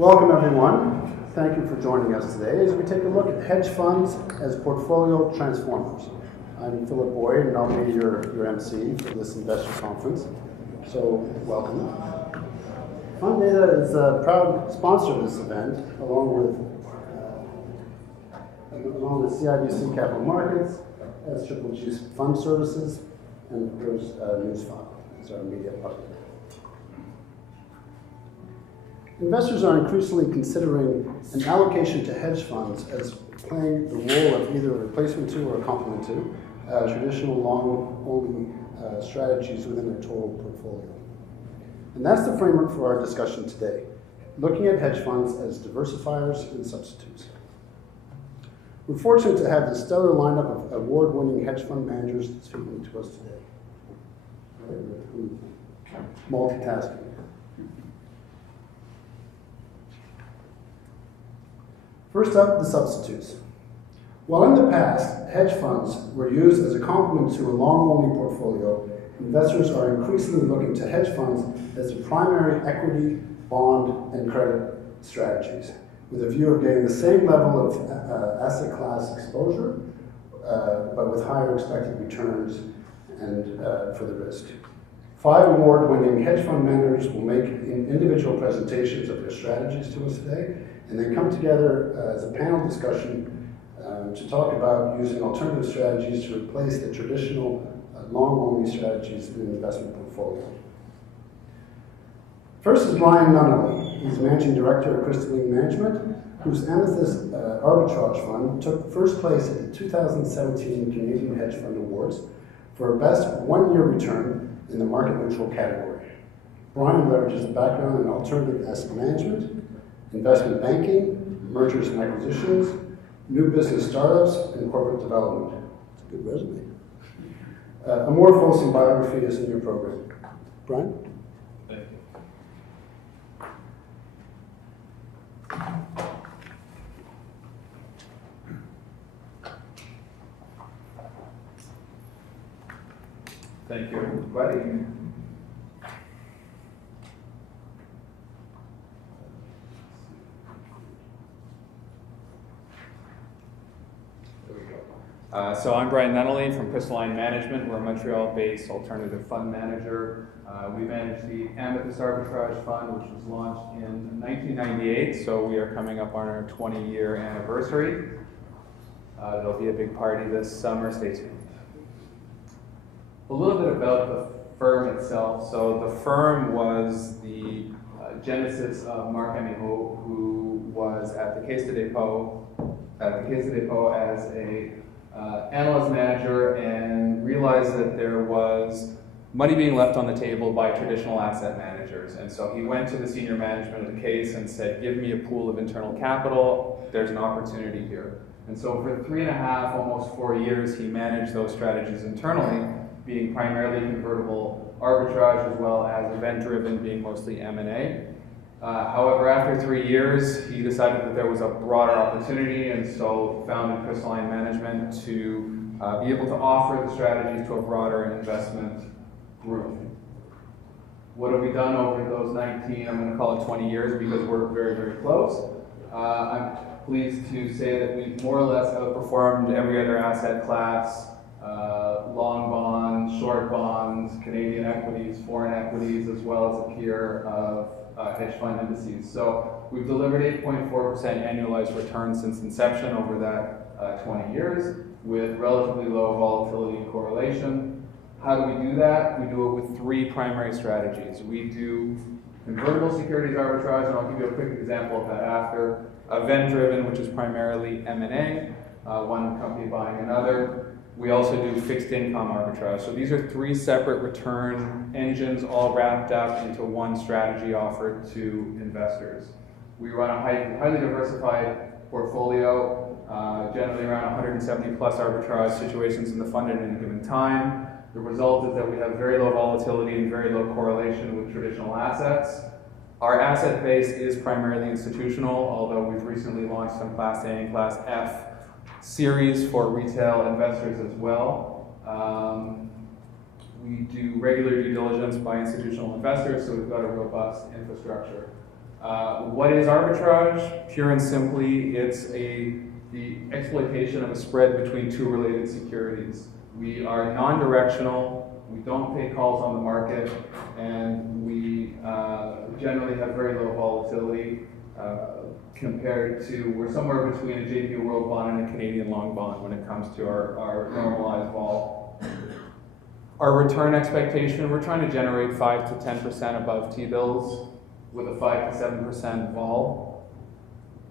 Welcome everyone. Thank you for joining us today as we take a look at hedge funds as portfolio transformers. I'm Philip Boyd and I'll be your MC for this investor conference. So welcome. Fund Data is a proud sponsor of this event along with CIBC Capital Markets, CHFA Fund Services, and of course Newsfile as our media partner. Investors are increasingly considering an allocation to hedge funds as playing the role of either a replacement to or a complement to traditional long-only strategies within their total portfolio. And that's the framework for our discussion today, looking at hedge funds as diversifiers and substitutes. We're fortunate to have this stellar lineup of award-winning hedge fund managers speaking to us today. Multitasking. First up, the substitutes. While in the past, hedge funds were used as a complement to a long-only portfolio, investors are increasingly looking to hedge funds as the primary equity, bond, and credit strategies, with a view of getting the same level of asset class exposure, but with higher expected returns and for the risk. 5 award-winning hedge fund managers will make individual presentations of their strategies to us today, and then come together as a panel discussion to talk about using alternative strategies to replace the traditional long-only strategies in an investment portfolio. First is Brian Nunnally. He's Managing Director of Crystalline Management, whose Amethyst Arbitrage Fund took first place at the 2017 Canadian Hedge Fund Awards for best one-year return in the market-neutral category. Brian leverages a background in alternative asset management, investment banking, mergers and acquisitions, new business startups, and corporate development. It's a good resume. A more fulsome biography is in your program. Brian? Thank you. Thank you, everybody. So I'm Brian Nunnally from Crystalline Management. We're a Montreal-based alternative fund manager. We manage the Amethyst Arbitrage Fund, which was launched in 1998, so we are coming up on our 20-year anniversary. There'll be a big party this summer. Stay tuned. A little bit about the firm itself. So the firm was the genesis of Marc Amiot, who was at the Caisse de Dépôt as a analyst manager and realized that there was money being left on the table by traditional asset managers. And so he went to the senior management of the Caisse and said, give me a pool of internal capital, there's an opportunity here. And so for 3.5, almost 4 years, he managed those strategies internally, being primarily convertible arbitrage as well as event-driven, being mostly M&A. However, after 3 years, he decided that there was a broader opportunity and so founded Crystalline Management to be able to offer the strategies to a broader investment group. What have we done over those 19, I'm going to call it 20 years because we're very, very close. I'm pleased to say that we've more or less outperformed every other asset class, long bonds, short bonds, Canadian equities, foreign equities, as well as a peer of hedge fund indices. So we've delivered 8.4% annualized return since inception over that 20 years with relatively low volatility and correlation. How do we do that? We do it with 3 primary strategies. We do convertible securities arbitrage, and I'll give you a quick example of that after. Event-driven, which is primarily M&A, one company buying another. We also do fixed income arbitrage. So these are 3 separate return engines all wrapped up into one strategy offered to investors. We run a highly diversified portfolio, generally around 170 plus arbitrage situations in the fund at any given time. The result is that we have very low volatility and very low correlation with traditional assets. Our asset base is primarily institutional, although we've recently launched some Class A and Class F series for retail investors as well. We do regular due diligence by institutional investors, so we've got a robust infrastructure. What is arbitrage? Pure and simply, it's the exploitation of a spread between two related securities. We are non-directional, we don't pay calls on the market, and we generally have very low volatility compared to, we're somewhere between a JP World Bond and a Canadian long bond when it comes to our normalized vol. Our return expectation, we're trying to generate 5 to 10% above T-bills with a 5 to 7% vol.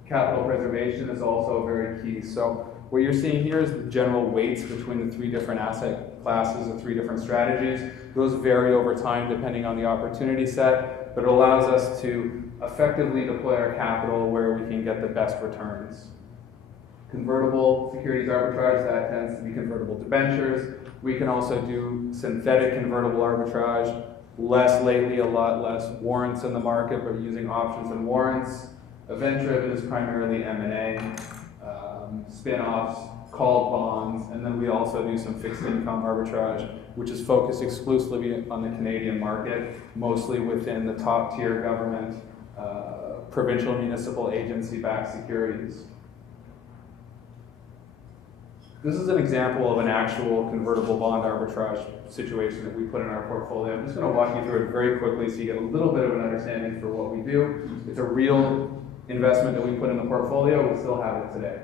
Capital preservation is also very key. So what you're seeing here is the general weights between the three different asset classes and three different strategies. Those vary over time depending on the opportunity set, but it allows us to effectively deploy our capital where we can get the best returns. Convertible securities arbitrage, that tends to be convertible debentures. We can also do synthetic convertible arbitrage, less lately, a lot less warrants in the market, but using options and warrants. Event-driven is primarily M&A, spin-offs, called bonds, and then we also do some fixed income arbitrage, which is focused exclusively on the Canadian market, mostly within the top tier government, provincial municipal agency-backed securities. This is an example of an actual convertible bond arbitrage situation that we put in our portfolio. I'm just going to walk you through it very quickly so you get a little bit of an understanding for what we do. It's a real investment that we put in the portfolio. We still have it today.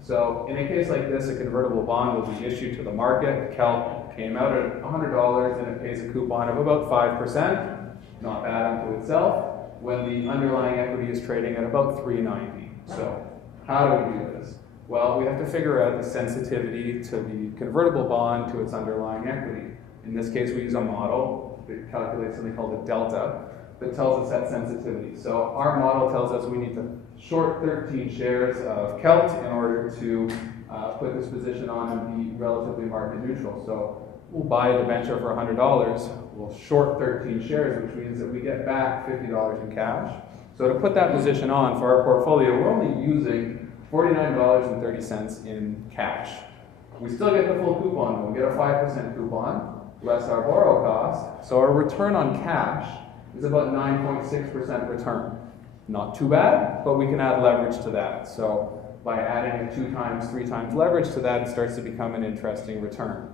So in a case like this, a convertible bond will be issued to the market. CALP came out at $100 and it pays a coupon of about 5%. Not bad unto itself. When the underlying equity is trading at about $3.90. So how do we do this? Well, we have to figure out the sensitivity to the convertible bond to its underlying equity. In this case, we use a model that calculates something called a delta that tells us that sensitivity. So our model tells us we need to short 13 shares of CELT in order to put this position on and be relatively market neutral. So we'll buy a debenture for $100, we'll short 13 shares, which means that we get back $50 in cash. So to put that position on for our portfolio, we're only using $49.30 in cash. We still get the full coupon, we'll get a 5% coupon, less our borrow cost. So our return on cash is about 9.6% return. Not too bad, but we can add leverage to that. So by adding a 2 times, 3 times leverage to that, it starts to become an interesting return.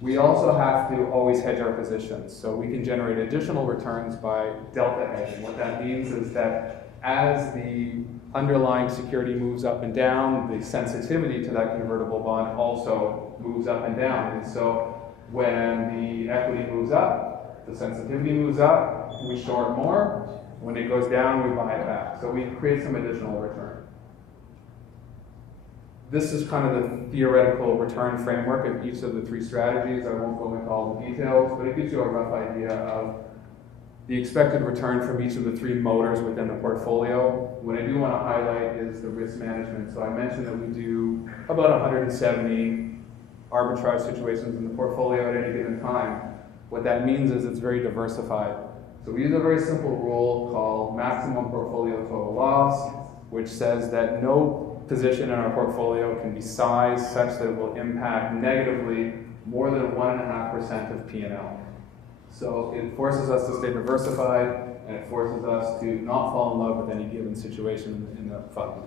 We also have to always hedge our positions. So we can generate additional returns by delta hedging. What that means is that as the underlying security moves up and down, the sensitivity to that convertible bond also moves up and down. And so when the equity moves up, the sensitivity moves up, we short more. When it goes down, we buy it back. So we create some additional return. This is kind of the theoretical return framework of each of the 3 strategies. I won't go into all the details, but it gives you a rough idea of the expected return from each of the 3 motors within the portfolio. What I do want to highlight is the risk management. So I mentioned that we do about 170 arbitrage situations in the portfolio at any given time. What that means is it's very diversified. So we use a very simple rule called maximum portfolio total loss, which says that no position in our portfolio can be sized such that it will impact negatively more than 1.5% of P&L. So it forces us to stay diversified, and it forces us to not fall in love with any given situation in the fund.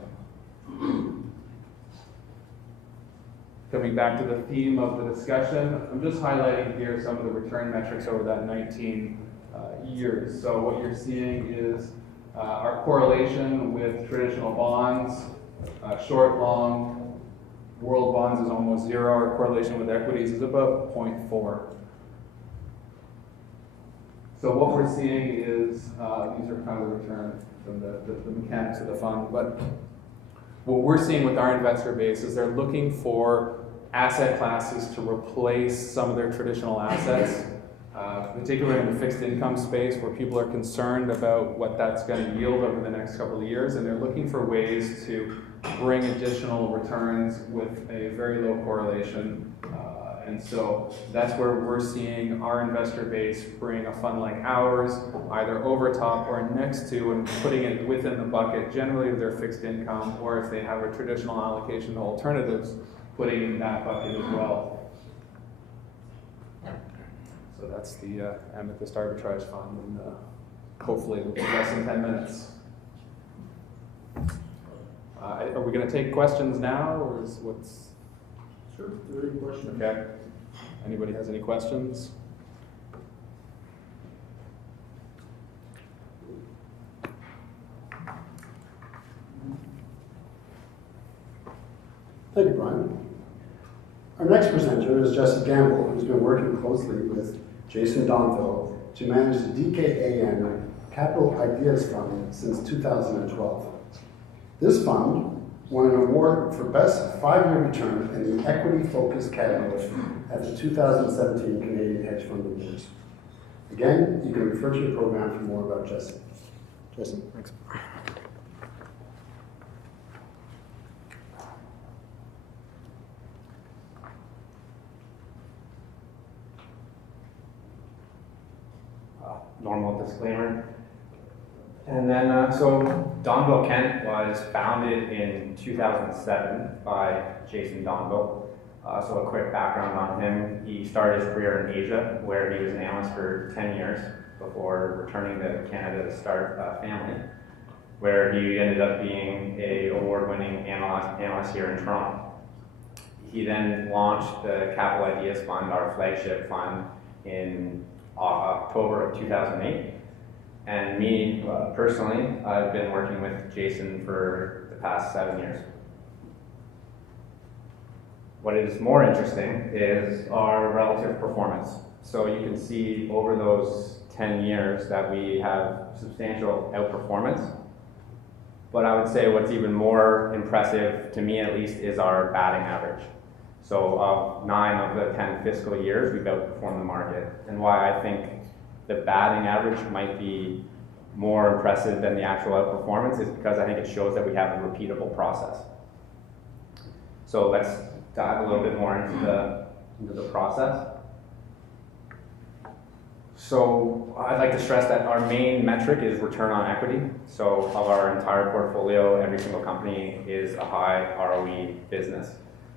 Coming back to the theme of the discussion, I'm just highlighting here some of the return metrics over that 19 years. So what you're seeing is our correlation with traditional bonds, short, long, world bonds is almost 0. Our correlation with equities is about 0.4. So what we're seeing is, these are kind of the return from the mechanics of the fund, but what we're seeing with our investor base is they're looking for asset classes to replace some of their traditional assets, particularly in the fixed income space where people are concerned about what that's going to yield over the next couple of years, and they're looking for ways to bring additional returns with a very low correlation. And so that's where we're seeing our investor base bring a fund like ours either over top or next to and putting it within the bucket, generally of their fixed income, or if they have a traditional allocation to alternatives, putting in that bucket as well. So that's the Amethyst Arbitrage Fund. And hopefully it'll be less than 10 minutes. Are we going to take questions now, or is what's? Sure, if there are any questions. Okay. Anybody has any questions? Thank you, Brian. Our next presenter is Jesse Gamble, who's been working closely with Jason Donville to manage the DKAN Capital Ideas Fund since 2012. This fund won an award for Best 5-Year Return in the Equity Focus category at the 2017 Canadian Hedge Fund Awards. Again, you can refer to your program for more about Jesse. Jesse? Thanks. Normal disclaimer. And then, so Donville Kent was founded in 2007 by Jason Donville. So a quick background on him. He started his career in Asia, where he was an analyst for 10 years before returning to Canada to start a family, where he ended up being an award-winning analyst here in Toronto. He then launched the Capital Ideas Fund, our flagship fund, in October of 2008. And me, personally, I've been working with Jason for the past 7 years. What is more interesting is our relative performance. So you can see over those 10 years that we have substantial outperformance. But I would say what's even more impressive, to me at least, is our batting average. So of 9 of the 10 fiscal years, we've outperformed the market. And why I think the batting average might be more impressive than the actual outperformance is because I think it shows that we have a repeatable process. So let's dive a little bit more into the process. So I'd like to stress that our main metric is return on equity. So of our entire portfolio, every single company is a high ROE business.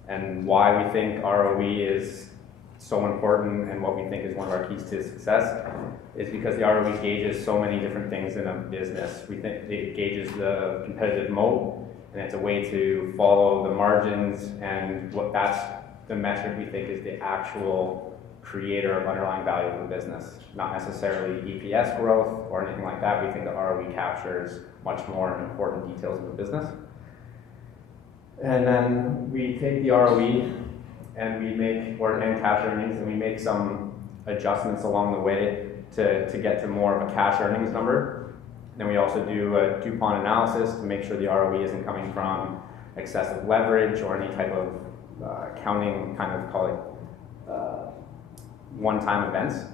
And why we think ROE is so important and what we think is one of our keys to success is because the ROE gauges so many different things in a business. We think it gauges the competitive moat, and it's a way to follow the margins, and that's the metric we think is the actual creator of underlying value of the business, not necessarily EPS growth or anything like that. We think the ROE captures much more important details of the business. And then we take the ROE and we make, or and cash earnings, and we make some adjustments along the way to get to more of a cash earnings number. Then we also do a DuPont analysis to make sure the ROE isn't coming from excessive leverage or any type of accounting kind of, call it, one-time events.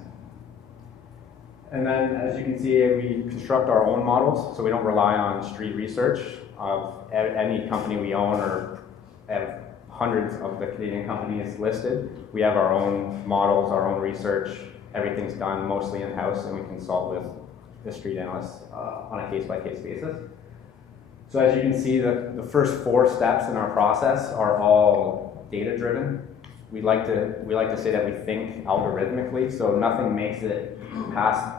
And then, as you can see, we construct our own models, so we don't rely on street research of any company we own or have hundreds of the Canadian companies listed. We have our own models, our own research. Everything's done mostly in-house, and we consult with the street analysts on a case-by-case basis. So as you can see, the first 4 steps in our process are all data-driven. We like to say that we think algorithmically, so nothing makes it past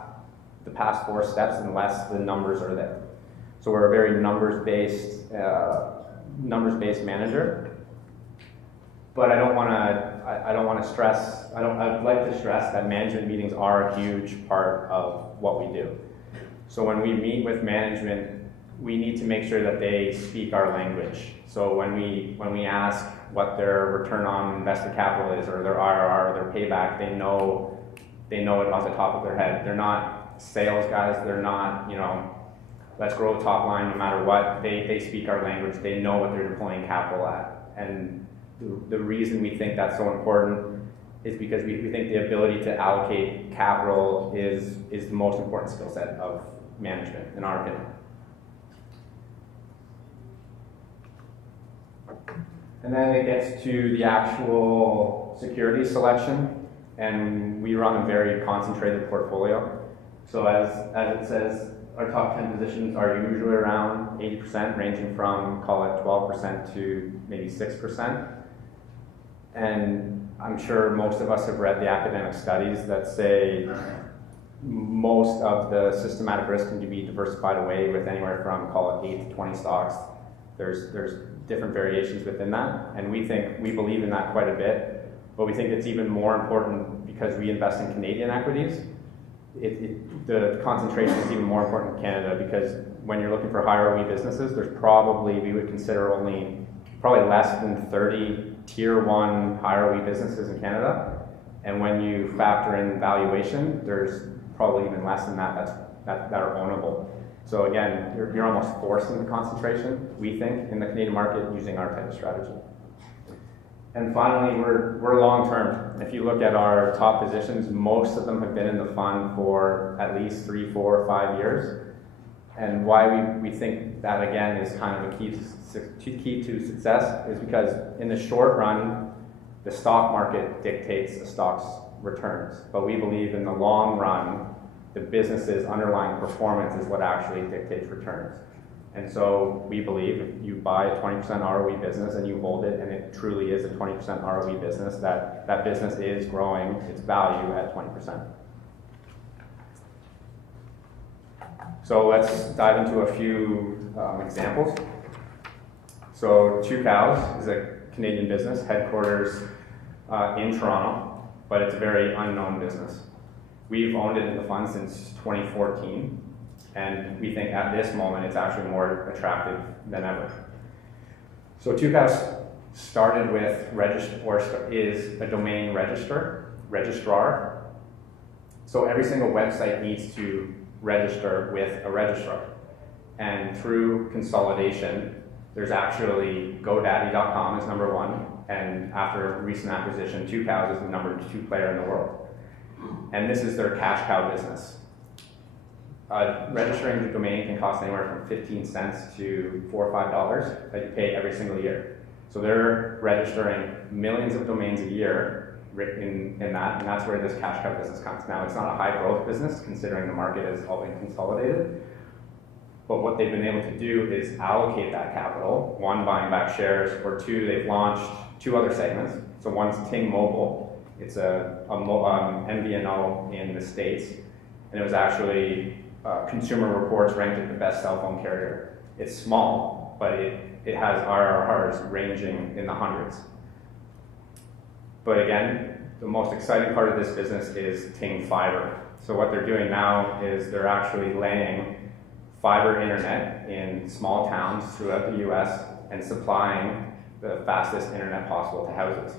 the past 4 steps unless the numbers are there. So we're a very numbers-based manager. But I'd like to stress that management meetings are a huge part of what we do. So when we meet with management, we need to make sure that they speak our language. So when we ask what their return on invested capital is, or their IRR, or their payback, they know it off the top of their head. They're not sales guys. They're not, let's grow top line no matter what. They speak our language. They know what they're deploying capital at. And the reason we think that's so important is because we think the ability to allocate capital is the most important skill set of management, in our opinion. And then it gets to the actual security selection, and we run a very concentrated portfolio. So as it says, our top 10 positions are usually around 80%, ranging from, call it 12% to maybe 6%. And I'm sure most of us have read the academic studies that say most of the systematic risk can be diversified away with anywhere from, call it 8 to 20 stocks. There's different variations within that, and we believe in that quite a bit, but we think it's even more important because we invest in Canadian equities. The concentration is even more important in Canada because when you're looking for high ROE businesses, there's probably, we would consider probably less than 30 tier 1 high ROE businesses in Canada. And when you factor in valuation, there's probably even less than that that are ownable. So again, you're almost forced into concentration, we think, in the Canadian market using our type of strategy. And finally, we're long-term. If you look at our top positions, most of them have been in the fund for at least 3, 4, 5 years. And why we think that, again, is kind of a key to success is because in the short run, the stock market dictates the stock's returns. But we believe in the long run, the business's underlying performance is what actually dictates returns. And so we believe if you buy a 20% ROE business and you hold it, and it truly is a 20% ROE business, that business is growing its value at 20%. So let's dive into a few examples. So Two Cows is a Canadian business, headquarters in Toronto, but it's a very unknown business. We've owned it in the fund since 2014. And we think at this moment it's actually more attractive than ever. So Two Cows started with is a domain registrar. So every single website needs to register with a registrar. And through consolidation, there's actually GoDaddy.com is number 1, and after a recent acquisition, Two Cows is the number 2 player in the world. And this is their cash cow business. Registering the domain can cost anywhere from 15 cents to $4 or $5 that you pay every single year. So they're registering millions of domains a year in that, and that's where this cash cow business comes. Now, it's not a high growth business considering the market has all been consolidated, but what they've been able to do is allocate that capital, 1, buying back shares, or 2, they've launched 2 other segments. So one's Ting Mobile. It's a MVNO in the States, and it was actually Consumer Reports ranked it the best cell phone carrier. It's small, but it has IRRs ranging in the hundreds. But again, the most exciting part of this business is Ting Fiber. So what they're doing now is they're actually laying fiber internet in small towns throughout the US and supplying the fastest internet possible to houses.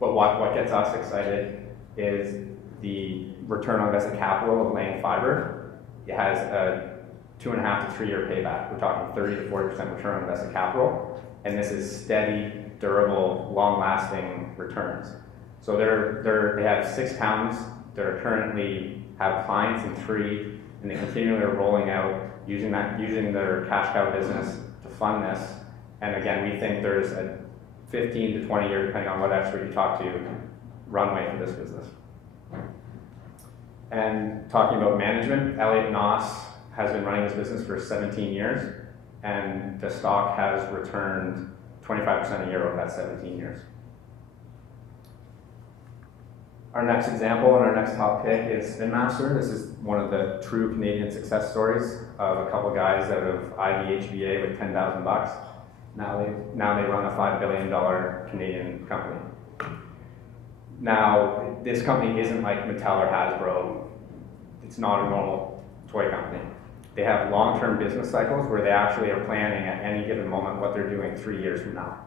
But what gets us excited is the return on invested capital of laying fiber. It has a 2.5 to 3 year payback. We're talking 30 to 40% return on invested capital, and this is steady, durable, long-lasting returns. So they have 6 towns that are currently have clients in 3, and they continually are rolling out using their cash cow business to fund this. And again, we think there's a 15 to 20 year, depending on what expert you talk to, runway for this business. And talking about management, Elliot Noss has been running this business for 17 years, and the stock has returned 25% a year over that 17 years. Our next example and our next top pick is Spin Master. This is one of the true Canadian success stories of a couple of guys out of IBHBA with $10,000. Now they run a $5 billion Canadian company. Now, this company isn't like Mattel or Hasbro. It's not a normal toy company. They have long-term business cycles where they actually are planning at any given moment what they're doing 3 years from now.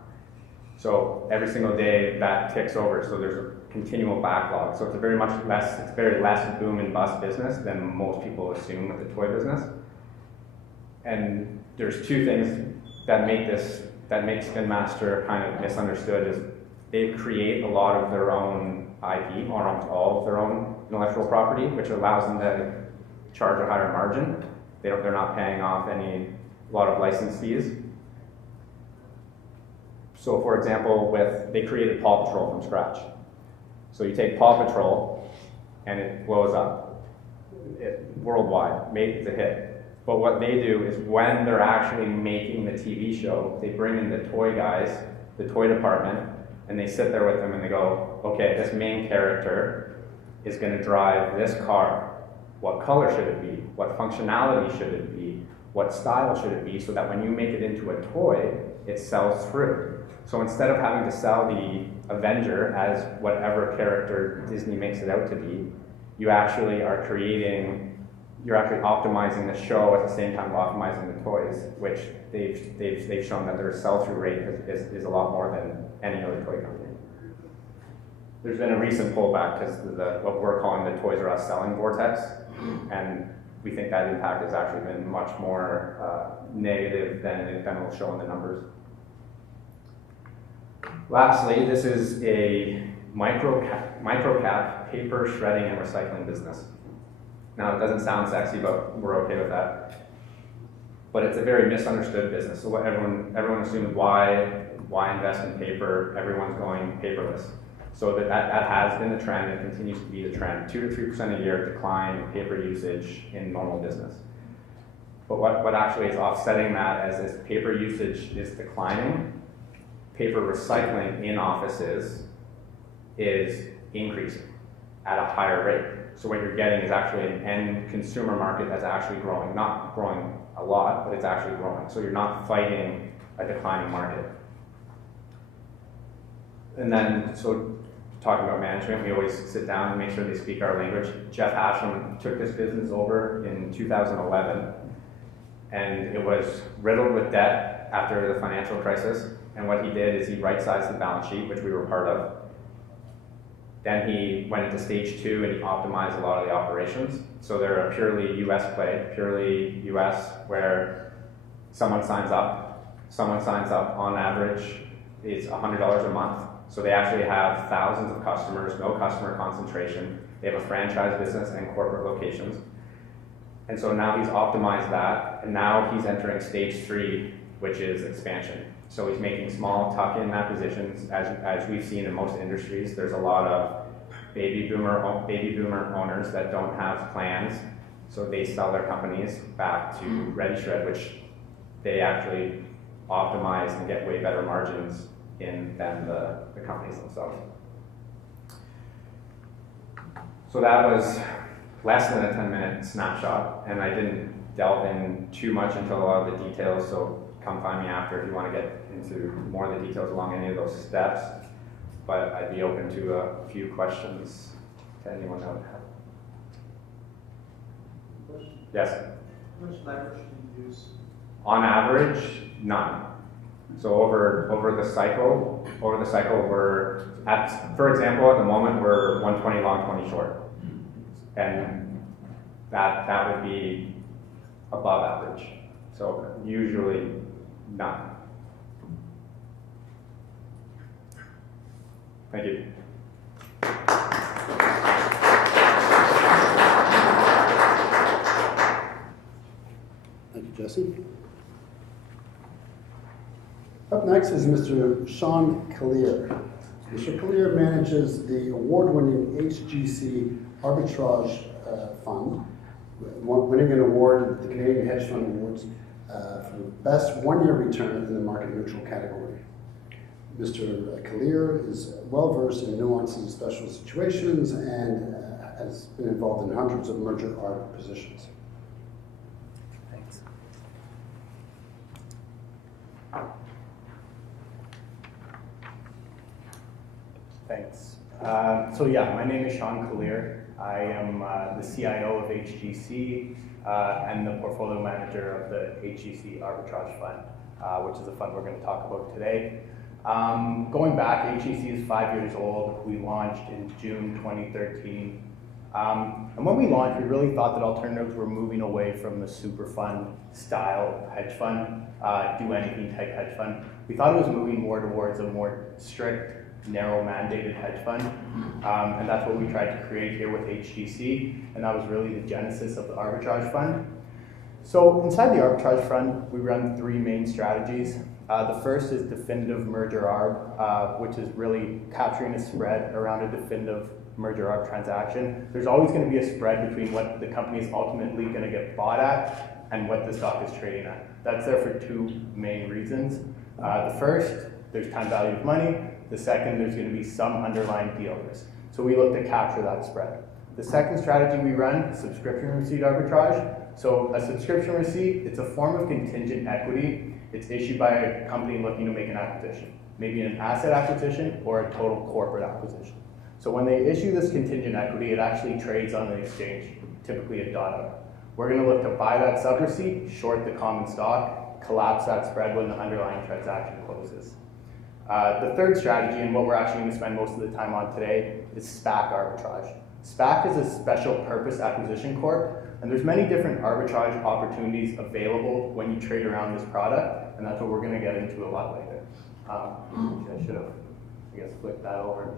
So every single day that ticks over, so there's a continual backlog. So it's very less boom and bust business than most people assume with the toy business. And there's 2 things that make Spin Master kind of misunderstood is they create a lot of their own IP, or almost all of their own intellectual property, which allows them to charge a higher margin. They're not paying off a lot of license fees. So for example, they created Paw Patrol from scratch. So you take Paw Patrol and it blows up worldwide, it's a hit. But what they do is when they're actually making the TV show, they bring in the toy guys, the toy department, and they sit there with them and they go, okay, this main character is going to drive this car. What color should it be? What functionality should it be? What style should it be? So that when you make it into a toy, it sells through. So instead of having to sell the Avenger as whatever character Disney makes it out to be, you actually are you're actually optimizing the show at the same time optimizing the toys, which they've shown that their sell-through rate is a lot more than any other toy company. There's been a recent pullback because what we're calling the Toys R Us selling vortex, and we think that impact has actually been much more negative than it will show in the numbers. Lastly, this is a micro-cap paper shredding and recycling business. Now, it doesn't sound sexy, but we're okay with that. But it's a very misunderstood business. So what everyone assumes why invest in paper? Everyone's going paperless. So that has been the trend and continues to be the trend. 2 to 3% a year decline in paper usage in normal business. But what actually is offsetting that as this paper usage is declining, paper recycling in offices is increasing at a higher rate. So what you're getting is actually an end consumer market that's actually growing, not growing a lot, but it's actually growing. So you're not fighting a declining market. And then, so talking about management, we always sit down and make sure they speak our language. Jeff Hashem took this business over in 2011, and it was riddled with debt after the financial crisis. And what he did is he right-sized the balance sheet, which we were part of. Then he went into stage 2 and he optimized a lot of the operations. So they're a purely US play, purely US, where someone signs up on average, it's $100 a month. So they actually have thousands of customers, no customer concentration. They have a franchise business and corporate locations. And so now he's optimized that, and now he's entering stage 3, which is expansion. So he's making small tuck-in acquisitions. As we've seen in most industries, there's a lot of baby boomer owners that don't have plans, so they sell their companies back to ReadyShred, which they actually optimize and get way better margins in than the companies themselves. So that was less than a 10-minute snapshot, and I didn't delve in too much into a lot of the details, so come find me after if you want to get into more of the details along any of those steps. But I'd be open to a few questions to anyone that would have. Question. Yes? How much leverage do you use? On average, none. So over the cycle, we're at, for example, at the moment we're 120 long, 20 short, and that would be above average. So usually none. Thank you. Thank you, Jesse. Up next is Mr. Sean Collier. Mr. Collier manages the award-winning HGC Arbitrage Fund, winning an award at the Canadian Hedge Fund Awards for Best One-Year Return in the Market Neutral category. Mr. Collier is well-versed in nuances of special situations and has been involved in hundreds of merger arb positions. Thanks. Thanks. So yeah, my name is Sean Collier. I am the CIO of HGC and the portfolio manager of the HGC Arbitrage Fund, which is a fund we're going to talk about today. Going back, HGC is 5 years old. We launched in June 2013. And when we launched, we really thought that alternatives were moving away from the super fund style hedge fund, do anything type hedge fund. We thought it was moving more towards a more strict, narrow mandated hedge fund. And that's what we tried to create here with HGC. And that was really the genesis of the arbitrage fund. So inside the arbitrage fund, we run 3 main strategies. The first is definitive merger arb, which is really capturing a spread around a definitive merger arb transaction. There's always going to be a spread between what the company is ultimately going to get bought at and what the stock is trading at. That's there for 2 main reasons. The first, there's time value of money. The second, there's going to be some underlying deal risk. So we look to capture that spread. The second strategy we run, subscription receipt arbitrage. So a subscription receipt, it's a form of contingent equity. It's issued by a company looking to make an acquisition, maybe an asset acquisition or a total corporate acquisition. So when they issue this contingent equity, it actually trades on the exchange, typically a dot. We're going to look to buy that sub-receipt, short the common stock, collapse that spread when the underlying transaction closes. The third strategy, and what we're actually going to spend most of the time on today, is SPAC arbitrage. SPAC is a special purpose acquisition corp, and there's many different arbitrage opportunities available when you trade around this product, and that's what we're going to get into a lot later. I should have, flipped that over.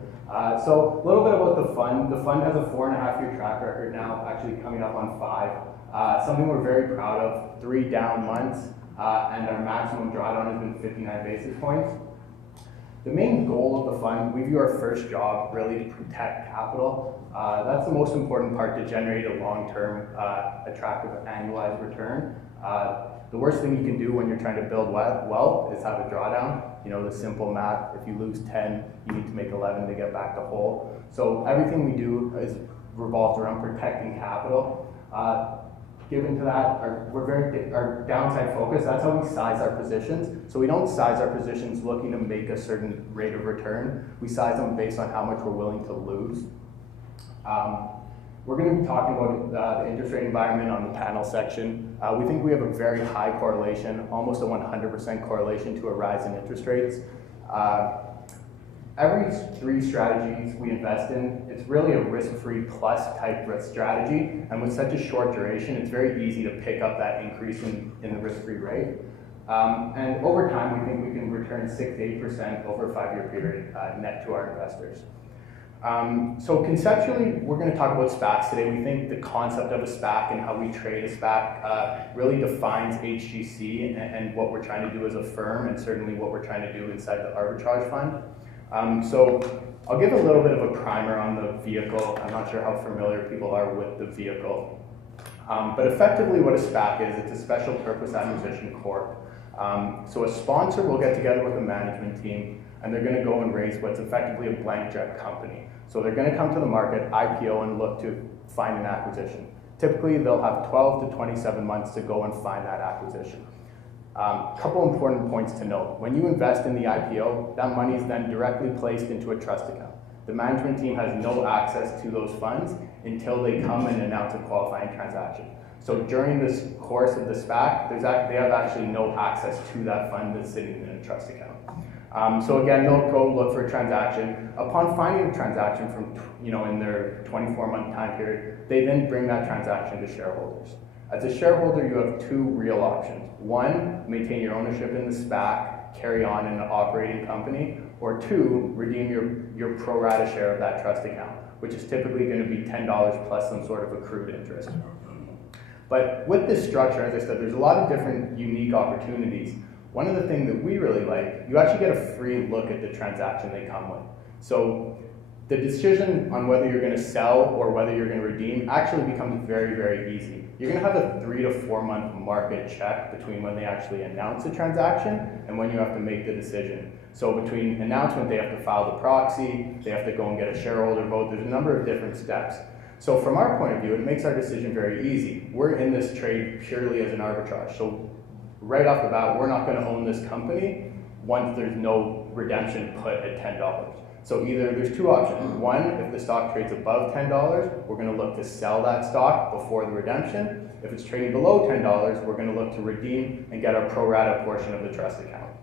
So a little bit about the fund. The fund has a 4.5-year track record now, actually coming up on 5. Something we're very proud of, 3 down months, and our maximum drawdown has been 59 basis points. The main goal of the fund, we view our first job really to protect capital. That's the most important part to generate a long-term, attractive annualized return. The worst thing you can do when you're trying to build wealth is have a drawdown. You know, the simple math, if you lose 10, you need to make 11 to get back to whole. So everything we do is revolved around protecting capital. Given to that, our downside focus, that's how we size our positions. So we don't size our positions looking to make a certain rate of return. We size them based on how much we're willing to lose. We're going to be talking about the interest rate environment on the panel section. We think we have a very high correlation, almost a 100% correlation to a rise in interest rates. Every 3 strategies we invest in, it's really a risk-free plus type risk strategy. And with such a short duration, it's very easy to pick up that increase in the risk-free rate. And over time, we think we can return 6 to 8% over a 5-year period net to our investors. So conceptually, we're going to talk about SPACs today. We think the concept of a SPAC and how we trade a SPAC really defines HGC and what we're trying to do as a firm, and certainly what we're trying to do inside the arbitrage fund. So I'll give a little bit of a primer on the vehicle. I'm not sure how familiar people are with the vehicle. But effectively what a SPAC is, it's a special purpose acquisition corp. So a sponsor will get together with a management team, and they're going to go and raise what's effectively a blank check company. So they're going to come to the market, IPO, and look to find an acquisition. Typically, they'll have 12 to 27 months to go and find that acquisition. Couple important points to note. When you invest in the IPO, that money is then directly placed into a trust account. The management team has no access to those funds until they come and announce a qualifying transaction. So during this course of the SPAC, they have actually no access to that fund that's sitting in a trust account. So again, they'll go look for a transaction. Upon finding a transaction from, in their 24-month time period, they then bring that transaction to shareholders. As a shareholder, you have 2 real options. 1, maintain your ownership in the SPAC, carry on in an operating company, or 2, redeem your pro rata share of that trust account, which is typically going to be $10 plus some sort of accrued interest. But with this structure, as I said, there's a lot of different unique opportunities. One of the things that we really like, you actually get a free look at the transaction they come with. So the decision on whether you're going to sell or whether you're going to redeem actually becomes very, very easy. You're going to have a 3 to 4 month market check between when they actually announce the transaction and when you have to make the decision. So between announcement, they have to file the proxy, they have to go and get a shareholder vote. There's a number of different steps. So from our point of view, it makes our decision very easy. We're in this trade purely as an arbitrage. So right off the bat, we're not going to own this company once there's no redemption put at $10. So either there's 2 options. 1, if the stock trades above $10, we're going to look to sell that stock before the redemption. If it's trading below $10, we're going to look to redeem and get our pro rata portion of the trust account.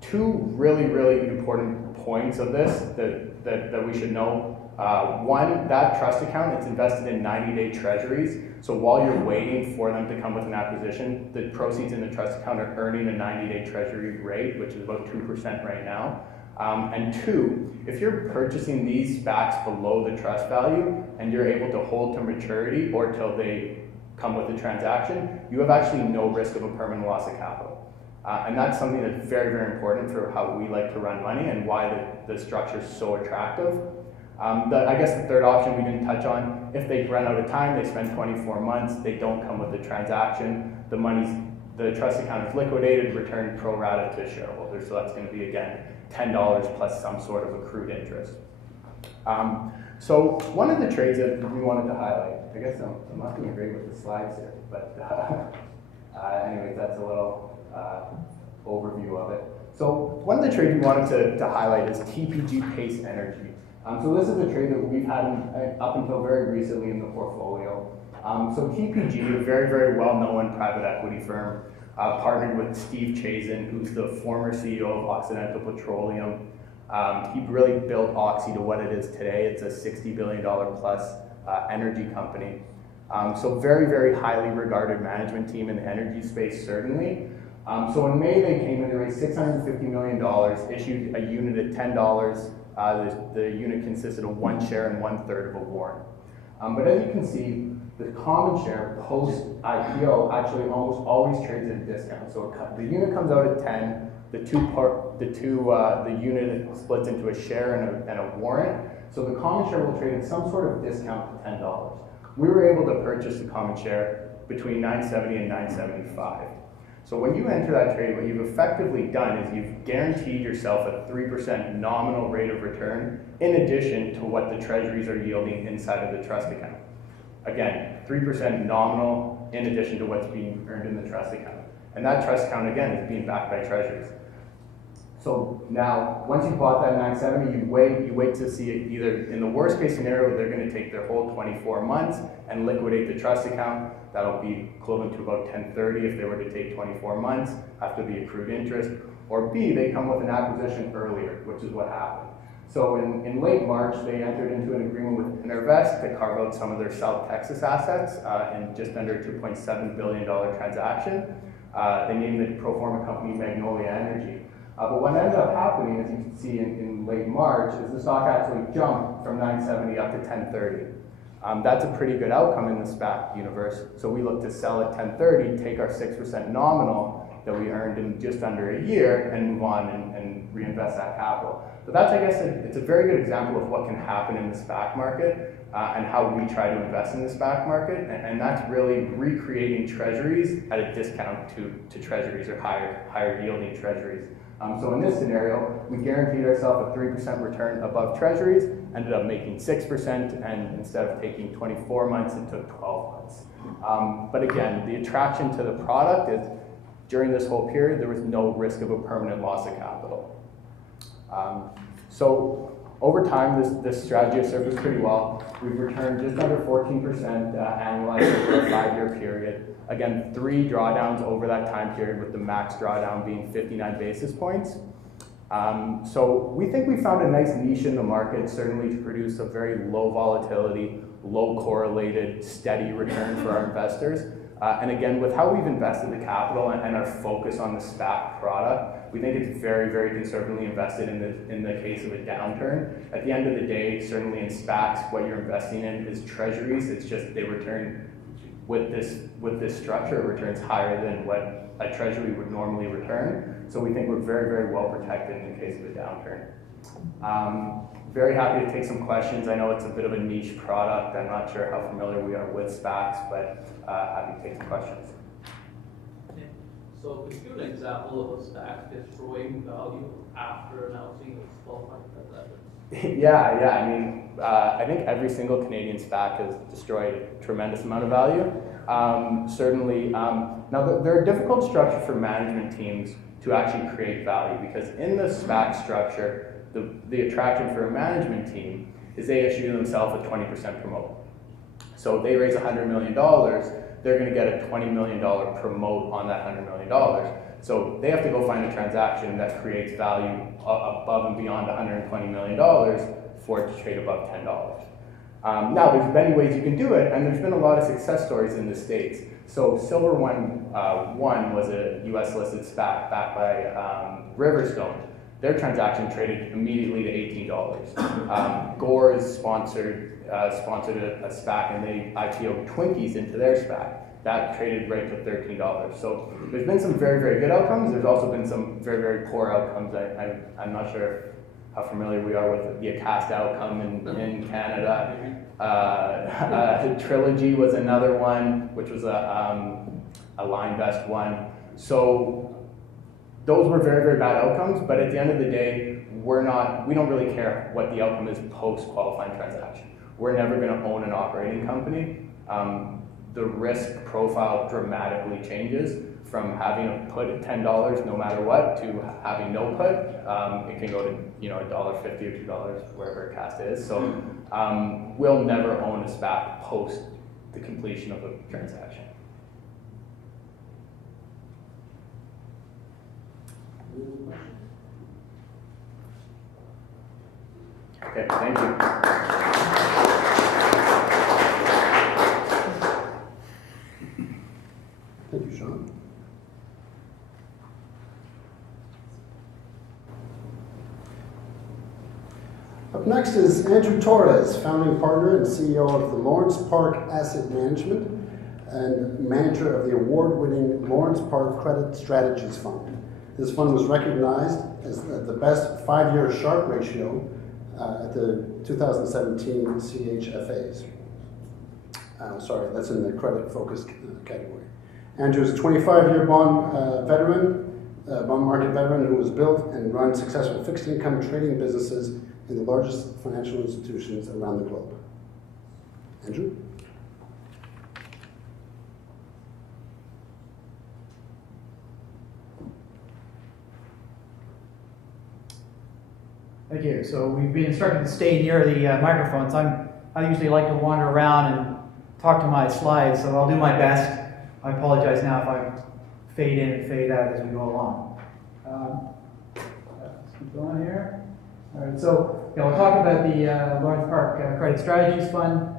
2 really, really important points of this that we should know. 1, that trust account, it's invested in 90-day treasuries. So while you're waiting for them to come with an acquisition, the proceeds in the trust account are earning a 90-day treasury rate, which is about 2% right now. And 2, if you're purchasing these SPACs below the trust value and you're able to hold to maturity or till they come with the transaction, you have actually no risk of a permanent loss of capital. And that's something that's very, very important for how we like to run money and why the structure is so attractive. I guess the third option we didn't touch on, if they run out of time, they spend 24 months, they don't come with the transaction, the trust account is liquidated, returned pro rata to shareholders. So that's going to be, again, $10 plus some sort of accrued interest. So one of the trades that we wanted to highlight, I guess I'm not doing great with the slides here, but anyways, that's a little overview of it. So one of the trades we wanted to highlight is TPG Pace Energy. So this is a trade that we've had up until very recently in the portfolio. So TPG, a very, very well-known private equity firm, partnered with Steve Chazen, who's the former CEO of Occidental Petroleum. He really built Oxy to what it is today. It's a $60 billion plus energy company. So very, very highly regarded management team in the energy space, certainly. So in May, they came in, they raised $650 million, issued a unit at $10. The unit consisted of 1 share and 1/3 of a warrant. But as you can see, the common share post-IPO actually almost always trades at a discount. So the unit comes out at 10, the unit splits into a share and a warrant. So the common share will trade at some sort of discount to $10. We were able to purchase the common share between $9.70 and $9.75. So when you enter that trade, what you've effectively done is you've guaranteed yourself a 3% nominal rate of return in addition to what the treasuries are yielding inside of the trust account. Again, 3% nominal in addition to what's being earned in the trust account. And that trust account, again, is being backed by treasuries. So now, once you've bought that 970, you wait to see it either, in the worst case scenario, they're going to take their whole 24 months and liquidate the trust account. That'll be equivalent to about 1030 if they were to take 24 months after the accrued interest. Or B, they come with an acquisition earlier, which is what happened. So in late March, they entered into an agreement with Intervest to carve out some of their South Texas assets in just under $2.7 billion transaction. They named the pro forma company Magnolia Energy. But what ended up happening, as you can see in late March, is the stock actually jumped from 970 up to 1030. That's a pretty good outcome in the SPAC universe. So we look to sell at 1030, take our 6% nominal that we earned in just under a year, and move on and reinvest that capital. So that's, I guess, it's a very good example of what can happen in the SPAC market and how we try to invest in the SPAC market. And that's really recreating treasuries at a discount to treasuries or higher yielding treasuries. So in this scenario, we guaranteed ourselves a 3% return above treasuries, ended up making 6%, and instead of taking 24 months, it took 12 months. But again, the attraction to the product is during this whole period, there was no risk of a permanent loss of capital. So over time, this strategy has served us pretty well. We've returned just under 14% annualized over a 5-year period. Again, 3 drawdowns over that time period, with the max drawdown being 59 basis points. So we think we found a nice niche in the market, certainly to produce a very low volatility, low correlated, steady return for our investors. And again, with how we've invested the capital and our focus on the SPAC product, we think it's very, very conservatively invested in the case of a downturn. At the end of the day, certainly in SPACs, what you're investing in is treasuries. It's just they return with this structure, it returns higher than what a treasury would normally return. So we think we're very, very well protected in the case of a downturn. Very happy to take some questions. I know it's a bit of a niche product. I'm not sure how familiar we are with SPACs, but happy to take some questions. Okay. So could you give an example of a SPAC destroying value after announcing its qualifying transaction? Yeah. I mean, I think every single Canadian SPAC has destroyed a tremendous amount of value. Certainly, now they're a difficult structure for management teams to actually create value, because in the SPAC structure, the attraction for a management team is they issue themselves a 20% promote. So if they raise $100 million, they're going to get a $20 million promote on that $100 million. So they have to go find a transaction that creates value above and beyond $120 million for it to trade above $10. Now, there's many ways you can do it, and there's been a lot of success stories in the States. So Silver One was a US listed SPAC backed by Riverstone. Their transaction traded immediately to $18. Gore's sponsored a SPAC, and they IPO'd Twinkies into their SPAC. That traded right to $13. So there's been some very, very good outcomes. There's also been some very, very poor outcomes. I'm not sure how familiar we are with the Acast outcome in Canada. Trilogy was another one, which was a LineVest one. So those were very, very bad outcomes, but at the end of the day, we don't really care what the outcome is post-qualifying transaction. We're never going to own an operating company. The risk profile dramatically changes from having a put at $10 no matter what to having no put. It can go to $1.50 or $2 wherever cast is. So we'll never own a SPAC post the completion of the transaction. Okay, thank you. Thank you, Sean. Up next is Andrew Torres, founding partner and CEO of the Lawrence Park Asset Management and manager of the award-winning Lawrence Park Credit Strategies Fund. This fund was recognized as the best 5-year Sharpe ratio at the 2017 CHFAs. Sorry, that's in the credit focus category. Andrew's a 25-year bond market veteran who has built and run successful fixed income trading businesses in the largest financial institutions around the globe. Andrew? Thank you. So we've been instructed to stay near the microphones. I usually like to wander around and talk to my slides, so I'll do my best. I apologize now if I fade in and fade out as we go along. Let's keep going here. All right, so we'll talk about the Lawrence Park Credit Strategies Fund.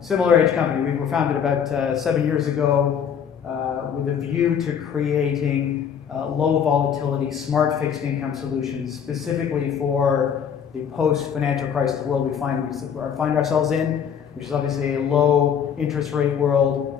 Similar age company. We were founded about 7 years ago with a view to creating low volatility, smart fixed income solutions, specifically for the post-financial crisis world we find ourselves in, which is obviously a low interest rate world,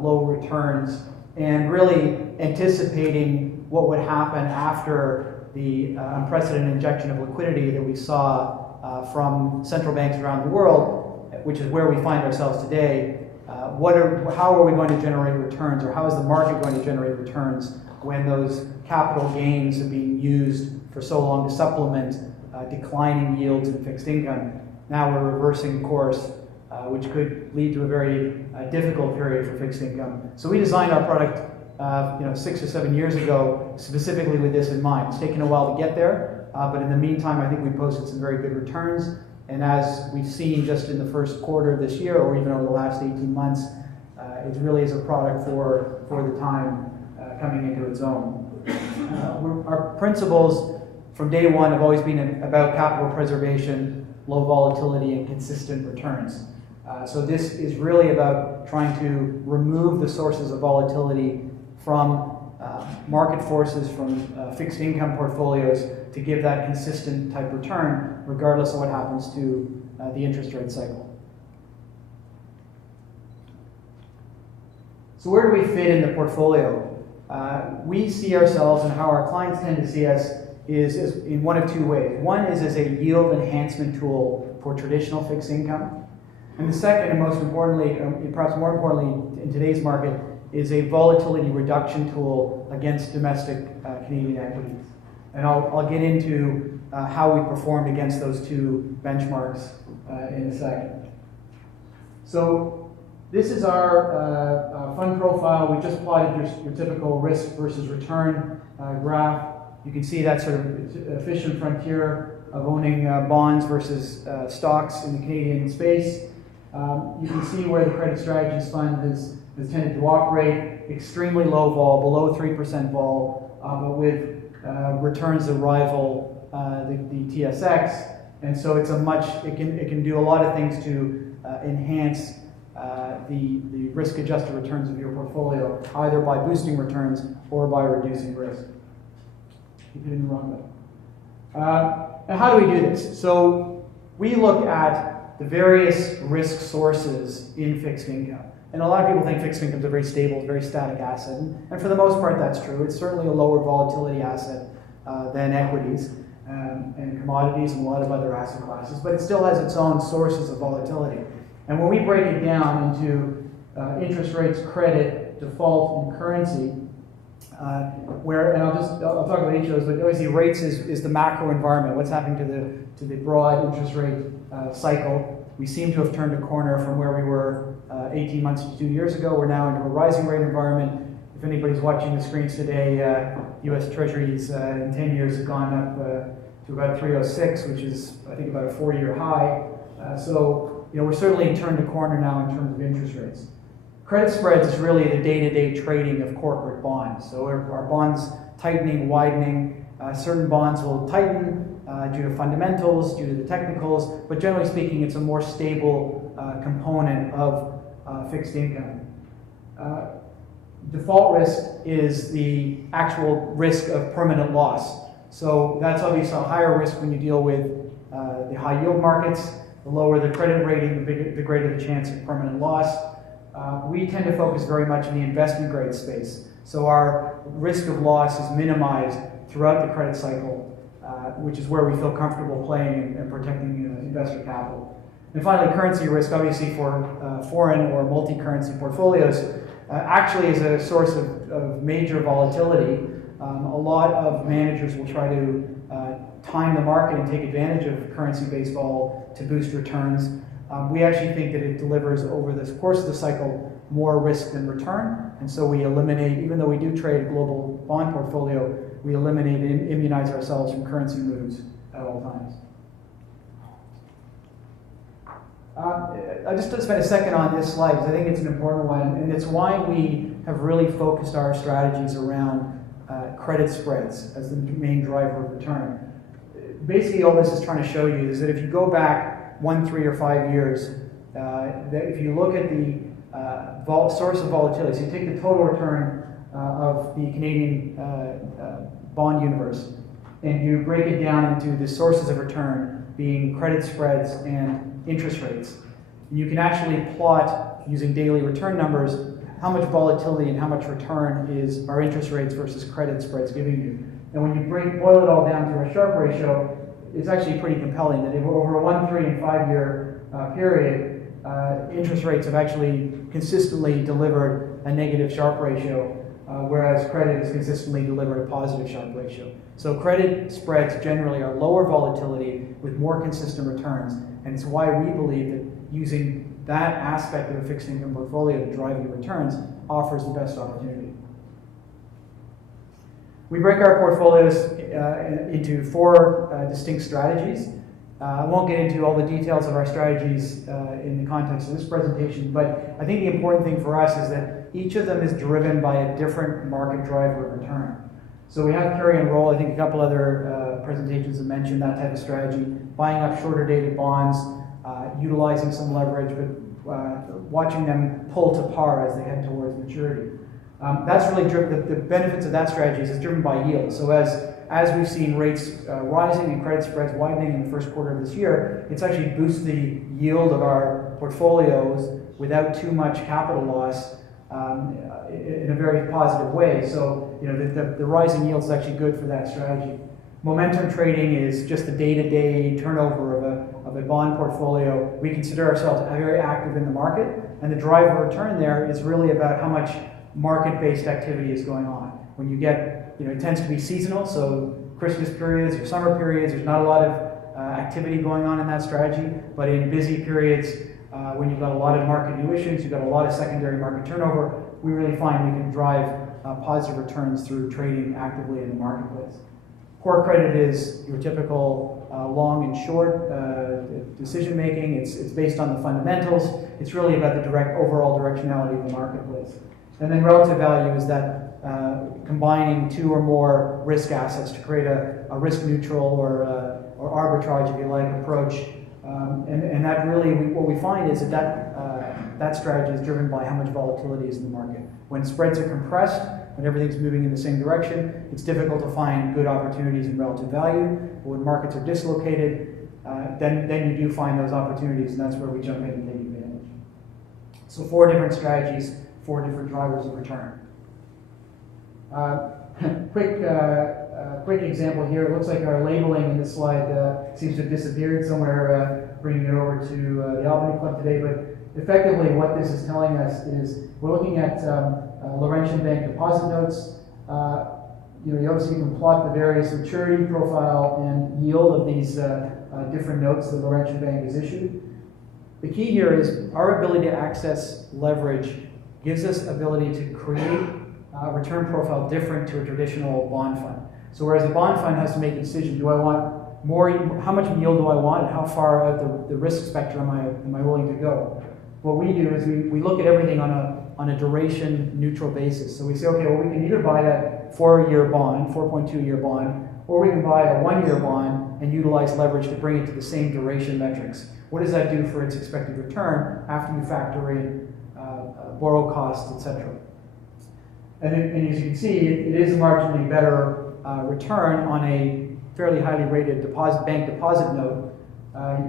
low returns, and really anticipating what would happen after the unprecedented injection of liquidity that we saw from central banks around the world, which is where we find ourselves today. How are we going to generate returns, or how is the market going to generate returns when those capital gains are being used for so long to supplement declining yields in fixed income? Now we're reversing course, which could lead to a very difficult period for fixed income. So we designed our product 6 or 7 years ago, specifically with this in mind. It's taken a while to get there, but in the meantime, I think we posted some very good returns. And as we've seen just in the first quarter of this year, or even over the last 18 months, it really is a product for the time coming into its own. Our principles from day one have always been about capital preservation, low volatility, and consistent returns. So this is really about trying to remove the sources of volatility from market forces, from fixed income portfolios, to give that consistent type return regardless of what happens to the interest rate cycle. So where do we fit in the portfolio? We see ourselves, and how our clients tend to see us, is in one of two ways. One is as a yield enhancement tool for traditional fixed income. And the second, and most importantly, perhaps more importantly in today's market, is a volatility reduction tool against domestic Canadian equities. And I'll get into how we performed against those two benchmarks in a second. So this is our fund profile. We just plotted your typical risk versus return graph. You can see that sort of efficient frontier of owning bonds versus stocks in the Canadian space. You can see where the Credit Strategies Fund has tended to operate, extremely low vol, below 3% vol, but with returns that rival the TSX. And so it's it can do a lot of things to enhance the risk-adjusted returns of your portfolio, either by boosting returns or by reducing risk. Keep it in the wrong way. And how do we do this? So we look at the various risk sources in fixed income. And a lot of people think fixed income is a very stable, very static asset. And for the most part, that's true. It's certainly a lower volatility asset than equities and commodities and a lot of other asset classes, but it still has its own sources of volatility. And when we break it down into interest rates, credit, default, and currency, And I'll talk about each of those, but obviously rates is the macro environment. What's happening to the broad interest rate cycle? We seem to have turned a corner from where we were 18 months to 2 years ago. We're now into a rising rate environment. If anybody's watching the screens today, U.S. Treasuries in 10 years have gone up to about 306, which is, I think, about a 4-year high. So, we're certainly turned a corner now in terms of interest rates. Credit spreads is really the day-to-day trading of corporate bonds. So our bonds tightening, widening. Certain bonds will tighten due to fundamentals, due to the technicals, but generally speaking, it's a more stable component of fixed income. Default risk is the actual risk of permanent loss. So that's obviously a higher risk when you deal with the high yield markets. The lower the credit rating, the greater the chance of permanent loss. We tend to focus very much in the investment grade space. So our risk of loss is minimized throughout the credit cycle, which is where we feel comfortable playing and protecting investor capital. And finally, currency risk, obviously for foreign or multi-currency portfolios, actually is a source of major volatility. A lot of managers will try to time the market and take advantage of currency-based vol to boost returns. We actually think that it delivers over the course of the cycle more risk than return, and so we eliminate, even though we do trade a global bond portfolio, we eliminate and immunize ourselves from currency moves at all times. I just to spend a second on this slide because I think it's an important one, and it's why we have really focused our strategies around credit spreads as the main driver of return. Basically, all this is trying to show you is that if you go back 1, 3, or 5 years, that if you look at the source of volatility, so you take the total return of the Canadian bond universe, and you break it down into the sources of return being credit spreads and interest rates. And you can actually plot using daily return numbers how much volatility and how much return is our interest rates versus credit spreads giving you. And when you boil it all down to a Sharpe ratio, it's actually pretty compelling that over a 1, 3, and 5 year period, interest rates have actually consistently delivered a negative Sharpe ratio, whereas credit has consistently delivered a positive Sharpe ratio. So credit spreads generally are lower volatility with more consistent returns, and it's why we believe that using that aspect of a fixed income portfolio to drive your returns offers the best opportunity. We break our portfolios into 4 distinct strategies. I won't get into all the details of our strategies in the context of this presentation, but I think the important thing for us is that each of them is driven by a different market driver of return. So we have carry and roll. I think a couple other presentations have mentioned that type of strategy, buying up shorter dated bonds, utilizing some leverage, but watching them pull to par as they head towards maturity. That's really driven, the benefits of that strategy is driven by yield. So as we've seen rates rising and credit spreads widening in the first quarter of this year, it's actually boosted the yield of our portfolios without too much capital loss in a very positive way. So the rising yield is actually good for that strategy. Momentum trading is just the day-to-day turnover of a bond portfolio. We consider ourselves very active in the market, and the driver of return there is really about how much market-based activity is going on. When you get, it tends to be seasonal, so Christmas periods or summer periods, there's not a lot of activity going on in that strategy, but in busy periods, when you've got a lot of market new issues, you've got a lot of secondary market turnover, we really find we can drive positive returns through trading actively in the marketplace. Core credit is your typical long and short decision making. It's based on the fundamentals. It's really about the overall directionality of the marketplace. And then relative value is that combining 2 or more risk assets to create a risk neutral or arbitrage, if you like, approach. And that really, what we find is that strategy is driven by how much volatility is in the market. When spreads are compressed, when everything's moving in the same direction, it's difficult to find good opportunities in relative value. But when markets are dislocated, then you do find those opportunities, and that's where we jump in and take advantage. So 4 different strategies, 4 different drivers of return. Quick example here. It looks like our labeling in this slide seems to have disappeared somewhere, bringing it over to the Albany Club today. But effectively what this is telling us is we're looking at Laurentian Bank deposit notes. you obviously can plot the various maturity profile and yield of these different notes that the Laurentian Bank has issued. The key here is our ability to access leverage gives us ability to create a return profile different to a traditional bond fund. So whereas a bond fund has to make a decision, do I want more, how much yield do I want, and how far out the risk spectrum am I willing to go? What we do is we look at everything on a duration neutral basis. So we say, okay, well, we can either buy that 4-year bond, 4.2-year bond, or we can buy a 1-year bond and utilize leverage to bring it to the same duration metrics. What does that do for its expected return after you factor in borrow costs, etc.? And as you can see, it is a marginally better return on a fairly highly rated bank deposit note.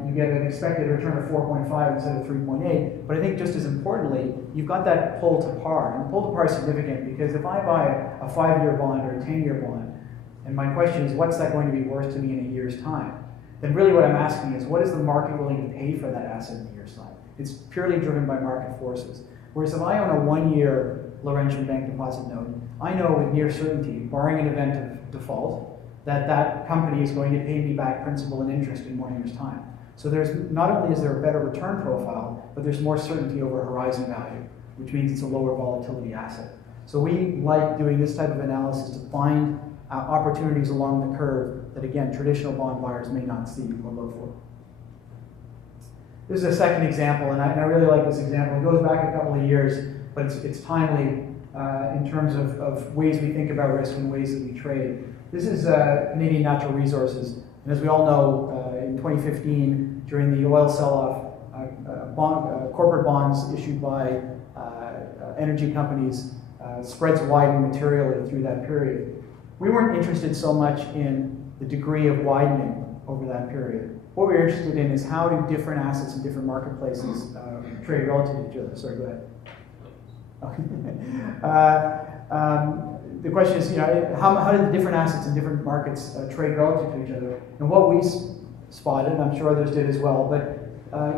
You get an expected return of 4.5 instead of 3.8. But I think just as importantly, you've got that pull to par. And pull to par is significant because if I buy a 5-year bond or a 10-year bond, and my question is, what's that going to be worth to me in a year's time? Then really what I'm asking is, what is the market willing to pay for that asset in a year's time? It's purely driven by market forces. Whereas if I own a 1-year Laurentian Bank deposit note, I know with near certainty, barring an event of default, that company is going to pay me back principal and interest in 1 year's time. So there's not only is there a better return profile, but there's more certainty over horizon value, which means it's a lower volatility asset. So we like doing this type of analysis to find opportunities along the curve that, again, traditional bond buyers may not see or look for. This is a second example, and I really like this example. It goes back a couple of years, but it's timely in terms of ways we think about risk and ways that we trade. This is Canadian Natural Resources, and as we all know, in 2015, during the oil sell-off, corporate bonds issued by energy companies, spreads widened materially through that period. We weren't interested so much in the degree of widening over that period. What we were interested in is how do different assets in different marketplaces trade relative to each other. Sorry, go ahead. The question is, how do the different assets in different markets trade relative to each other? And what we spotted, and I'm sure others did as well, but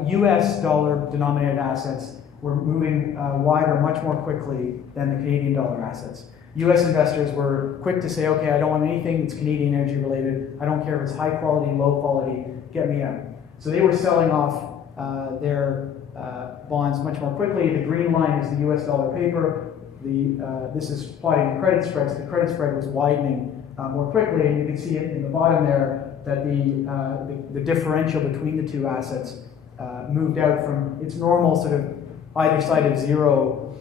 US dollar denominated assets were moving wider much more quickly than the Canadian dollar assets. US investors were quick to say, okay, I don't want anything that's Canadian energy related. I don't care if it's high quality, low quality, get me out. So they were selling off their bonds much more quickly. The green line is the US dollar paper. This is plotting the credit spreads. The credit spread was widening more quickly, and you can see it in the bottom there that the differential between the two assets moved out from its normal sort of either side of 0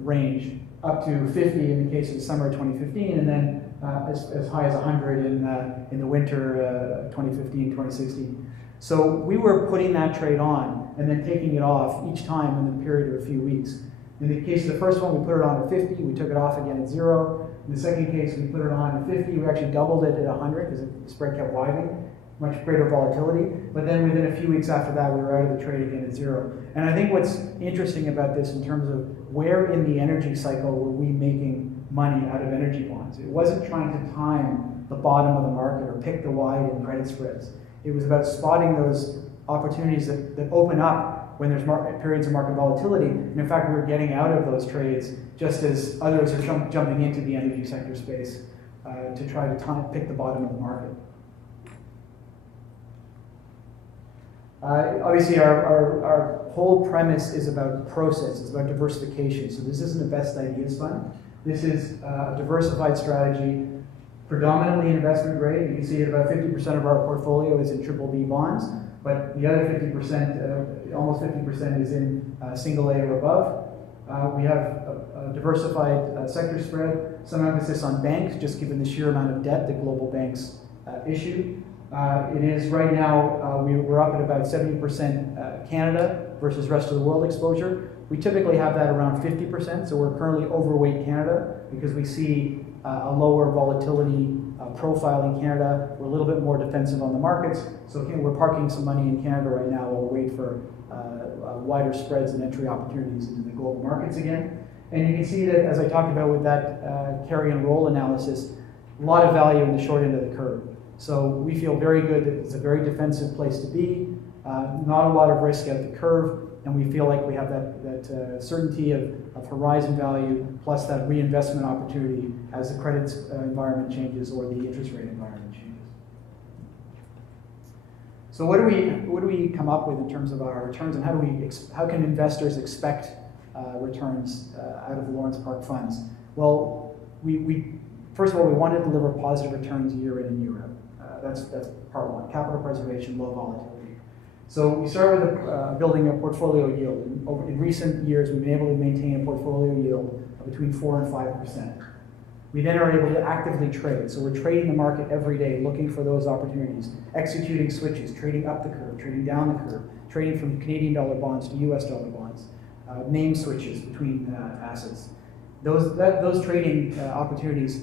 range up to 50 in the case of the summer of 2015, and then as high as 100 in the winter 2015, 2016. So we were putting that trade on and then taking it off each time in the period of a few weeks. In the case of the first one, we put it on at 50, we took it off again at 0. In the second case, we put it on at 50, we actually doubled it at 100 because the spread kept widening, much greater volatility. But then within a few weeks after that, we were out of the trade again at 0. And I think what's interesting about this in terms of where in the energy cycle were we making money out of energy bonds? It wasn't trying to time the bottom of the market or pick the wide in credit spreads. It was about spotting those opportunities that open up when there's periods of market volatility. And in fact, we were getting out of those trades just as others are jumping into the energy sector space to try to pick the bottom of the market. Obviously, our whole premise is about process, it's about diversification. So this isn't a best ideas fund. This is a diversified strategy, predominantly investment grade. You can see that about 50% of our portfolio is in BBB bonds, but the other 50%, almost 50% is in single A or above. We have a diversified sector spread, some emphasis on banks, just given the sheer amount of debt that global banks issue. It is right now, we're up at about 70% Canada versus rest of the world exposure. We typically have that around 50%, so we're currently overweight Canada because we see a lower volatility profile in Canada. We're a little bit more defensive on the markets, so we're parking some money in Canada right now while we wait for wider spreads and entry opportunities into the global markets again. And you can see that, as I talked about with that carry and roll analysis, a lot of value in the short end of the curve. So we feel very good that it's a very defensive place to be. not a lot of risk out the curve, and we feel like we have that certainty of horizon value plus that reinvestment opportunity as the credit environment changes or the interest rate environment changes. So what do we come up with in terms of our returns, and how can investors expect returns out of the Lawrence Park funds? Well, we first of all, we want to deliver positive returns year in and year out. That's part one: capital preservation, low volatility. So we start with building a portfolio yield. In recent years, we've been able to maintain a portfolio yield of between 4 and 5%. We then are able to actively trade. So we're trading the market every day, looking for those opportunities, executing switches, trading up the curve, trading down the curve, trading from Canadian dollar bonds to US dollar bonds, name switches between assets. Those trading opportunities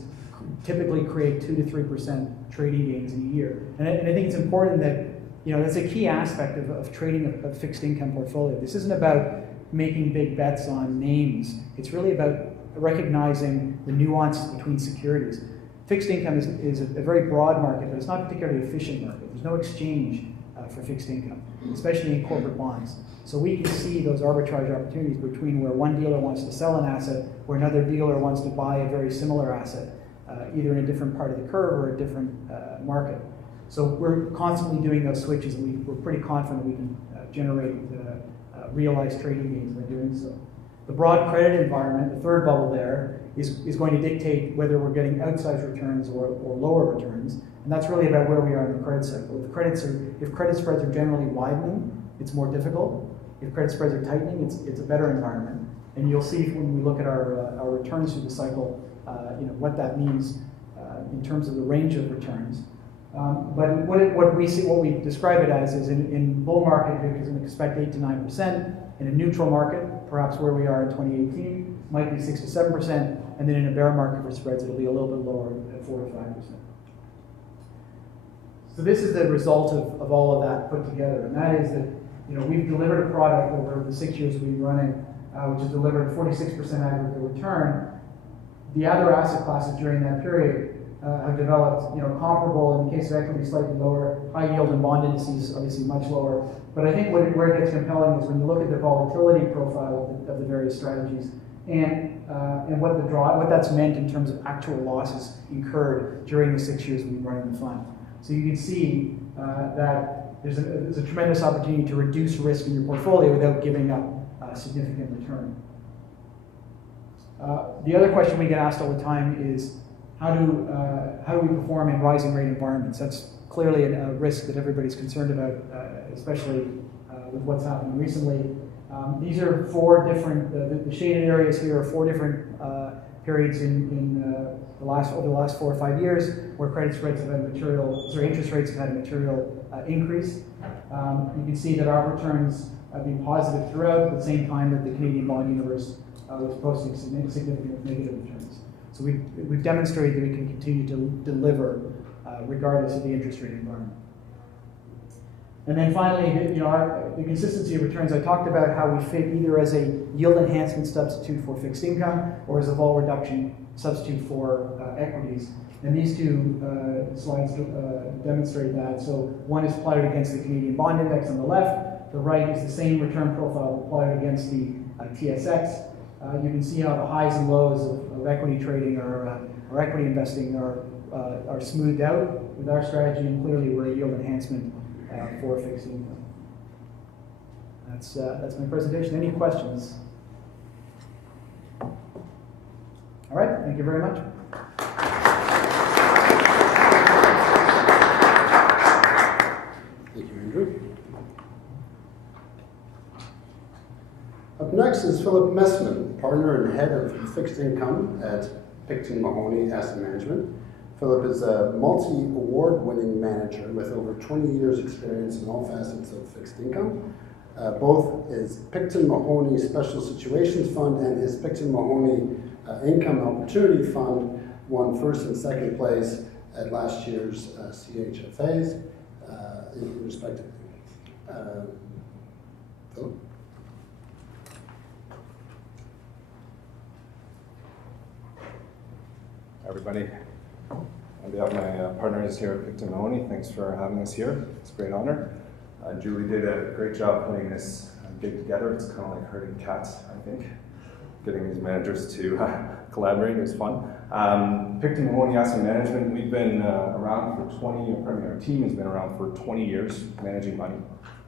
typically create 2 to 3% trading gains in a year. And I think it's important that, that's a key aspect of trading a fixed income portfolio. This isn't about making big bets on names. It's really about recognizing the nuance between securities. Fixed income is a very broad market, but it's not a particularly efficient market. There's no exchange for fixed income, especially in corporate bonds. So we can see those arbitrage opportunities between where one dealer wants to sell an asset, where another dealer wants to buy a very similar asset, either in a different part of the curve or a different market. So we're constantly doing those switches, and we're pretty confident we can generate realized trading gains by doing so. The broad credit environment, the third bubble there, is going to dictate whether we're getting outsized returns or lower returns, and that's really about where we are in the credit cycle. If credit spreads are generally widening, it's more difficult. If credit spreads are tightening, it's a better environment. And you'll see when we look at our returns through the cycle, what that means in terms of the range of returns. But what we describe it as is in bull market, we can expect 8 to 9%. In a neutral market, perhaps where we are in 2018, might be 6 to 7%. And then in a bear market for spreads, it'll be a little bit lower at 4 to 5%. So this is the result of all of that put together, and that is that we've delivered a product over the 6 years we've been running, which has delivered a 46% aggregate return. The other asset classes during that period have developed, comparable, in the case of equity, slightly lower, high yield and bond indices obviously much lower. But I think where it gets compelling is when you look at the volatility profile of the various strategies and what that's meant in terms of actual losses incurred during the 6 years we've been running the fund. So you can see that there's a tremendous opportunity to reduce risk in your portfolio without giving up significant return. The other question we get asked all the time is, how do we perform in rising rate environments? That's clearly a risk that everybody's concerned about, especially with what's happened recently. These are 4 different, the shaded areas here are 4 different periods over the last 4 or 5 years where credit spreads have had interest rates have had a material increase. You can see that our returns have been positive throughout, at the same time that the Canadian bond universe was posting significant negative returns. So we've demonstrated that we can continue to deliver regardless of the interest rate environment. And then finally, the consistency of returns. I talked about how we fit either as a yield enhancement substitute for fixed income or as a vol reduction substitute for equities. And these 2 slides demonstrate that. So one is plotted against the Canadian bond index on the left. The right is the same return profile plotted against the TSX. You can see how the highs and lows of equity trading or equity investing are smoothed out with our strategy, and clearly we're a yield enhancement for fixed income. That's my presentation. Any questions? All right, thank you very much. Thank you, Andrew. Up next is Philip Messman, partner and head of fixed income at Picton Mahoney Asset Management. Philip is a multi-award-winning manager with over 20 years' experience in all facets of fixed income. Both his Picton Mahoney Special Situations Fund and his Picton Mahoney Income Opportunity Fund won first and second place at last year's CHFAs, respectively. Philip? Everybody, on behalf of my partners here at Picton Mahoney, thanks for having us here. It's a great honor. Julie did a great job putting this gig together. It's kind of like herding cats, I think. Getting these managers to collaborate is fun. Picton Mahoney Asset Management, we've been around for 20, our team has been around for 20 years managing money.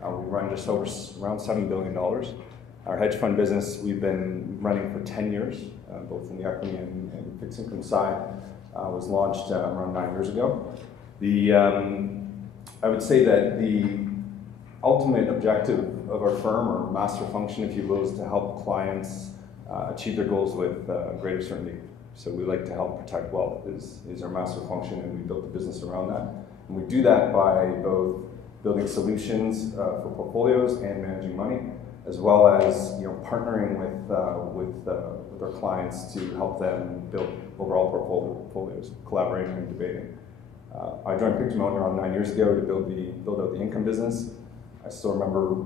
We run just over around $7 billion. Our hedge fund business, we've been running for 10 years, both in the equity and fixed income side. Was launched around 9 years ago. I would say that the ultimate objective of our firm, or master function, if you will, is to help clients achieve their goals with greater certainty. So we like to help protect wealth is our master function, and we built the business around that. And we do that by both building solutions for portfolios and managing money, as well as partnering with our clients to help them build overall portfolios, collaborating and debating. I joined Picton Mahoney around 9 years ago to build out the income business. I still remember,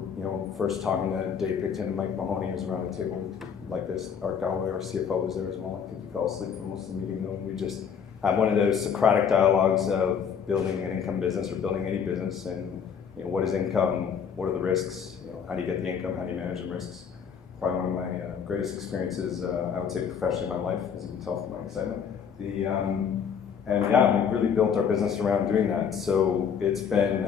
first talking to Dave Picton and Mike Mahoney was around a table like this. Art Galloway, our CFO, was there as well. I think he fell asleep for most of the meeting though, and we just had one of those Socratic dialogues of building an income business or building any business, and what is income, what are the risks, how do you get the income, how do you manage the risks. Probably one of my greatest experiences, I would say, professionally in my life, as you can tell from my excitement. And yeah, we really built our business around doing that. So it's been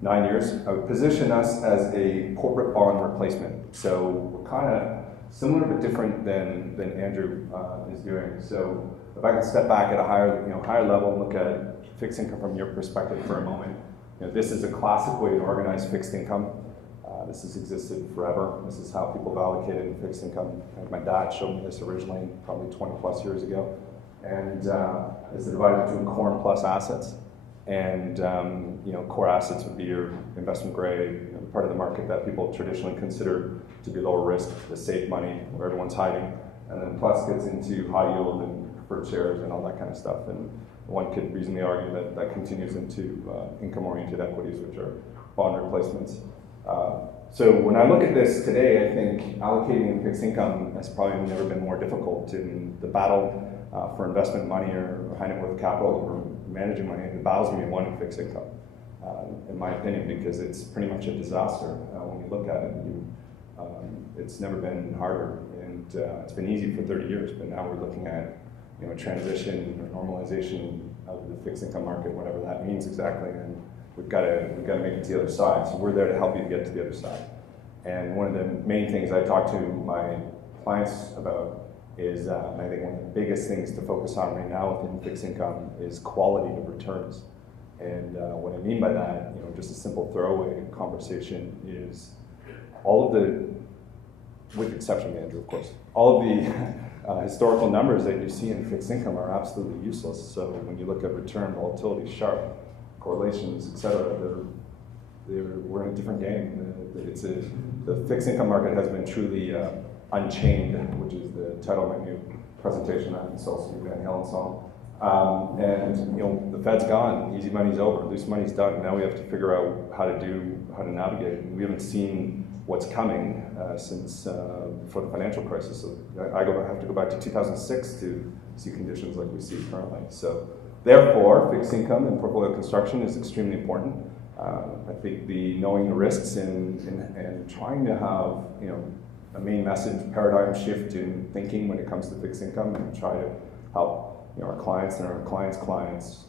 9 years. I would position us as a corporate bond replacement. So we're kind of similar but different than Andrew is doing. So if I can step back at a higher level and look at fixed income from your perspective for a moment, this is a classic way to organize fixed income. This has existed forever. This is how people have allocated in fixed income. My dad showed me this originally, probably 20 plus years ago. And it's divided between core and plus assets. And core assets would be your investment grade, part of the market that people traditionally consider to be lower risk, the safe money where everyone's hiding. And then plus gets into high yield and preferred shares and all that kind of stuff. And one could reasonably argue that that continues into income-oriented equities, which are bond replacements. So when I look at this today, I think allocating in fixed income has probably never been more difficult. In the battle for investment money or high net worth capital or managing money, the battle's going to be won in fixed income, in my opinion, because it's pretty much a disaster when you look at it. It's never been harder, and it's been easy for 30 years, but now we're looking at a transition or normalization of the fixed income market, whatever that means exactly, and we've got to make it to the other side. So we're there to help you get to the other side. And one of the main things I talk to my clients about is, I think one of the biggest things to focus on right now within fixed income is quality of returns. And what I mean by that, just a simple throwaway conversation is all of the, with exception of Andrew, of course, all of the historical numbers that you see in fixed income are absolutely useless. So when you look at return volatility, sharp correlations, etc., we're in a different game. The fixed income market has been truly unchained, which is the title of my new presentation. It's also Van Halen song. And the Fed's gone, easy money's over, loose money's done. Now we have to figure out how to navigate it. And we haven't seen what's coming since before the financial crisis. So I have to go back to 2006 to see conditions like we see currently. So therefore, fixed income and portfolio construction is extremely important. I think knowing the risks and trying to have a main message paradigm shift in thinking when it comes to fixed income and try to help our clients and our clients' clients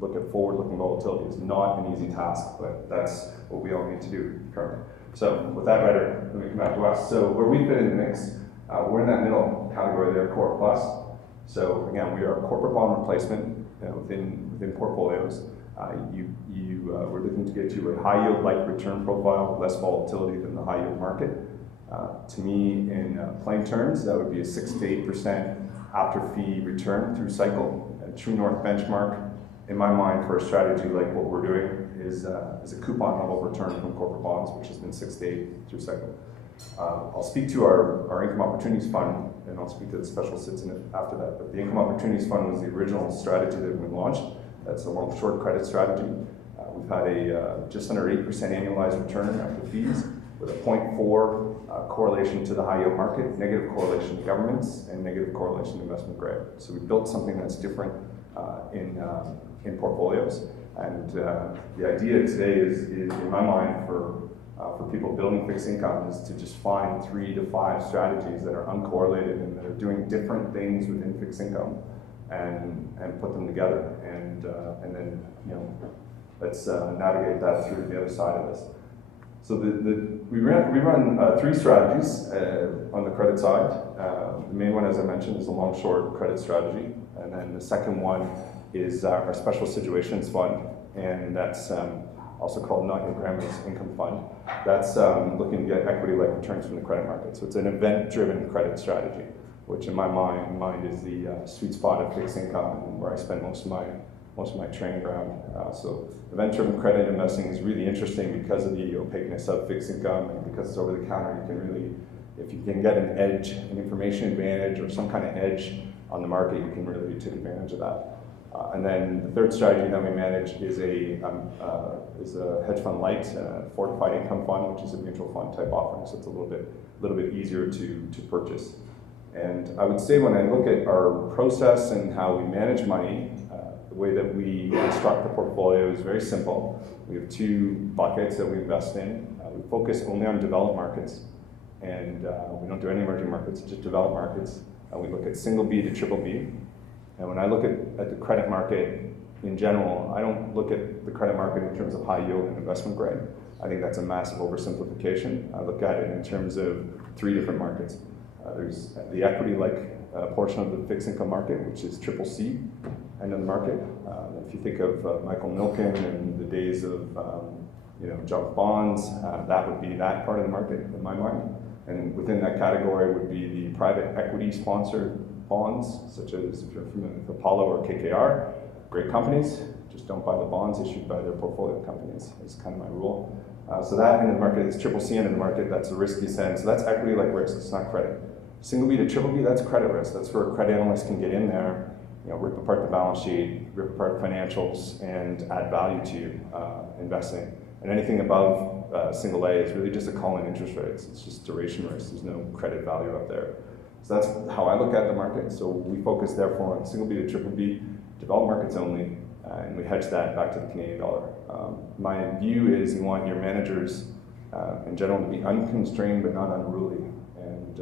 look at forward-looking volatility is not an easy task, but that's what we all need to do currently. So with that rhetoric, let me come back to us. So where we fit in the mix, we're in that middle category there, core plus. So again, we are a corporate bond replacement within portfolios. We're looking to get to a high yield like return profile, less volatility than the high yield market. To me, in plain terms, that would be a 6 to 8% after fee return through cycle. A true north benchmark, in my mind, for a strategy like what we're doing is a coupon level return from corporate bonds, which has been 6 to 8 through cycle. I'll speak to our Income Opportunities Fund, and I'll speak to the special sits in it after that. But the Income Opportunities Fund was the original strategy that we launched. That's a long-short credit strategy. We've had a just under 8% annualized return after fees, with a 0.4 correlation to the high yield market, negative correlation to governments, and negative correlation to investment grade. So we built something that's different in portfolios. And the idea today is in my mind, for people building fixed income is to just find 3 to 5 strategies that are uncorrelated and that are doing different things within fixed income, and put them together, and then let's navigate that through the other side of this. So we run 3 strategies on the credit side. The main one, as I mentioned, is a long-short credit strategy, and then the second one is our special situations fund, and that's also called Not Your Grandma's Income Fund. That's looking to get equity-like returns from the credit market. So it's an event-driven credit strategy, which in my mind is the sweet spot of fixed income, and where I spend most of my training ground. So event-driven credit investing is really interesting because of the opaqueness of fixed income, and because it's over the counter. You can really, if you can get an edge, an information advantage, or some kind of edge on the market, you can really take advantage of that. And then the third strategy that we manage is a hedge fund light, fortified income fund, which is a mutual fund type offering. So it's a little bit easier to purchase. And I would say when I look at our process and how we manage money, the way that we construct the portfolio is very simple. We have 2 buckets that we invest in. We focus only on developed markets, and we don't do any emerging markets, just developed markets. We look at single B to triple B. And when I look at the credit market in general, I don't look at the credit market in terms of high yield and investment grade. I think that's a massive oversimplification. I look at it in terms of 3 different markets. There's the equity-like portion of the fixed income market, which is triple C end of the market. If you think of Michael Milken and the days of junk bonds, that would be that part of the market in my mind. And within that category would be the private equity sponsored bonds, such as, if you're familiar with Apollo or KKR, great companies, just don't buy the bonds issued by their portfolio companies, is kind of my rule. So that end of the market is triple C end of the market, that's the riskiest end. So that's equity-like risk, it's not credit. Single B to triple B, that's credit risk. That's where credit analysts can get in there, rip apart the balance sheet, rip apart financials, and add value to investing. And anything above single A is really just a call in interest rates. It's just duration risk. There's no credit value up there. So that's how I look at the market. So we focus therefore on single B to triple B, developed markets only, and we hedge that back to the Canadian dollar. My view is you want your managers in general to be unconstrained but not unruly. And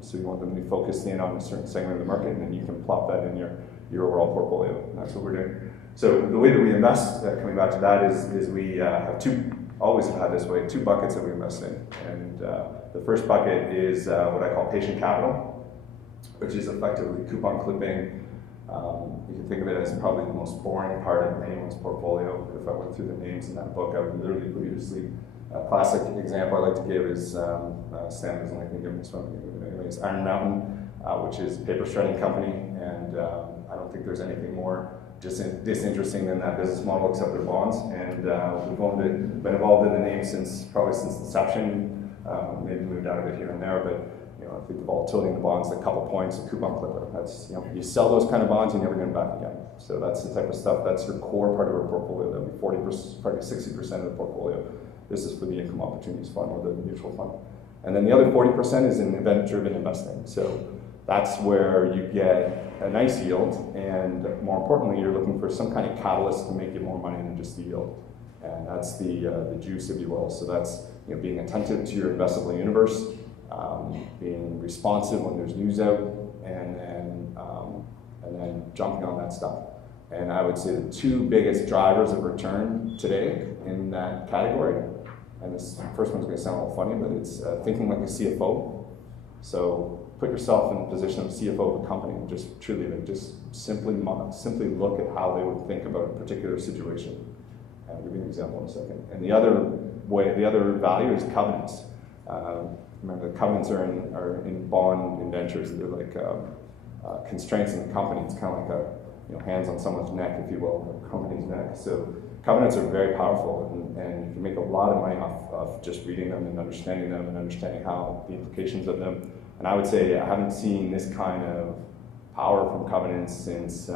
so you want them to be focused in on a certain segment of the market, and then you can plop that in your overall portfolio. And that's what we're doing. So the way that we invest, coming back to that, is we have always have had this way, 2 buckets that we invest in. And the first bucket is what I call patient capital, which is effectively coupon clipping. You can think of it as probably the most boring part of anyone's portfolio. If I went through the names in that book, I would literally put you to sleep. A classic example I like to give is, Sam doesn't like me giving this one, but anyways, Iron Mountain, which is a paper shredding company, and I don't think there's anything more disinteresting than that business model except their bonds. And we've been involved in the name probably since inception. Maybe moved out of it here and there, but I think the volatility in the bonds, a couple points, a coupon clipper. That's you sell those kind of bonds, you never get them back again. So that's the type of stuff. That's the core part of our portfolio. That'll be 40%, probably 60% of the portfolio. This is for the income opportunities fund or the mutual fund. And then the other 40% is in event-driven investing. So that's where you get a nice yield, and more importantly, you're looking for some kind of catalyst to make you more money than just the yield. And that's the juice, if you will. So that's being attentive to your investable universe, being responsive when there's news out, and then jumping on that stuff. And I would say the 2 biggest drivers of return today in that category, and this first one's going to sound a little funny, but it's thinking like a CFO. So put yourself in the position of CFO of a company and just truly simply look at how they would think about a particular situation. I'll give you an example in a second. And the other value is covenants. Remember, the covenants are in bond indentures. They're like constraints in the company. It's kind of like hands on someone's neck, if you will, or company's neck. So covenants are very powerful, and you can make a lot of money off of just reading them and understanding how the implications of them. And I would say I haven't seen this kind of power from covenants since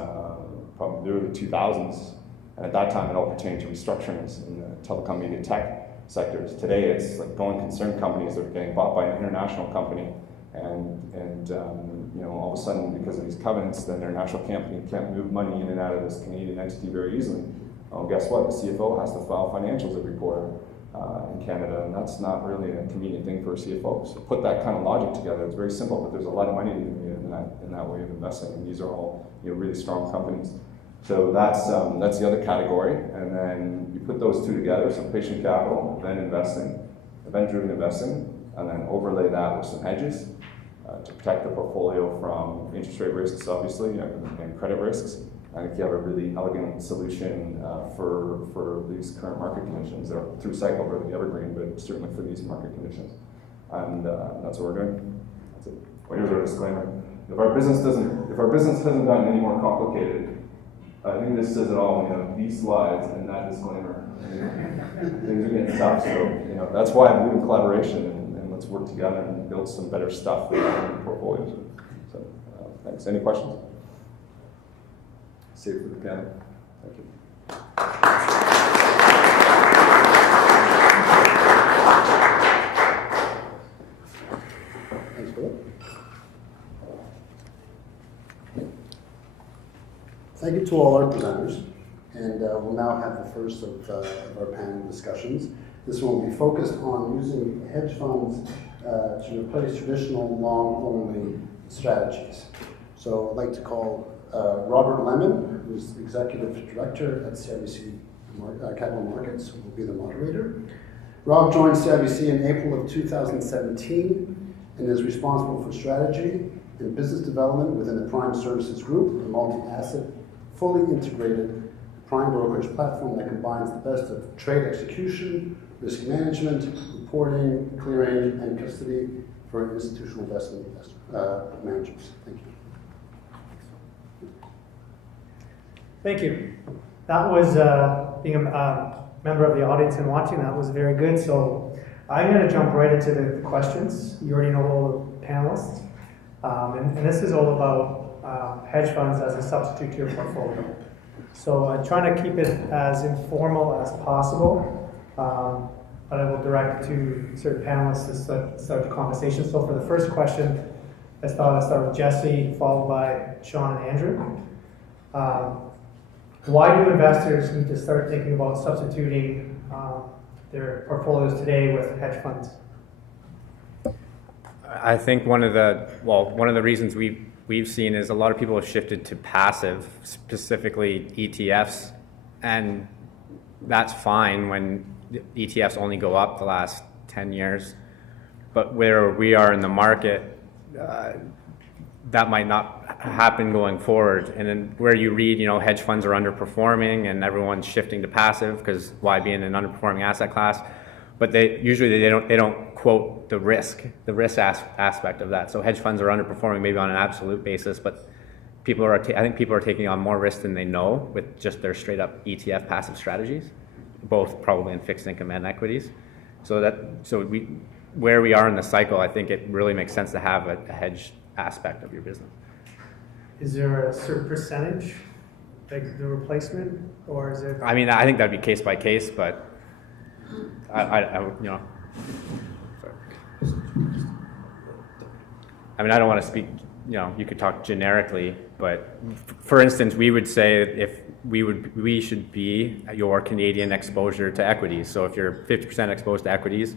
probably the early 2000s. And at that time, it all pertained to restructurings in the telecom media tech sectors. Today, it's like going concern companies that are getting bought by an international company, and all of a sudden, because of these covenants, the international company can't move money in and out of this Canadian entity very easily. Oh, guess what? The CFO has to file financials every quarter in Canada, and that's not really a convenient thing for a CFO. So put that kind of logic together. It's very simple, but there's a lot of money to be made in that way of investing, and these are all really strong companies. So that's the other category, and then you put those two together, so patient capital, event-driven investing, and then overlay that with some hedges to protect the portfolio from interest rate risks, obviously, and credit risks. I think you have a really elegant solution for these current market conditions. They're through cycle really evergreen, but certainly for these market conditions. And that's what we're doing. That's it. Well, here's our disclaimer. If our business hasn't gotten any more complicated, I think this says it all. We have these slides and that disclaimer. Things are getting tough, so that's why I believe in collaboration and let's work together and build some better stuff in portfolios. So, thanks. Any questions? Save for the panel. Thank you. Thanks, Philip. Thank you to all our presenters, and we'll now have the first of our panel discussions. This one will be focused on using hedge funds to replace traditional long-only strategies. So I'd like to call Robert Lemon, who's Executive Director at CIBC Capital Markets, who will be the moderator. Rob joined CIBC in April of 2017 and is responsible for strategy and business development within the Prime Services Group, a multi-asset, fully integrated prime brokerage platform that combines the best of trade execution, risk management, reporting, clearing, and custody for institutional investment managers. Thank you. Thank you. That was, being a member of the audience and watching, that was very good. So I'm going to jump right into the questions. You already know all the panelists. And this is all about hedge funds as a substitute to your portfolio. So trying to keep it as informal as possible, but I will direct to certain panelists to start the conversation. So for the first question, I thought I'd start with Jesse, followed by Sean and Andrew. Why do investors need to start thinking about substituting their portfolios today with hedge funds? I think one of the reasons we've seen is a lot of people have shifted to passive, specifically ETFs, and that's fine when ETFs only go up the last 10 years. But where we are in the market, that might not happen going forward. And then where you read, hedge funds are underperforming and everyone's shifting to passive because why be in an underperforming asset class? But they don't quote the risk aspect of that. So hedge funds are underperforming maybe on an absolute basis, but I think people are taking on more risk than they know with just their straight up ETF passive strategies, both probably in fixed income and equities. Where we are in the cycle, I think it really makes sense to have a hedge aspect of your business. Is there a certain percentage, like the replacement, or is it? I mean, I think that'd be case by case, but I don't want to speak. You could talk generically, but for instance, we would say if we should be your Canadian exposure to equities. So if you're 50% exposed to equities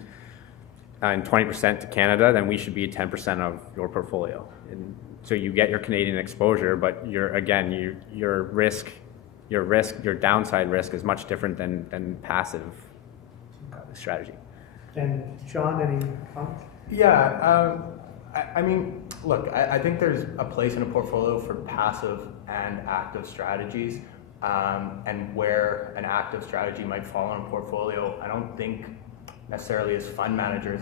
and 20% to Canada, then we should be 10% of your portfolio. And so you get your Canadian exposure, but your downside risk is much different than passive strategy. And Sean, any comments? Yeah, I mean, look, I think there's a place in a portfolio for passive and active strategies, and where an active strategy might fall in a portfolio, I don't think necessarily as fund managers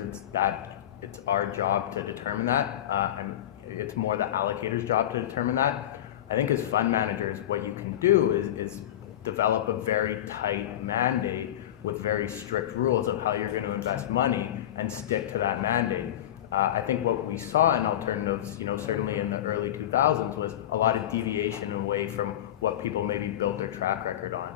it's our job to determine that, and it's more the allocator's job to determine that. I think as fund managers, what you can do is develop a very tight mandate with very strict rules of how you're going to invest money and stick to that mandate. I think what we saw in alternatives, certainly in the early 2000s, was a lot of deviation away from what people maybe built their track record on.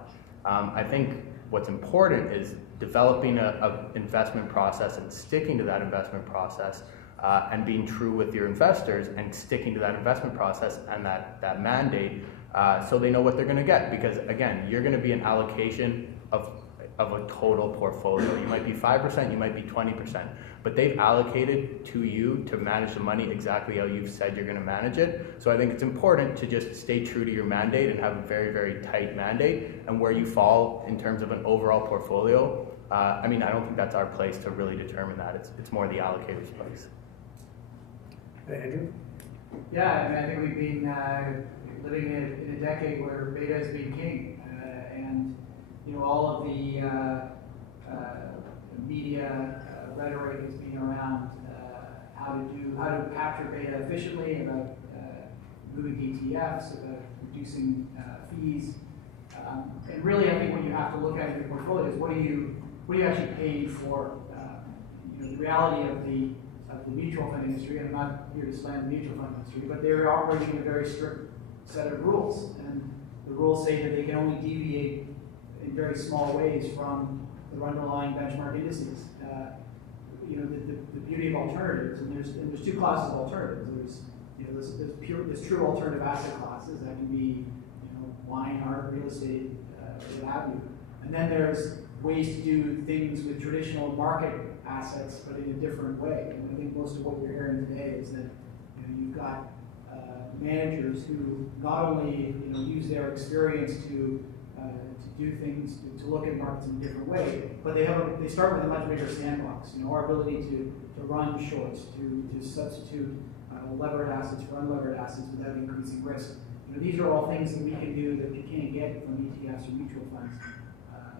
I think what's important is developing an investment process and sticking to that investment process, and being true with your investors and sticking to that investment process and that mandate so they know what they're going to get. Because again, you're going to be an allocation of a total portfolio. You might be 5%, you might be 20%, but they've allocated to you to manage the money exactly how you've said you're going to manage it. So I think it's important to just stay true to your mandate and have a very, very tight mandate, and where you fall in terms of an overall portfolio. I mean, I don't think that's our place to really determine that. It's more the allocator's place. Andrew? Yeah, I mean, I think we've been living in a decade where beta has been king, and all of the media rhetoric has been around how to capture beta efficiently, about moving ETFs, about reducing fees, and really, I think what you have to look at in your portfolio is what are you actually paying for? The reality of the mutual fund industry, and I'm not here to slam the mutual fund industry, but they're operating in a very strict set of rules, and the rules say that they can only deviate in very small ways from the underlying benchmark indices. The beauty of alternatives, and there's two classes of alternatives. There's true alternative asset classes that can be wine, art, real estate, what have you, and then there's ways to do things with traditional market assets, but in a different way. And I think most of what you're hearing today is that you've got managers who not only use their experience to do things, to look at markets in a different way, but they start with a much bigger sandbox. Our ability to run shorts, to substitute levered assets for unlevered assets without increasing risk. These are all things that we can do that you can't get from ETFs or mutual funds,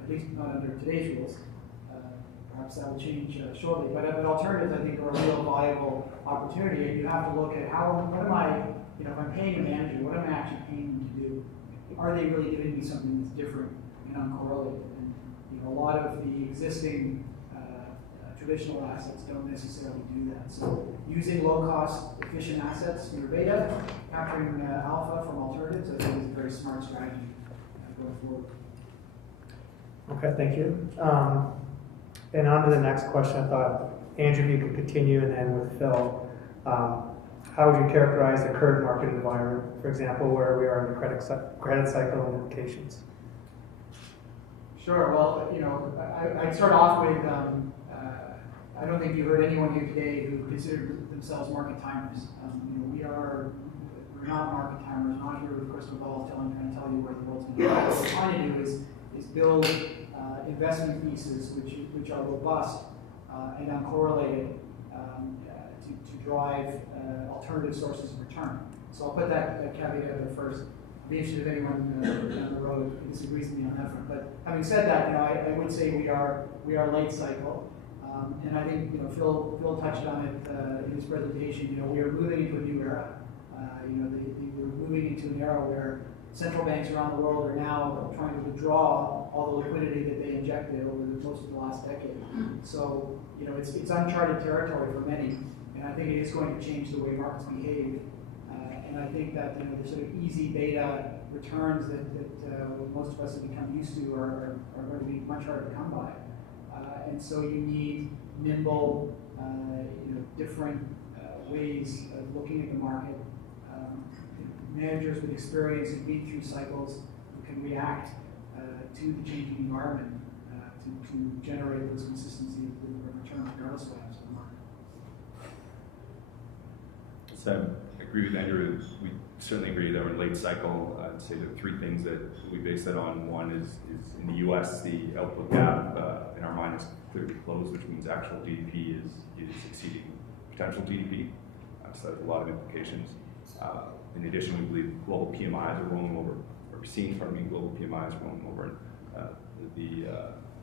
at least not under today's rules. Perhaps that will change shortly. But alternatives, I think, are a real viable opportunity. And you have to look at what am I, if I'm paying a manager, what am I actually paying them to do? Are they really giving me something that's different and uncorrelated? And a lot of the existing traditional assets don't necessarily do that. So using low-cost, efficient assets in your beta, capturing alpha from alternatives, I think is a very smart strategy going forward. Okay, thank you. And on to the next question. I thought, Andrew, you could continue, and then with Phil, how would you characterize the current market environment, for example, where we are in the credit cycle and implications? Sure. Well, I'd start off with, I don't think you heard anyone here today who considered themselves market timers. We're not market timers. We're not here with crystal balls trying to tell you where the world's going to go. What we're trying to do is build investment theses which are robust and uncorrelated to drive alternative sources of return. So I'll put that caveat out there first. I'd be interested if anyone down the road disagrees with me on that front. But having said that, I would say we are late cycle, and I think Phil touched on it in his presentation. We are moving into a new era. We're moving into an era where central banks around the world are now trying to withdraw all the liquidity that they injected over most of the last decade. So, it's uncharted territory for many, and I think it is going to change the way markets behave. And I think that the sort of easy beta returns that most of us have become used to are going to be much harder to come by. And so you need nimble, different ways of looking at the market. Managers with experience and read through cycles who can react to the changing environment to generate those consistency of return regardless of what happens in the market. So I agree with Andrew. We certainly agree that we're in late cycle. I'd say there are three things that we base that on. One is in the U.S., the output gap in our mind is clearly closed, which means actual GDP is exceeding potential GDP. So that's a lot of implications. In addition, we believe global PMIs are rolling over, or seeing global PMIs rolling over.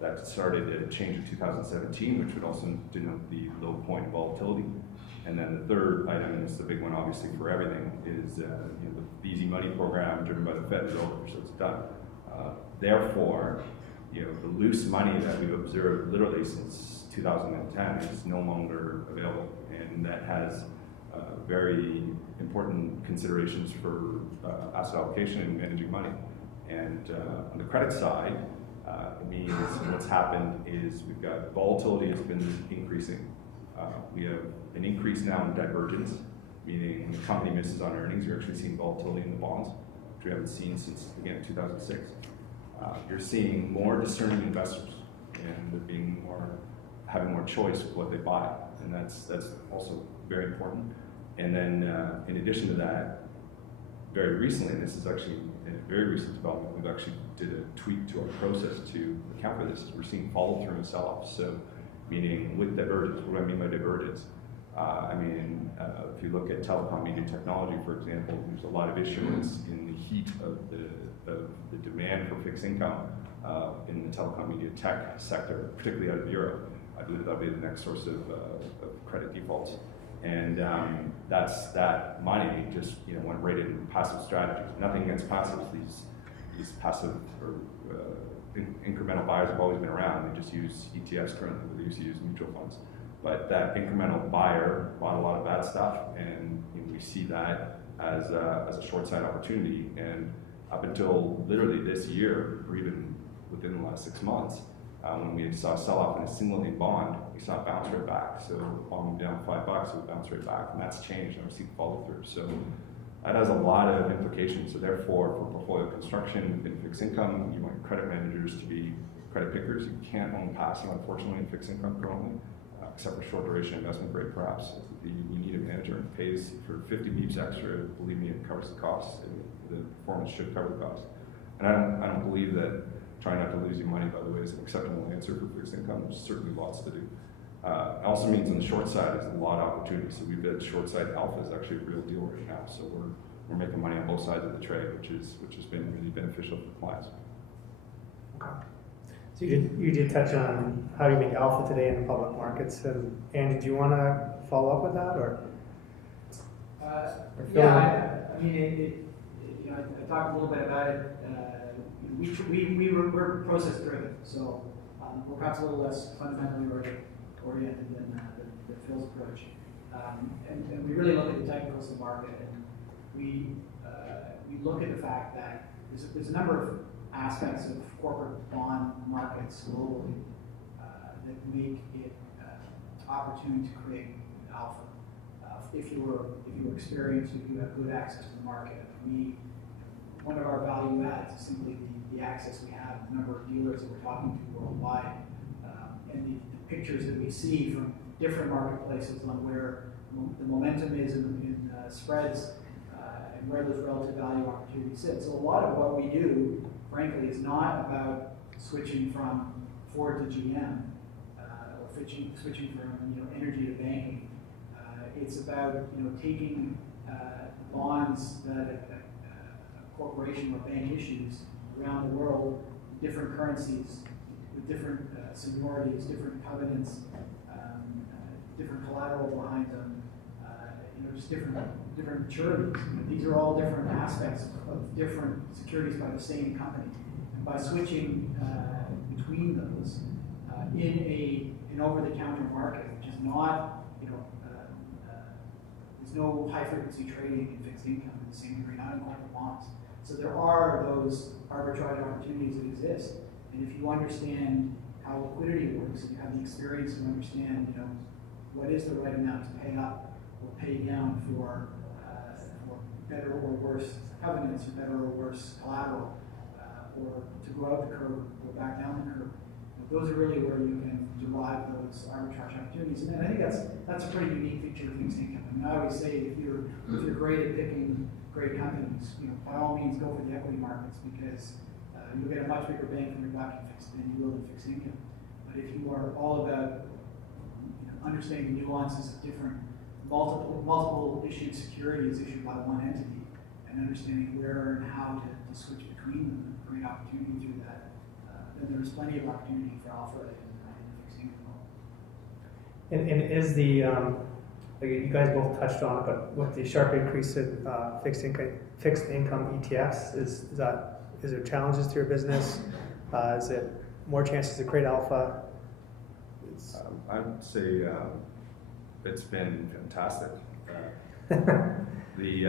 That started a change in 2017, which would also denote the low point of volatility. And then the third item, and it's the big one obviously for everything, is the easy money program driven by the Fed is over, so it's done. Therefore, the loose money that we've observed literally since 2010 is no longer available, and that has very important considerations for asset allocation and managing money. And on the credit side, it means what's happened is we've got volatility has been increasing. We have an increase now in divergence, meaning when the company misses on earnings, you're actually seeing volatility in the bonds. which we haven't seen since, again, 2006. You're seeing more discerning investors, and they're having more choice with what they buy, and that's also very important. And then, in addition to that, very recently, and this is actually a very recent development, we've actually did a tweak to our process to account for this, is we're seeing follow through and sell-offs. So, meaning with divergence, what do I mean by divergence? If you look at telecom media technology, for example, there's a lot of issuance in the heat of the demand for fixed income in the telecom media tech sector, particularly out of Europe. I believe that'll be the next source of credit defaults. And that money just went right into passive strategies. Nothing against passives. These passive or incremental buyers have always been around. They just use ETFs currently. They used to use mutual funds. But that incremental buyer bought a lot of bad stuff, and we see that as a short side opportunity. And up until literally this year, or even within the last 6 months, when we saw a sell-off in a single name bond, we saw it bounce right back. So bond down $5, it would bounce right back, and that's changed. And we're seeing follow through. So that has a lot of implications. So therefore, for portfolio construction in fixed income, you want credit managers to be credit pickers. You can't own passive, unfortunately, in fixed income currently, except for short duration investment grade, perhaps. You need a manager and pays for 50 beeps extra. Believe me, it covers the cost. The performance should cover the cost. And I don't believe that trying not to lose your money, by the way, is an acceptable answer for fixed income. There's certainly lots to do. It also means on the short side, there's a lot of opportunity. So we've got short side alpha is actually a real deal right now. So we're making money on both sides of the trade, which has been really beneficial for clients. Okay. So you did touch on how you make alpha today in the public markets, and Andy, do you want to follow up with that, or? I talked a little bit about it. We're process driven, so we're perhaps a little less fundamentally oriented than Phil's approach, and we really look at the technicals of the market, and we look at the fact that there's a number of aspects of corporate bond markets globally that make it opportune to create alpha. If you were experienced, if you have good access to the market, one of our value adds is simply the access we have, the number of dealers that we're talking to worldwide, and the pictures that we see from different marketplaces on where the momentum is in spreads and where those relative value opportunities sit. So a lot of what we do, frankly, is not about switching from Ford to GM or switching from energy to banking. It's about taking bonds that a corporation or bank issues around the world, different currencies with different seniorities, different covenants, different collateral behind them, just different maturities. These are all different aspects of different securities by the same company. And by switching between those in an over-the-counter market, which is not, there's no high-frequency trading in fixed income in the same degree, not in corporate bonds. So there are those arbitrage opportunities that exist. And if you understand how liquidity works, and you have the experience to understand, what is the right amount to pay up or pay down for better or worse covenants, or better or worse collateral, or to go out the curve or back down the curve. Those are really where you can derive those arbitrage opportunities. And I think that's a pretty unique feature of fixed income. I mean, I always say if you're great at picking great companies, by all means go for the equity markets, because you'll get a much bigger bang for your buck than you will in fixed income. But if you are all about understanding the nuances of different multiple issued securities issued by one entity, and understanding where and how to switch between them and bring opportunity through that, then there's plenty of opportunity for alpha in the fixed income. And is the you guys both touched on it, but with the sharp increase in fixed income ETFs, is there challenges to your business? Is it more chances to create alpha? I would say it's been fantastic. The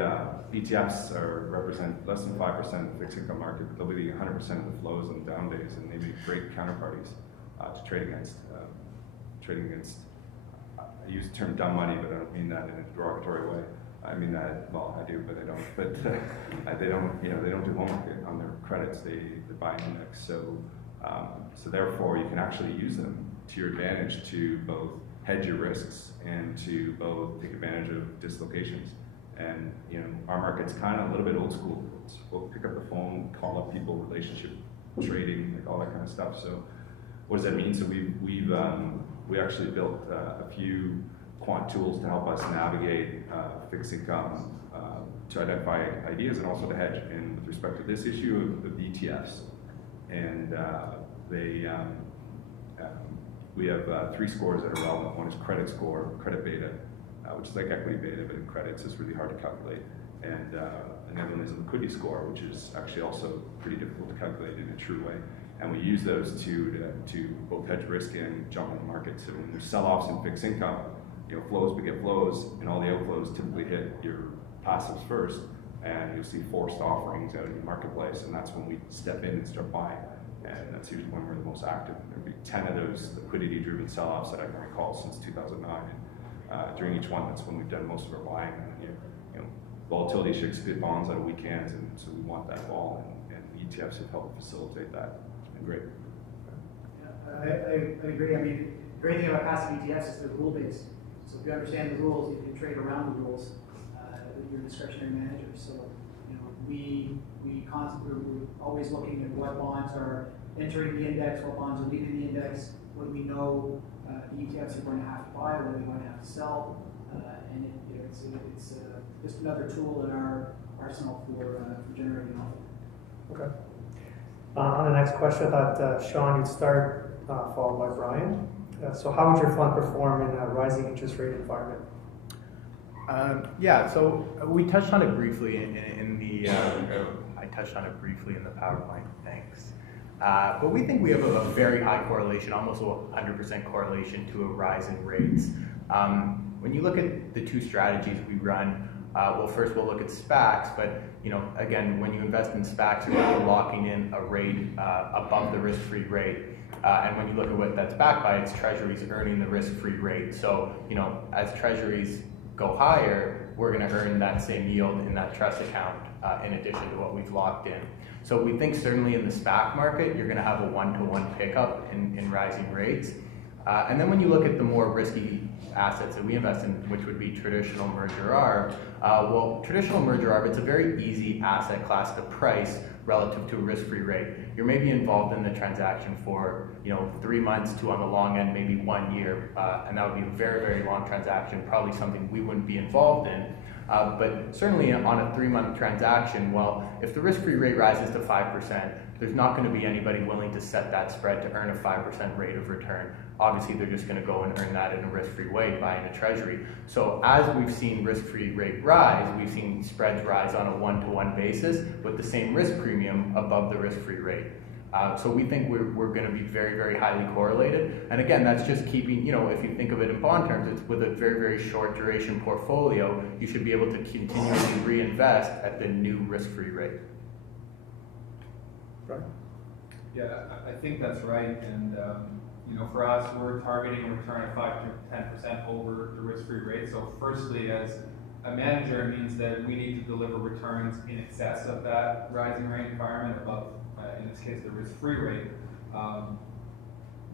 ETFs represent less than 5% of the fixed income market, but they'll be 100% of the flows on down days, and they make great counterparties to trade against. I use the term dumb money, but I don't mean that in a derogatory way. I mean, well, I do, but I don't. But they don't, they don't do homework on their credits. They buy an index. So therefore, you can actually use them to your advantage to both hedge your risks and to both take advantage of dislocations. And our market's kind of a little bit old school. We'll pick up the phone, call up people, relationship trading, like all that kind of stuff. So what does that mean? So we actually built a few quant tools to help us navigate fixed income, to identify ideas and also to hedge. And with respect to this issue of the ETFs, and we have 3 scores that are relevant. One is credit score, credit beta, which is like equity beta, but in credits it's really hard to calculate. And another one is a liquidity score, which is actually also pretty difficult to calculate in a true way. And we use those to both hedge risk and jump on the market. So when there's sell-offs in fixed income, flows beget flows, and all the outflows typically hit your passives first, and you'll see forced offerings out in the marketplace, and that's when we step in and start buying. And that's usually when we're the most active. There'll be 10 of those liquidity-driven sell-offs that I can recall since 2009. And during each one, that's when we've done most of our buying. And, volatility shakes good bonds out of weekends, and so we want that vol, and ETFs have helped facilitate that. It's been great. Yeah, I agree. I mean, the great thing about passive ETFs is they're rule-based. So if you understand the rules, you can trade around the rules with your discretionary manager. So, we're always looking at what bonds are entering the index, what bonds are leaving the index, what we know the ETFs are going to have to buy, what they're going to have to sell, and it's just another tool in our arsenal for generating alpha. Okay. On the next question, I thought Sean, you'd start, followed by Brian. So how would your fund perform in a rising interest rate environment? Yeah, so we touched on it briefly in the, I touched on it briefly in the PowerPoint, thanks. But we think we have a very high correlation, almost 100% correlation to a rise in rates. When you look at the 2 strategies we run, well, first we'll look at SPACs, but again, when you invest in SPACs, you're locking in a rate above the risk-free rate. And when you look at what that's backed by, it's treasuries earning the risk-free rate. So, as treasuries go higher, we're going to earn that same yield in that trust account in addition to what we've locked in. So we think certainly in the SPAC market, you're going to have a 1-to-1 pickup in rising rates. And then when you look at the more risky assets that we invest in, which would be traditional merger arb, well, traditional merger arb, it's a very easy asset class to price relative to a risk-free rate. You're maybe involved in the transaction for 3 months to, on the long end, maybe 1 year, and that would be a very, very long transaction, probably something we wouldn't be involved in. But certainly on a 3-month transaction, well, if the risk-free rate rises to 5%, there's not going to be anybody willing to set that spread to earn a 5% rate of return. Obviously, they're just going to go and earn that in a risk-free way, buying a treasury. So as we've seen risk-free rate rise, we've seen spreads rise on a 1-to-1 basis with the same risk premium above the risk-free rate. So we think we're going to be very, very highly correlated. And again, that's just keeping, if you think of it in bond terms, it's with a very, very short duration portfolio, you should be able to continually reinvest at the new risk-free rate. Right. Yeah, I think that's right. And for us, we're targeting a return of 5 to 10% over the risk-free rate. So firstly, as a manager, it means that we need to deliver returns in excess of that rising rate environment, above, in this case, the risk-free rate.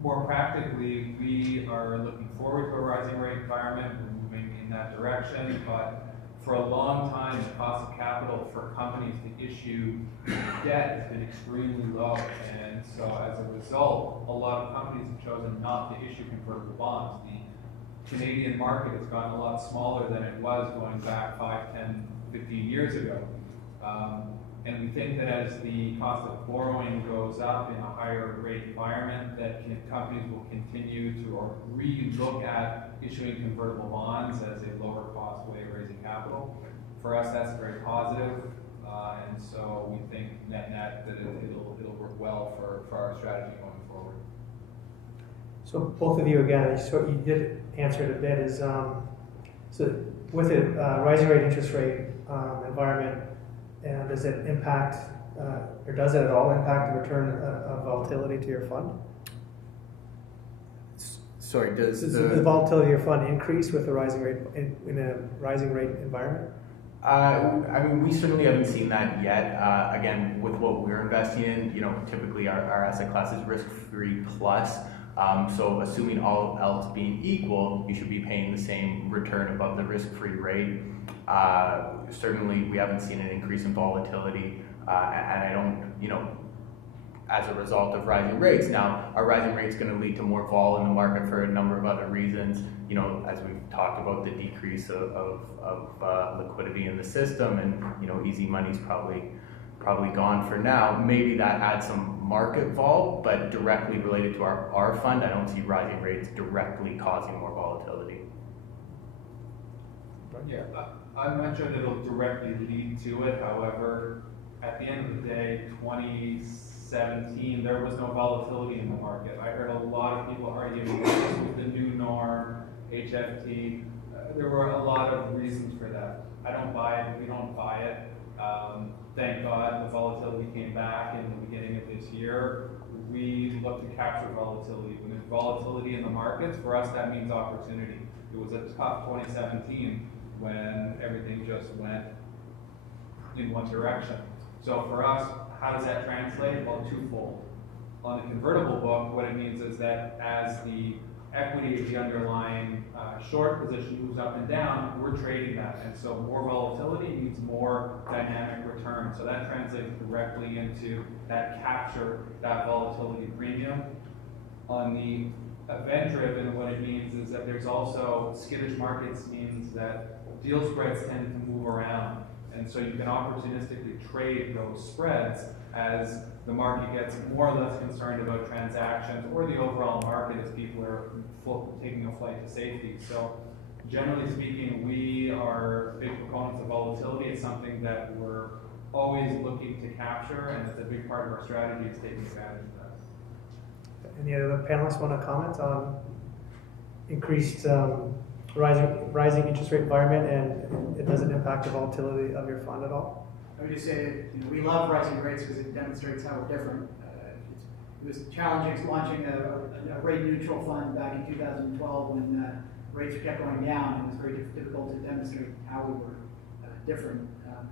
More practically, we are looking forward to a rising rate environment. We're moving in that direction, but for a long time, the cost of capital for companies to issue debt has been extremely low. And so as a result, a lot of companies have chosen not to issue convertible bonds. The Canadian market has gotten a lot smaller than it was going back 5, 10, 15 years ago. And we think that as the cost of borrowing goes up in a higher rate environment, that companies will continue to or re-look at issuing convertible bonds as a lower cost way of raising capital. For us, that's very positive, and so we think net-net that it'll work well for our strategy going forward. So both of you again, so you did answer it a bit. Is so with a rising rate interest rate environment, does it impact, or does it at all impact the return of volatility to your fund? Sorry, does Does the volatility of your fund increase with the rising rate in a rising rate environment? I mean, we certainly haven't seen that yet. Again, with what we're investing in, typically our asset class is risk-free plus. So assuming all else being equal, you should be paying the same return above the risk-free rate. Certainly, we haven't seen an increase in volatility, and I don't, as a result of rising rates. Now, are rising rates going to lead to more vol in the market for a number of other reasons? As we've talked about the decrease of liquidity in the system, and easy money's probably gone for now. Maybe that adds some market vol, but directly related to our fund, I don't see rising rates directly causing more volatility. Yeah, I'm not sure that it'll directly lead to it. However, at the end of the day, 2017, there was no volatility in the market. I heard a lot of people arguing this was the new norm, HFT. There were a lot of reasons for that. I don't buy it. We don't buy it. Thank God the volatility came back in the beginning of this year. We look to capture volatility. When there's volatility in the markets, for us that means opportunity. It was a tough 2017 when everything just went in one direction. So for us, how does that translate? Well, twofold. On the convertible book, what it means is that as the equity, the underlying short position moves up and down, we're trading that. And so more volatility means more dynamic return. So that translates directly into that capture, that volatility premium. On the event-driven, what it means is that there's also skittish markets means that deal spreads tend to move around. And so you can opportunistically trade those spreads as the market gets more or less concerned about transactions or the overall market as people are taking a flight to safety. So generally speaking, we are big proponents of volatility. It's something that we're always looking to capture, and it's a big part of our strategy is taking advantage of that. Any other panelists want to comment on increased rising interest rate environment, and it doesn't impact the volatility of your fund at all? I would just say, we love rising rates because it demonstrates how we're different. It was challenging launching a rate neutral fund back in 2012 when rates kept going down. It was very difficult to demonstrate how we were different.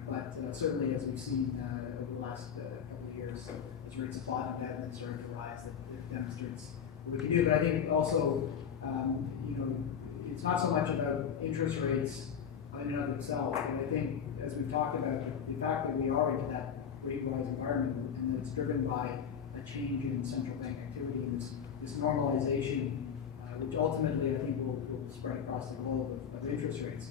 But certainly, as we've seen over the last couple of years, as rates have bottomed out and then started to rise, it demonstrates what we can do. But I think also, it's not so much about interest rates in and of itself, but I think, as we've talked about, the fact that we are into that rate rise environment and that it's driven by a change in central bank activity and this normalization, which ultimately I think will spread across the globe of interest rates.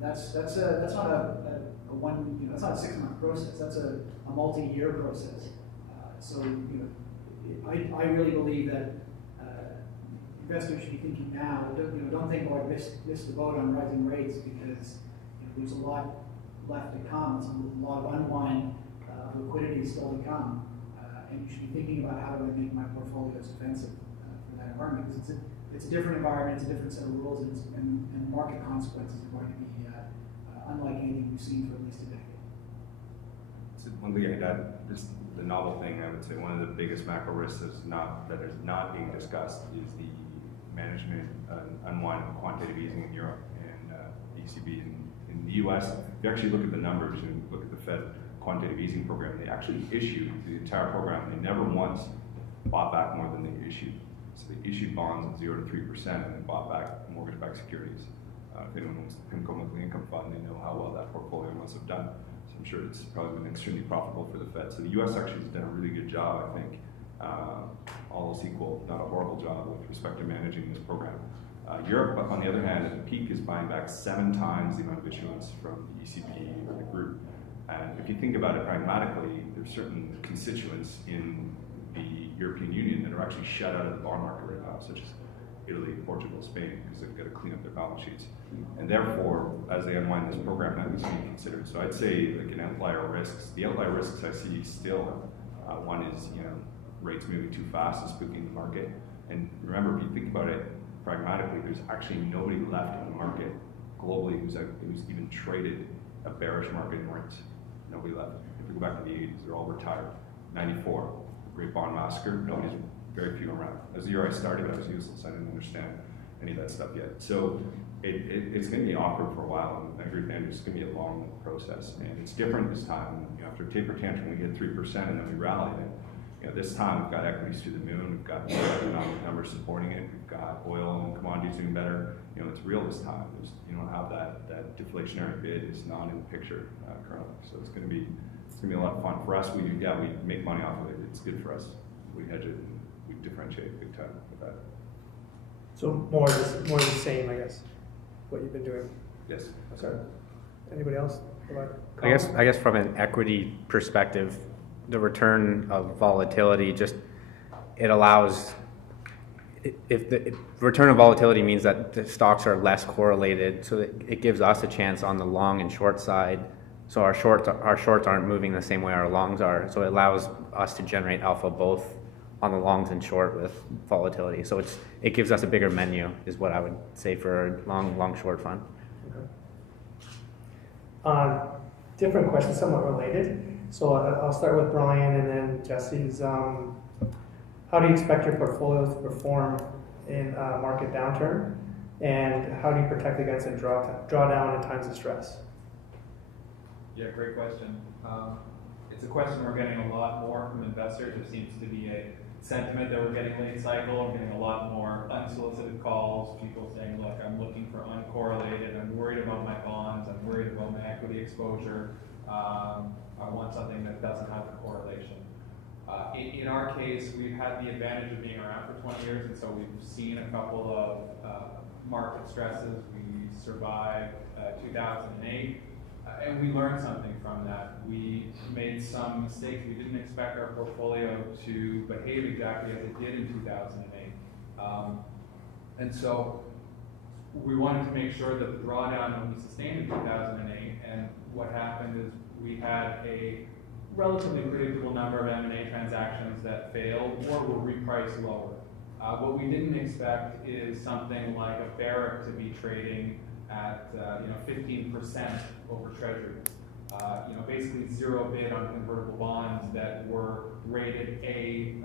That's not a one, that's not a 6-month process. That's a multi-year process. So I really believe that investors should be thinking now. Don't think, I missed the boat on rising rates, because there's a lot left to come. A lot of unwind liquidity still to come, and you should be thinking about how do I make my portfolios defensive for that environment, because it's a different environment, it's a different set of rules, and market consequences are going to be unlike anything we've seen for at least a decade. So one thing I'd add, just the novel thing, I would say one of the biggest macro risks that is not being discussed is the management unwind of quantitative easing in Europe and the ECB. In the US, if you actually look at the numbers and look at the Fed quantitative easing program, they actually issued the entire program. They never once bought back more than they issued. So they issued bonds at 0 to 3% and then bought back mortgage-backed securities. If anyone owns the PIMCO monthly income fund, they know how well that portfolio must have done. So I'm sure it's probably been extremely profitable for the Fed. So the US actually has done a really good job, I think, all else equal, not a horrible job with respect to managing this program. Europe, on the other hand, at the peak is buying back 7 times the amount of issuance from the ECB or the group. And if you think about it pragmatically, there's certain constituents in the European Union that are actually shut out of the bond market right now, such as Italy, Portugal, Spain, because they've got to clean up their balance sheets. And therefore, as they unwind this program, that needs to be considered. So I'd say, like, an outlier risks, the outlier risks I see still, one is, rates moving too fast and spooking the market. And remember, if you think about it pragmatically, there's actually nobody left in the market globally who's even traded a bearish market in rates. Nobody left. If we go back to the 80s, they're all retired. 94, Great Bond Massacre, nobody's very few around. As the year I started, I was useless. I didn't understand any of that stuff yet. So it's going to be awkward for a while, and I agree with Andrew, it's going to be a long process. And it's different this time. You know, after taper tantrum, we hit 3%, and then we rallied it. You know, this time we've got equities through the moon, we've got economic numbers supporting it, we've got oil and commodities doing better. You know, it's real this time. You don't have that deflationary bid is not in the picture currently. So it's going to be a lot of fun for us. We make money off of it. It's good for us. We hedge it and we differentiate big time with that. So more of the same, I guess, what you've been doing. Yes. Okay. Anybody else? I guess from an equity perspective, the return of volatility it allows. If the return of volatility means that the stocks are less correlated, so it gives us a chance on the long and short side. So our shorts aren't moving the same way our longs are. So it allows us to generate alpha both on the longs and short with volatility. So it gives us a bigger menu, is what I would say for a long short fund. Okay. Different question, somewhat related. So I'll start with Brian and then Jesse's. How do you expect your portfolios to perform in a market downturn? And how do you protect against a drawdown in times of stress? Yeah, great question. It's a question we're getting a lot more from investors. There seems to be a sentiment that we're getting late cycle. We're getting a lot more unsolicited calls, people saying, look, I'm looking for uncorrelated, I'm worried about my bonds, I'm worried about my equity exposure. I want something that doesn't have the correlation. In our case, we've had the advantage of being around for 20 years, and so we've seen a couple of market stresses. We survived 2008, and we learned something from that. We made some mistakes. We didn't expect our portfolio to behave exactly as it did in 2008. And so we wanted to make sure that the drawdown would be sustained in 2008, and what happened is we had a relatively predictable number of M&A transactions that failed or were repriced lower. What we didn't expect is something like a Barrick to be trading at 15% over Treasury. Basically zero bid on convertible bonds that were rated A+.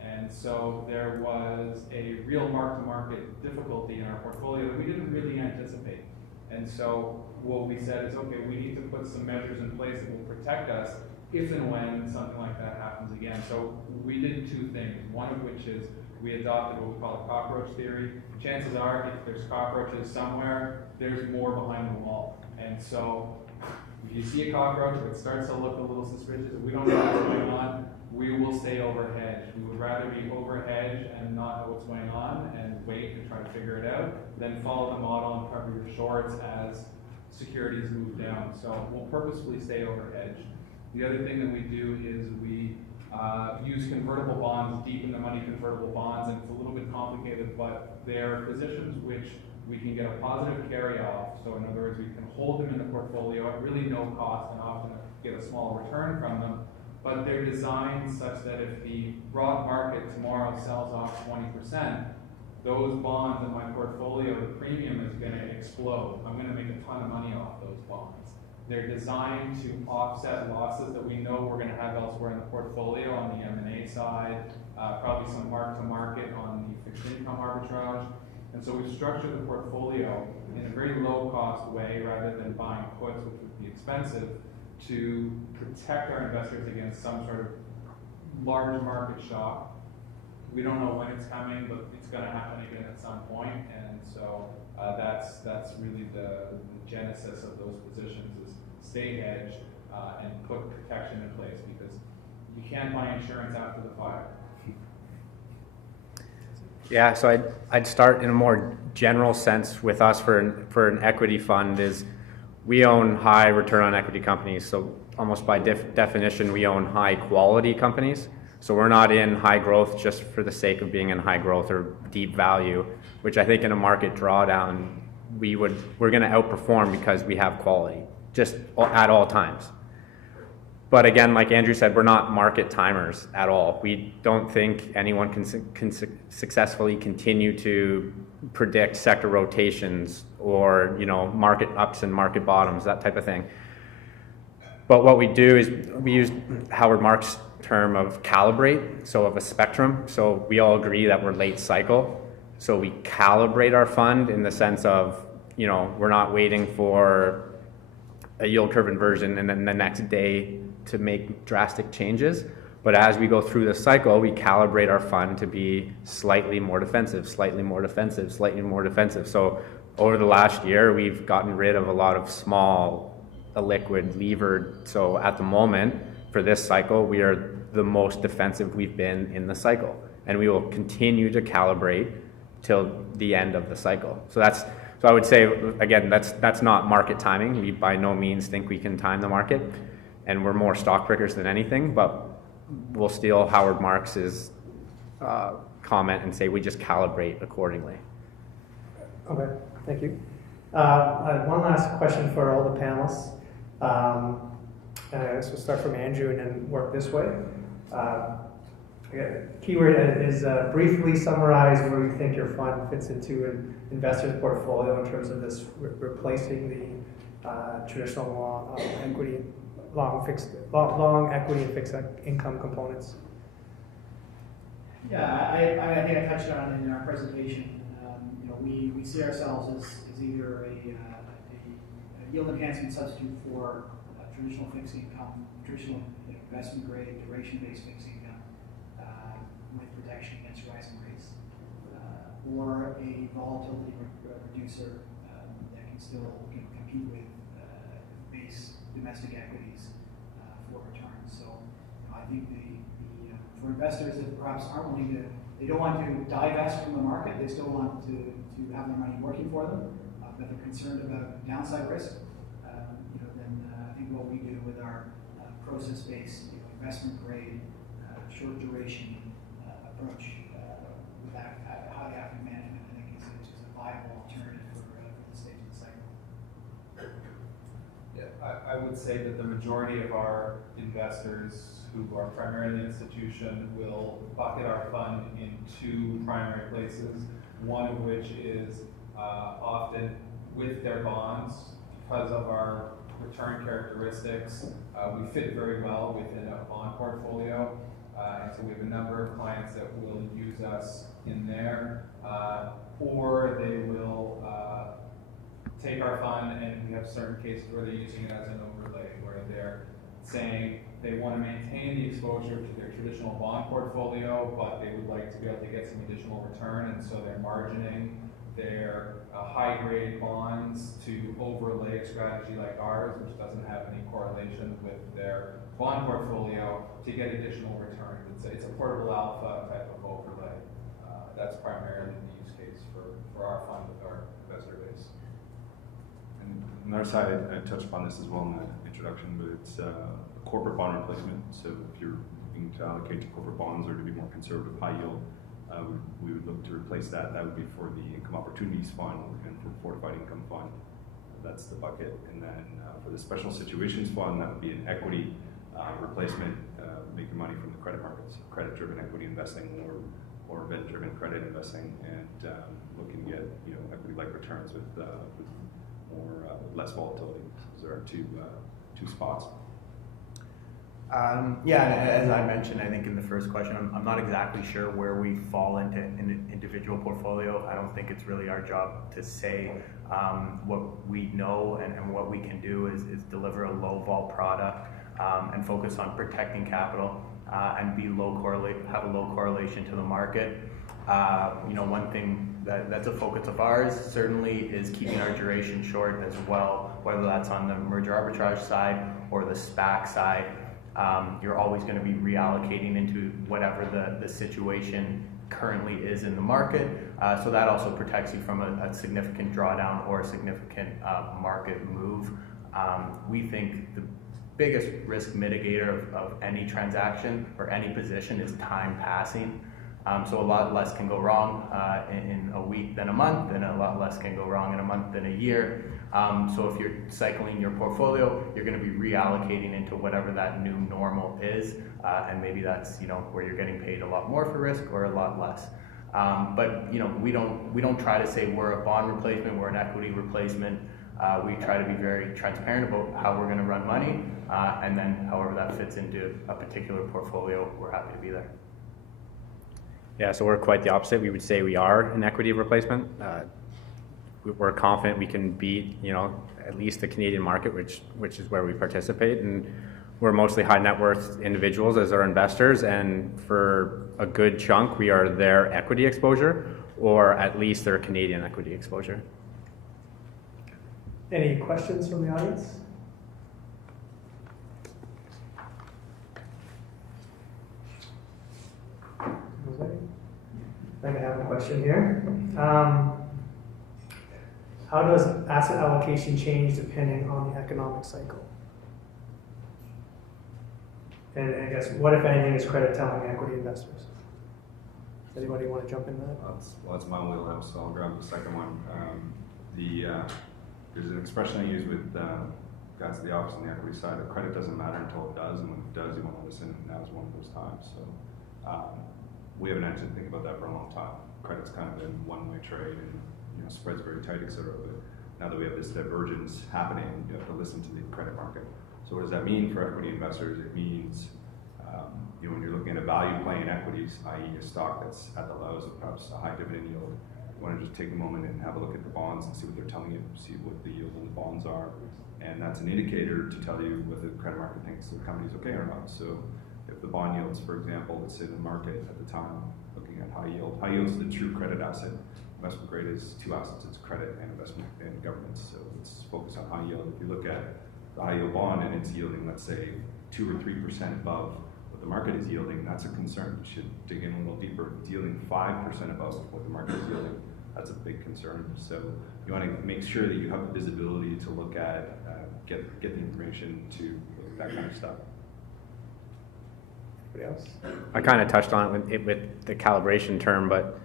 And so there was a real mark-to-market difficulty in our portfolio that we didn't really anticipate. And so what we said is, okay, we need to put some measures in place that will protect us if and when something like that happens again. So we did two things, one of which is we adopted what we call a cockroach theory. Chances are, if there's cockroaches somewhere, there's more behind the wall. And so if you see a cockroach, if it starts to look a little suspicious, if we don't know what's going on, we will stay overhedged. We would rather be overhedged and not know what's going on and wait and try to figure it out than follow the model and cover your shorts as securities move down. So we'll purposefully stay overhedged. The other thing that we do is we use convertible bonds, deep in the money convertible bonds, and it's a little bit complicated, but they're positions which we can get a positive carry off. So in other words, we can hold them in the portfolio at really no cost and often get a small return from them. But they're designed such that if the broad market tomorrow sells off 20%, those bonds in my portfolio, the premium is going to explode. I'm going to make a ton of money off those bonds. They're designed to offset losses that we know we're going to have elsewhere in the portfolio on the M&A side, probably some mark-to-market on the fixed income arbitrage. And so we've structured the portfolio in a very low-cost way rather than buying puts, which would be expensive, to protect our investors against some sort of large market shock. We don't know when it's coming, but it's going to happen again at some point, and so that's really the genesis of those positions is stay hedged and put protection in place, because you can't buy insurance after the fire. Yeah, so I'd start in a more general sense with us for an equity fund is we own high return on equity companies. So almost by definition, we own high quality companies. So we're not in high growth just for the sake of being in high growth or deep value, which I think in a market drawdown, we're going to outperform because we have quality just at all times. But again, like Andrew said, we're not market timers at all. We don't think anyone can successfully continue to predict sector rotations or market ups and market bottoms, that type of thing. But what we do is we use Howard Marks' term of calibrate, so of a spectrum. So we all agree that we're late cycle. So we calibrate our fund in the sense of, we're not waiting for a yield curve inversion and then the next day to make drastic changes. But as we go through the cycle, we calibrate our fund to be slightly more defensive, slightly more defensive, slightly more defensive. So over the last year, we've gotten rid of a lot of small, illiquid, levered. So at the moment, for this cycle, we are the most defensive we've been in the cycle. And we will continue to calibrate till the end of the cycle. So I would say, again, that's not market timing. We by no means think we can time the market. And we're more stock pickers than anything, but we'll steal Howard Marks's comment and say we just calibrate accordingly. Okay, thank you. One last question for all the panelists. So we'll start from Andrew and then work this way. Keyword is briefly summarize where you think your fund fits into an investor's portfolio in terms of this replacing the traditional long equity and fixed income components. Yeah, I think I touched on it in our presentation. We see ourselves as either a yield enhancement substitute for traditional fixed income, traditional investment grade, duration-based fixed income with protection against rising rates, or a volatility reducer that can still compete with base domestic equities for returns. So I think for investors that perhaps aren't willing to, they don't want to divest from the market, they still want to have their money working for them, but they're concerned about downside risk, then I think what we do with our process-based investment grade, short duration approach with that high active management, I think is a viable alternative for the stage of the cycle. Yeah, I would say that the majority of our investors who are primarily institution will bucket our fund in two primary places, one of which is often with their bonds. Because of our return characteristics, we fit very well within a bond portfolio. And so we have a number of clients that will use us in there, or they will take our fund, and we have certain cases where they're using it as an overlay, where they're saying they want to maintain the exposure to their traditional bond portfolio, but they would like to be able to get some additional return, and so they're margining their high-grade bonds to overlay a strategy like ours, which doesn't have any correlation with their bond portfolio, to get additional return. It's a portable alpha type of overlay. That's primarily the use case for our fund with our investor base. And on our side, I touched upon this as well in the introduction, but it's a corporate bond replacement. So if you're looking to allocate to corporate bonds or to be more conservative high yield, we would look to replace that. That would be for the Income Opportunities Fund and for Fortified Income Fund. That's the bucket. And then for the Special Situations Fund, that would be an equity replacement, making money from the credit markets, credit-driven equity investing or event-driven credit investing, and looking to get equity-like returns with less volatility. Those are our two spots. Yeah, as I mentioned, I think in the first question, I'm not exactly sure where we fall into an individual portfolio. I don't think it's really our job to say what we know and what we can do is deliver a low vol product and focus on protecting capital and have a low correlation to the market. One thing that's a focus of ours certainly is keeping our duration short as well, whether that's on the merger arbitrage side or the SPAC side. You're always going to be reallocating into whatever the situation currently is in the market. So that also protects you from a significant drawdown or a significant market move. We think the biggest risk mitigator of any transaction or any position is time passing. So a lot less can go wrong in a week than a month, and a lot less can go wrong in a month than a year. So if you're cycling your portfolio, you're going to be reallocating into whatever that new normal is, and maybe that's where you're getting paid a lot more for risk or a lot less. But we don't try to say we're a bond replacement, we're an equity replacement. We try to be very transparent about how we're going to run money, and then however that fits into a particular portfolio, we're happy to be there. Yeah, so we're quite the opposite. We would say we are an equity replacement. We're confident we can beat, at least the Canadian market, which is where we participate, and we're mostly high net worth individuals as our investors, and for a good chunk, we are their equity exposure, or at least their Canadian equity exposure. Any questions from the audience? I have a question here. How does asset allocation change depending on the economic cycle? And I guess, what if anything is credit telling equity investors? Does anybody want to jump in that? That's my wheelhouse, so I'll grab the second one. There's an expression I use with guys at the office on the equity side: of credit doesn't matter until it does, and when it does, you want to listen, and now is one of those times. So we haven't actually think about that for a long time. Credit's kind of been one-way trade, and spreads very tight, et cetera. But now that we have this divergence happening, you have to listen to the credit market. So what does that mean for equity investors? It means when you're looking at a value play in equities, i.e. a stock that's at the lows of perhaps a high dividend yield, you want to just take a moment and have a look at the bonds and see what they're telling you, see what the yield on the bonds are. And that's an indicator to tell you whether the credit market thinks the company's okay or not. So if the bond yields, for example, that's in the market at the time, looking at high yield is the true credit asset. Investment grade is two assets: it's credit and investment and governance. So let's focus on high yield. If you look at the high yield bond and it's yielding, let's say, 2 or 3% above what the market is yielding, that's a concern. You should dig in a little deeper. If it's yielding 5% above what the market is yielding, that's a big concern. So you want to make sure that you have the visibility to look at, get the information to look at that kind of stuff. Anybody else? I kind of touched on it with the calibration term, but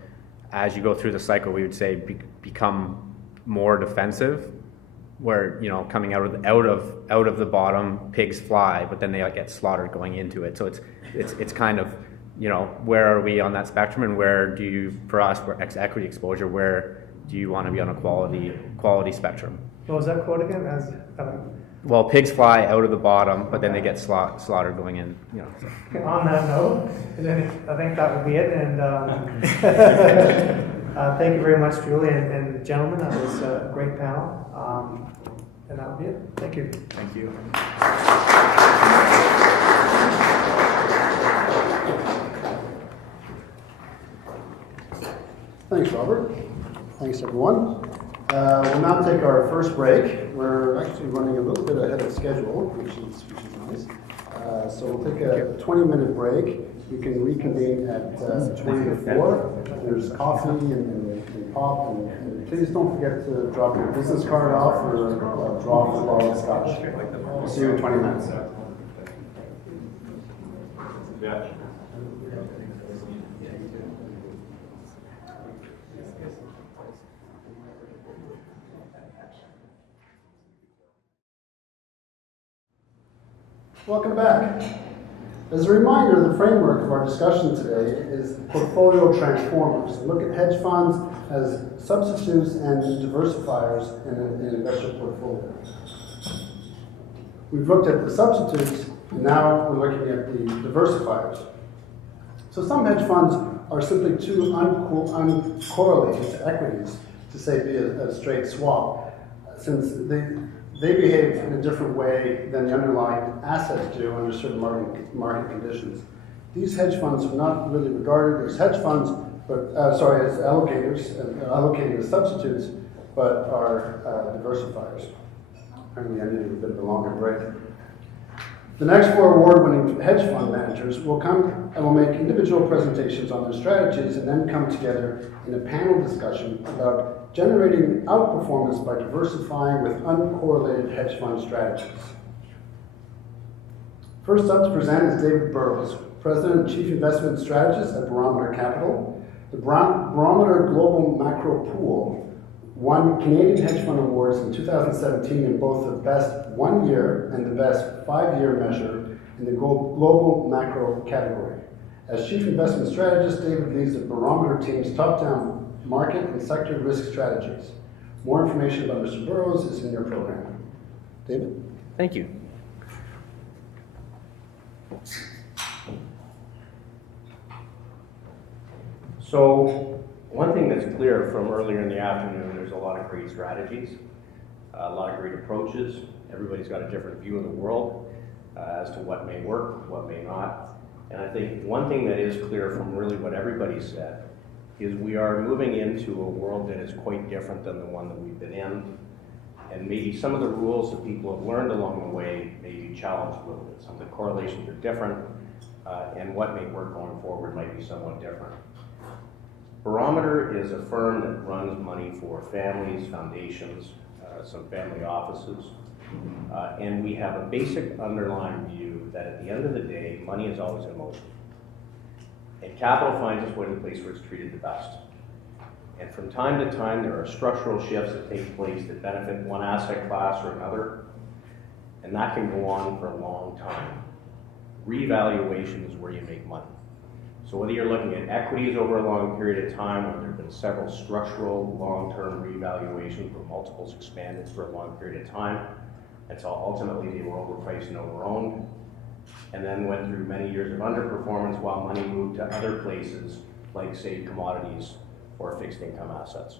as you go through the cycle, we would say become more defensive, where coming out of the bottom, pigs fly, but then they get slaughtered going into it. So it's kind of where are we on that spectrum, and where do you, for us, we're equity exposure, where do you want to be on a quality spectrum? What was that quote again? Well, pigs fly out of the bottom, but then they get slaughtered going in. So. On that note, and then I think that will be it. And thank you very much, Julie and gentlemen. That was a great panel. And that will be it. Thank you. Thank you. Thanks, Robert. Thanks, everyone. We'll now take our first break. We're actually running a little bit ahead of schedule, which is nice. So we'll take a 20-minute break. You can reconvene at 20 to 4. There's coffee and pop, and please don't forget to drop your business card off or draw for a bottle of scotch. We'll see you in 20 minutes. Yeah. Welcome back. As a reminder, the framework of our discussion today is portfolio transformers. Look at hedge funds as substitutes and diversifiers in an investor portfolio. We've looked at the substitutes, and now we're looking at the diversifiers. So some hedge funds are simply too uncorrelated to equities to say be a straight swap, since they behave in a different way than the underlying assets do under certain market conditions. These hedge funds are not really regarded as hedge funds, but as allocators, allocating the substitutes, but are diversifiers. Apparently I needed a bit of a longer break. The next 4 award-winning hedge fund managers will come and will make individual presentations on their strategies and then come together in a panel discussion about generating outperformance by diversifying with uncorrelated hedge fund strategies. First up to present is David Burrows, President and Chief Investment Strategist at Barometer Capital. The Barometer Global Macro Pool won Canadian hedge fund awards in 2017 in both the best 1-year and the best 5-year measure in the global macro category. As Chief Investment Strategist, David leads the Barometer team's top-down market and sector risk strategies. More information about Mr. Burrows is in your program. David? Thank you. So, one thing that's clear from earlier in the afternoon, there's a lot of great strategies, a lot of great approaches. Everybody's got a different view of the world as to what may work, what may not. And I think one thing that is clear from really what everybody said is we are moving into a world that is quite different than the one that we've been in. And maybe some of the rules that people have learned along the way may be challenged a little bit. Some of the correlations are different, and what may work going forward might be somewhat different. Barometer is a firm that runs money for families, foundations, some family offices, and we have a basic underlying view that at the end of the day, money is always in motion. And capital finds its way to the place where it's treated the best. And from time to time, there are structural shifts that take place that benefit one asset class or another, and that can go on for a long time. Revaluation is where you make money. So whether you're looking at equities over a long period of time, or there have been several structural long-term revaluations where multiples expanded for a long period of time, until ultimately they were overpriced and overowned, and then went through many years of underperformance while money moved to other places, like say commodities or fixed income assets.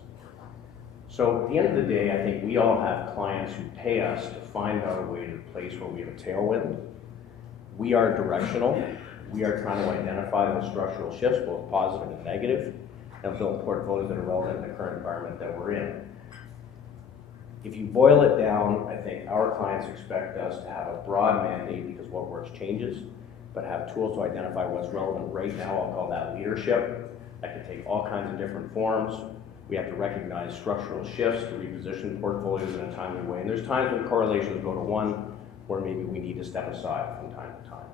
So at the end of the day, I think we all have clients who pay us to find our way to a place where we have a tailwind. We are directional. We are trying to identify those structural shifts, both positive and negative, and build portfolios that are relevant in the current environment that we're in. If you boil it down, I think our clients expect us to have a broad mandate because what works changes, but have tools to identify what's relevant right now. I'll call that leadership. That can take all kinds of different forms. We have to recognize structural shifts to reposition portfolios in a timely way. And there's times when correlations go to one where maybe we need to step aside from time to time.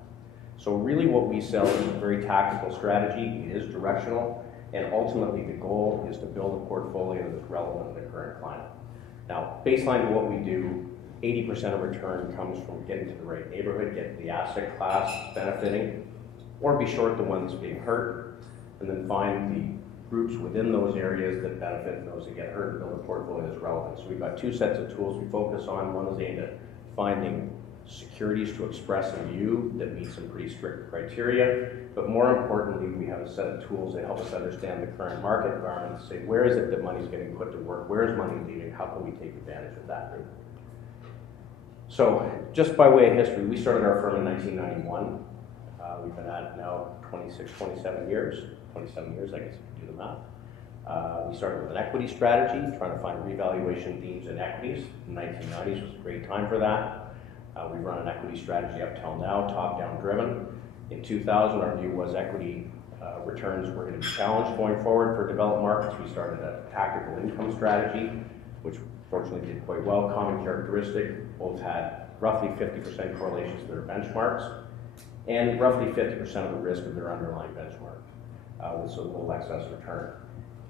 So really what we sell is a very tactical strategy. It is directional. And ultimately the goal is to build a portfolio that's relevant to the current climate. Now, baseline to what we do, 80% of return comes from getting to the right neighborhood, getting the asset class benefiting, or be short the one that's being hurt, and then find the groups within those areas that benefit and those that get hurt and build a portfolio that's relevant. So we've got two sets of tools we focus on. One is aimed at finding securities to express a view that meet some pretty strict criteria, but more importantly, we have a set of tools that help us understand the current market environment to say, where is it that money's getting put to work? Where is money leaving? How can we take advantage of that route? So just by way of history, we started our firm in 1991. We've been at it now 27 years, I guess if you do the math. We started with an equity strategy, trying to find revaluation themes in equities. The 1990s was a great time for that. We've run an equity strategy up till now, top-down driven. In 2000, our view was equity returns were going to be challenged going forward for developed markets. We started a tactical income strategy, which fortunately did quite well. Common characteristic, both had roughly 50% correlations to their benchmarks and roughly 50% of the risk of their underlying benchmark with a little excess return.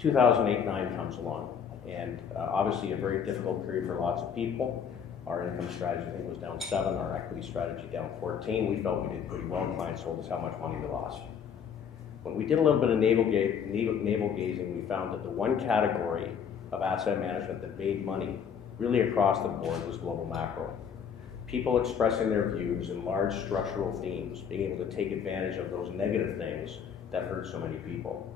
2008-9 comes along, and obviously a very difficult period for lots of people. Our income strategy, I think, was down 7, our equity strategy down 14. We felt we did pretty well. Clients told us how much money we lost. When we did a little bit of navel gazing, we found that the one category of asset management that made money really across the board was global macro. People expressing their views in large structural themes, being able to take advantage of those negative things that hurt so many people.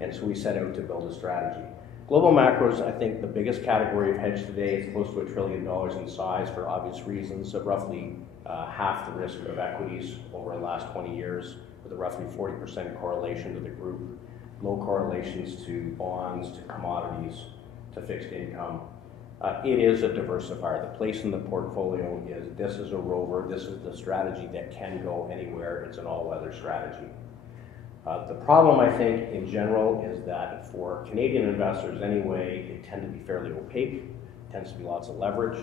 And so we set out to build a strategy. Global macro is, I think, the biggest category of hedge today. It's close to $1 trillion in size for obvious reasons, of roughly half the risk of equities over the last 20 years, with a roughly 40% correlation to the group, low correlations to bonds, to commodities, to fixed income. It is a diversifier. The place in the portfolio is, this is a rover, this is the strategy that can go anywhere. It's an all-weather strategy. The problem, I think, in general, is that for Canadian investors anyway, they tend to be fairly opaque, tends to be lots of leverage,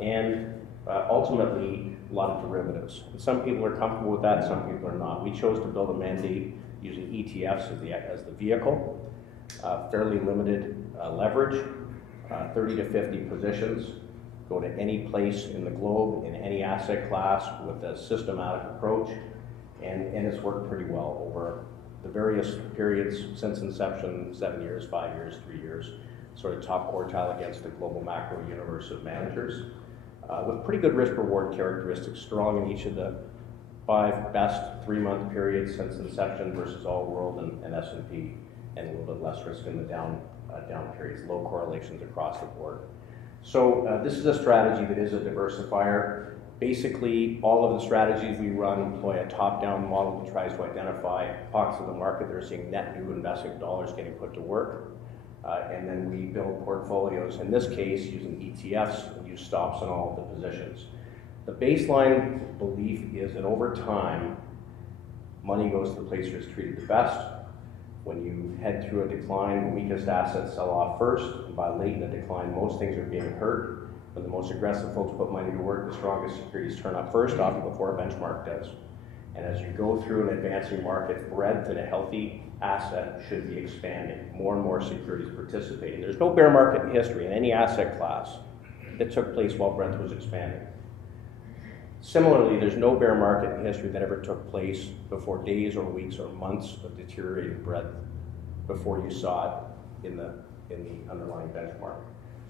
and ultimately, a lot of derivatives. And some people are comfortable with that, some people are not. We chose to build a mandate using ETFs as the vehicle, fairly limited leverage, 30 to 50 positions, go to any place in the globe, in any asset class with a systematic approach. And it's worked pretty well over the various periods since inception, 7 years, 5 years, 3 years. sort of top quartile against the global macro universe of managers, with pretty good risk-reward characteristics, strong in each of the 5 best 3-month periods since inception versus all world and S&P, and a little bit less risk in the down periods, low correlations across the board. So this is a strategy that is a diversifier. Basically, all of the strategies we run employ a top-down model that tries to identify pockets of the market that are seeing net new investment dollars getting put to work. And then we build portfolios, in this case, using ETFs and use stops on all of the positions. The baseline belief is that over time, money goes to the place where it's treated the best. When you head through a decline, the weakest assets sell off first, and by late in the decline, most things are being hurt. When the most aggressive folks put money to work, the strongest securities turn up first, often before a benchmark does. And as you go through an advancing market, breadth in a healthy asset should be expanding. More and more securities participating. There's no bear market in history in any asset class that took place while breadth was expanding. Similarly, there's no bear market in history that ever took place before days or weeks or months of deteriorating breadth before you saw it in the underlying benchmark.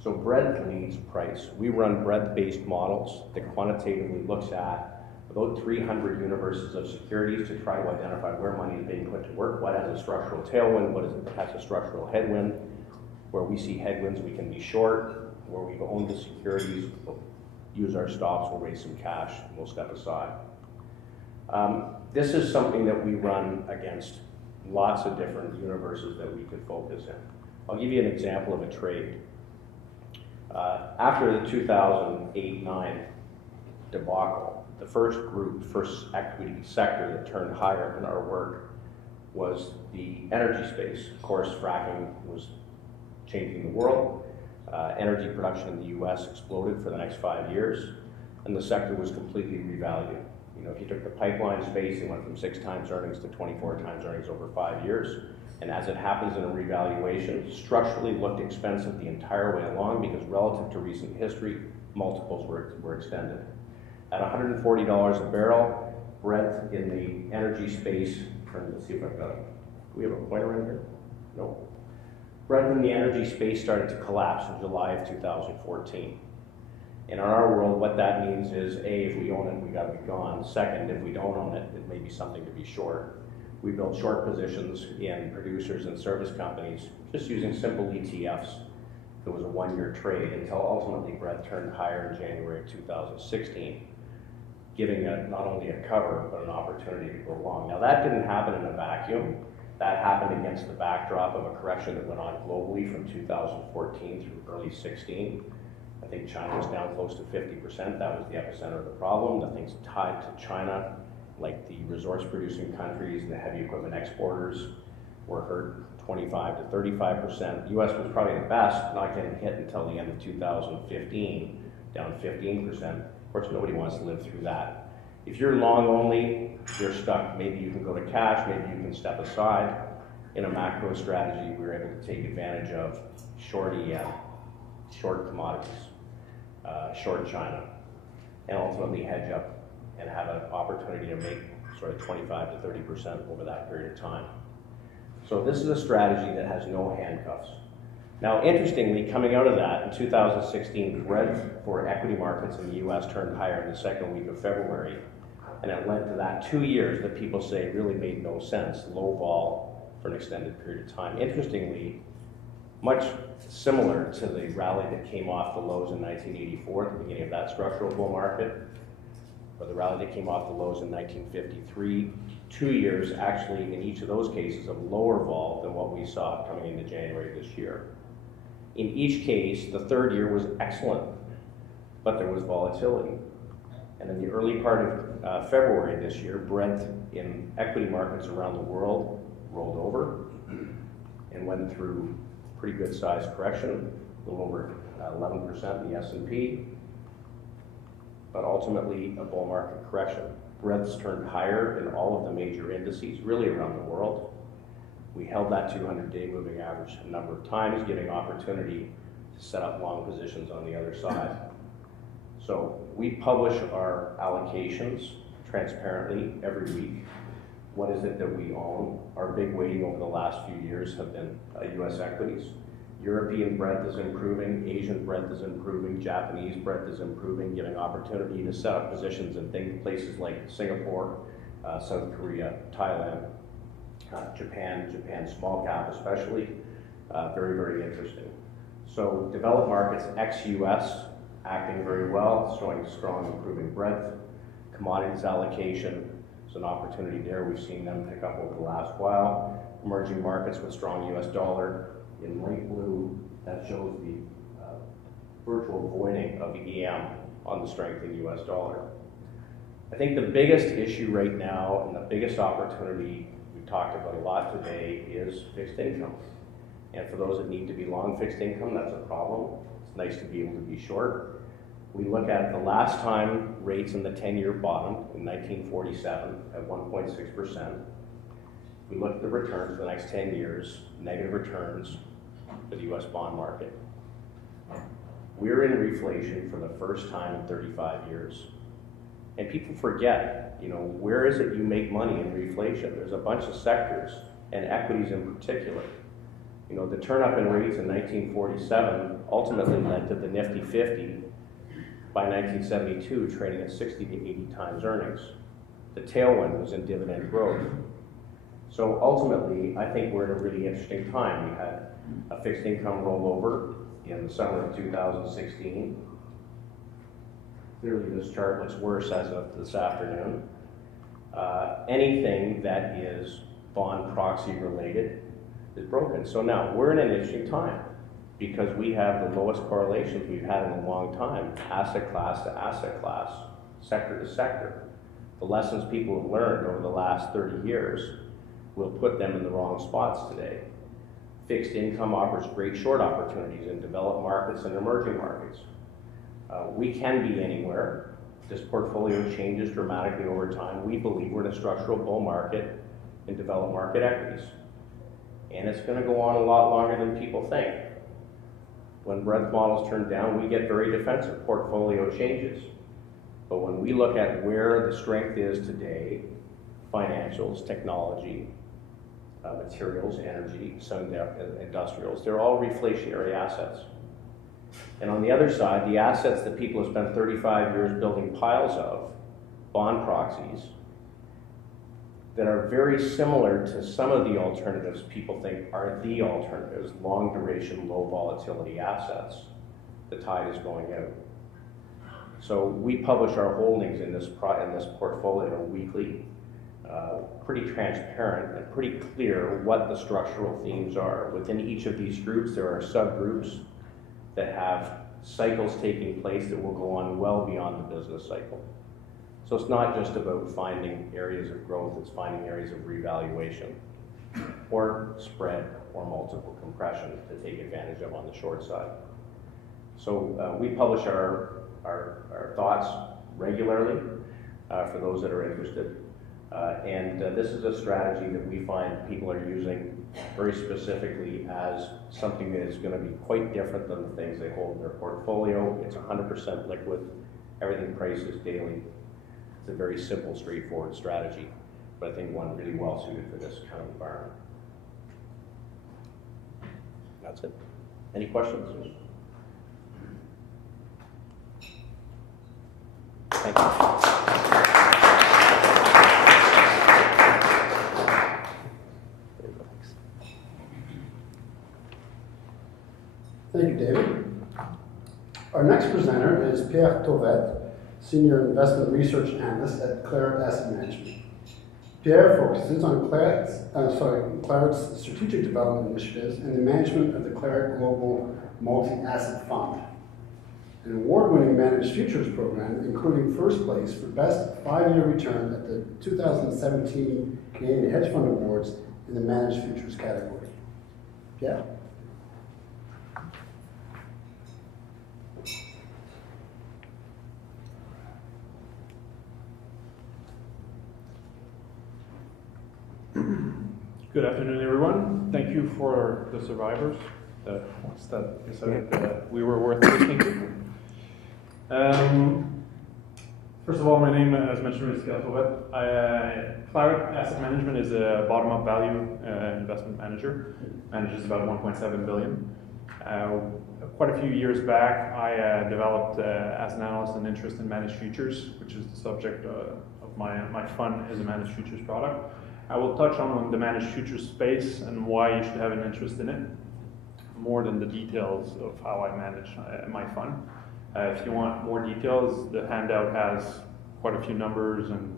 So breadth leads price. We run breadth-based models that quantitatively looks at about 300 universes of securities to try to identify where money is being put to work, what has a structural tailwind, what has a structural headwind. Where we see headwinds, we can be short. Where we've owned the securities, we'll use our stops, we'll raise some cash, and we'll step aside. This is something that we run against lots of different universes that we could focus in. I'll give you an example of a trade. After the 2008-9 debacle, the first equity sector that turned higher in our work was the energy space. Of course, fracking was changing the world. Energy production in the US exploded for the next 5 years, and the sector was completely revalued. You know, if you took the pipeline space, it went from 6 times earnings to 24 times earnings over 5 years. And as it happens in a revaluation, structurally looked expensive the entire way along because relative to recent history, multiples were extended. At $140 a barrel, breadth in the energy space, let's see if I've got it. Do we have a pointer in here? No. Breadth in the energy space started to collapse in July of 2014. In our world, what that means is, A, if we own it, we gotta be gone. Second, if we don't own it, it may be something to be short. We built short positions in producers and service companies, just using simple ETFs. It was a 1-year trade until ultimately breadth turned higher in January of 2016, giving not only a cover, but an opportunity to go long. Now that didn't happen in a vacuum. That happened against the backdrop of a correction that went on globally from 2014 through early 16. I think China was down close to 50%. That was the epicenter of the problem. The things tied to China, like the resource-producing countries and the heavy equipment exporters, were hurt 25 to 35%. The US was probably the best, not getting hit until the end of 2015, down 15%. Of course, nobody wants to live through that. If you're long only, you're stuck. Maybe you can go to cash, maybe you can step aside. In a macro strategy, we were able to take advantage of short EM, short commodities, short China, and ultimately hedge up and have an opportunity to make sort of 25 to 30% over that period of time. So this is a strategy that has no handcuffs. Now, interestingly, coming out of that, in 2016, breadth for equity markets in the US turned higher in the second week of February, and it led to that 2 years that people say really made no sense, low vol for an extended period of time. Interestingly, much similar to the rally that came off the lows in 1984 at the beginning of that structural bull market, or the rally that came off the lows in 1953, 2 years actually in each of those cases of lower vol than what we saw coming into January this year. In each case, the third year was excellent, but there was volatility. And in the early part of February this year, breadth in equity markets around the world rolled over and went through pretty good sized correction, a little over 11% in the S&P, but ultimately a bull market correction. Breadths turned higher in all of the major indices, really around the world. We held that 200-day moving average a number of times, giving opportunity to set up long positions on the other side. So we publish our allocations transparently every week. What is it that we own? Our big weighting over the last few years have been US equities. European breadth is improving, Asian breadth is improving, Japanese breadth is improving, giving opportunity to set up positions in places like Singapore, South Korea, Thailand, Japan small cap especially, very, very interesting. So developed markets ex-US acting very well, showing strong improving breadth. Commodities allocation is an opportunity there. We've seen them pick up over the last while. Emerging markets with strong US dollar in light blue, that shows the virtual voiding of EM on the strength in US dollar. I think the biggest issue right now and the biggest opportunity we've talked about a lot today is fixed income. And for those that need to be long fixed income, that's a problem. It's nice to be able to be short. We look at the last time rates in the 10-year bottomed in 1947 at 1.6%. We look at the returns for the next 10 years, negative returns for the US bond market. We're in reflation for the first time in 35 years. And people forget, where is it you make money in reflation? There's a bunch of sectors, and equities in particular. The turn up in rates in 1947 ultimately led to the Nifty 50 by 1972 trading at 60 to 80 times earnings. The tailwind was in dividend growth. So ultimately, I think we're in a really interesting time. We had a fixed income rollover in the summer of 2016. Clearly, this chart looks worse as of this afternoon. Anything that is bond proxy related is broken. So now we're in an interesting time because we have the lowest correlations we've had in a long time, asset class to asset class, sector to sector. The lessons people have learned over the last 30 years will put them in the wrong spots today. Fixed income offers great short opportunities in developed markets and emerging markets. We can be anywhere. This portfolio changes dramatically over time. We believe we're in a structural bull market in developed market equities. And it's going to go on a lot longer than people think. When breadth models turn down, we get very defensive portfolio changes. But when we look at where the strength is today, financials, technology, materials, energy, some industrials, they're all reflationary assets. And on the other side, the assets that people have spent 35 years building piles of, bond proxies, that are very similar to some of the alternatives people think are the alternatives, long duration, low volatility assets. The tide is going out. So we publish our holdings in this portfolio weekly, pretty transparent and pretty clear what the structural themes are. Within each of these groups, there are subgroups that have cycles taking place that will go on well beyond the business cycle. So it's not just about finding areas of growth, it's finding areas of revaluation or spread or multiple compression to take advantage of on the short side. So we publish our thoughts regularly for those that are interested. And this is a strategy that we find people are using very specifically as something that is going to be quite different than the things they hold in their portfolio. It's 100% liquid, everything prices daily. It's a very simple, straightforward strategy, but I think one really well suited for this kind of environment. That's it. Any questions? Thank you. Thank you, David. Our next presenter is Pierre Tauvet, Senior Investment Research Analyst at Claret Asset Management. Pierre focuses on Claret's strategic development initiatives and the management of the Claret Global Multi-Asset Fund, an award-winning managed futures program, including first place for best 5-year return at the 2017 Canadian Hedge Fund Awards in the managed futures category. Pierre? Good afternoon, everyone. Thank you for the survivors that decided we were worth listening to. First of all, my name, as mentioned, is Pierre Tauvet. Claret Asset Management is a bottom-up value investment manager. Manages about $1.7 billion. Quite a few years back, I developed, as an analyst, an interest in managed futures, which is the subject of my fund is a managed futures product. I will touch on the managed futures space and why you should have an interest in it, more than the details of how I manage my fund. If you want more details, the handout has quite a few numbers and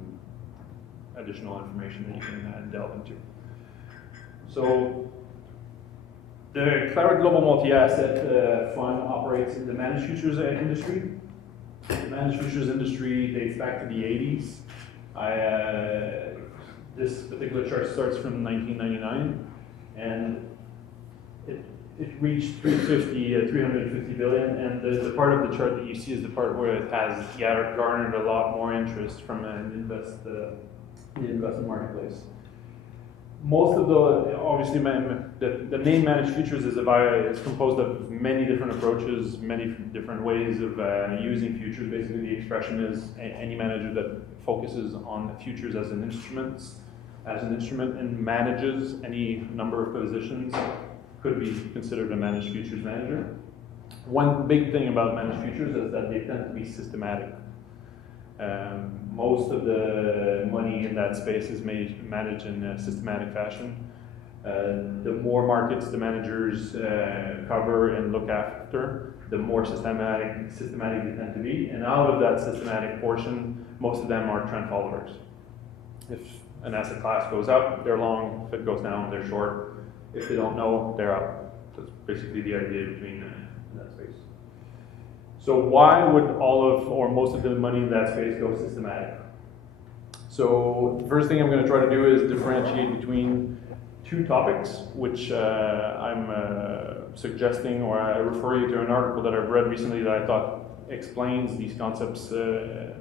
additional information that you can delve into. So, the Claret Global Multi-Asset Fund operates in the managed futures industry. The managed futures industry dates back to the 80s. This particular chart starts from 1999, and it reached 350 billion, and the part of the chart that you see is the part where it has garnered a lot more interest from the investment marketplace. Most of obviously, the name managed futures is composed of many different approaches, many different ways of using futures. Basically, the expression is any manager that focuses on futures as an instrument and manages any number of positions could be considered a managed futures manager. One big thing about managed futures is that they tend to be systematic. Most of the money in that space is managed in a systematic fashion. The more markets the managers cover and look after, the more systematic they tend to be. And out of that systematic portion, most of them are trend followers. If an asset class goes up, they're long. If it goes down, they're short. If they don't know, they're up. That's basically the idea between that space. So why would most of the money in that space go systematic? So the first thing I'm going to try to do is differentiate between two topics, which I'm suggesting, or I refer you to an article that I've read recently that I thought explains these concepts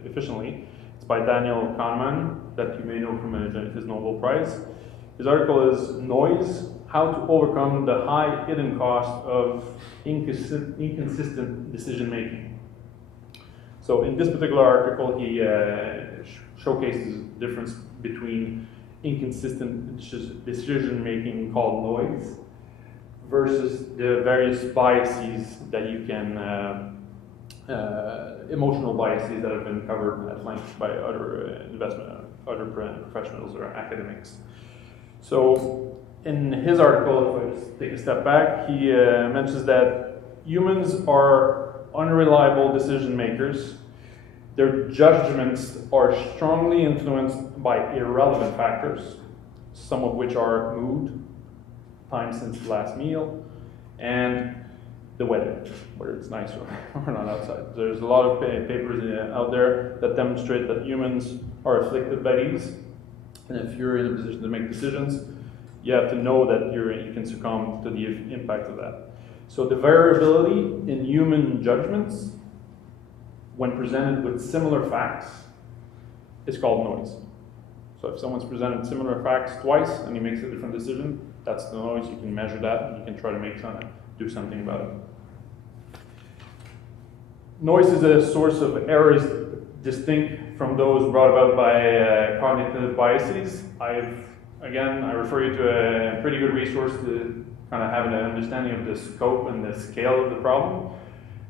efficiently. It's by Daniel Kahneman, that you may know from his Nobel Prize. His article is Noise: How to Overcome the High Hidden Cost of Inconsistent Decision Making. So in this particular article, he showcases the difference between inconsistent decision making called noise versus the various biases that you can, emotional biases that have been covered at length by other professionals or academics. So in his article, if I just take a step back, he mentions that humans are unreliable decision makers. Their judgments are strongly influenced by irrelevant factors, some of which are mood, time since the last meal, and the weather, whether it's nice or not outside. There's a lot of papers out there that demonstrate that humans are afflicted by these, and if you're in a position to make decisions, you have to know that you can succumb to the impact of that. So the variability in human judgments, when presented with similar facts, is called noise. So if someone's presented similar facts twice and he makes a different decision, that's the noise. You can measure that and you can try to do something about it. Noise is a source of errors distinct from those brought about by cognitive biases. I refer you to a pretty good resource to kind of have an understanding of the scope and the scale of the problem.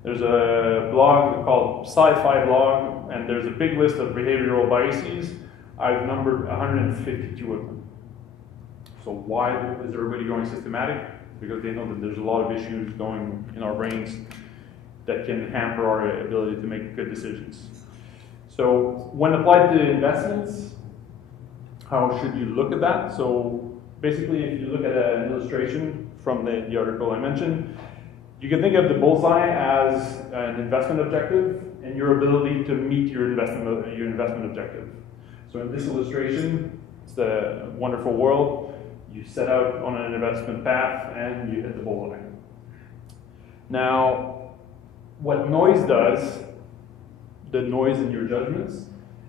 There's a blog called Sci-Fi Blog, and there's a big list of behavioral biases. I've numbered 152 of them. So why is everybody going systematic? Because they know that there's a lot of issues going in our brains that can hamper our ability to make good decisions. So when applied to investments, how should you look at that? So basically, if you look at an illustration from the article I mentioned, you can think of the bullseye as an investment objective and your ability to meet your investment objective. So in this illustration, it's the wonderful world. You set out on an investment path and you hit the bullseye. Now, what noise does, the noise in your judgments,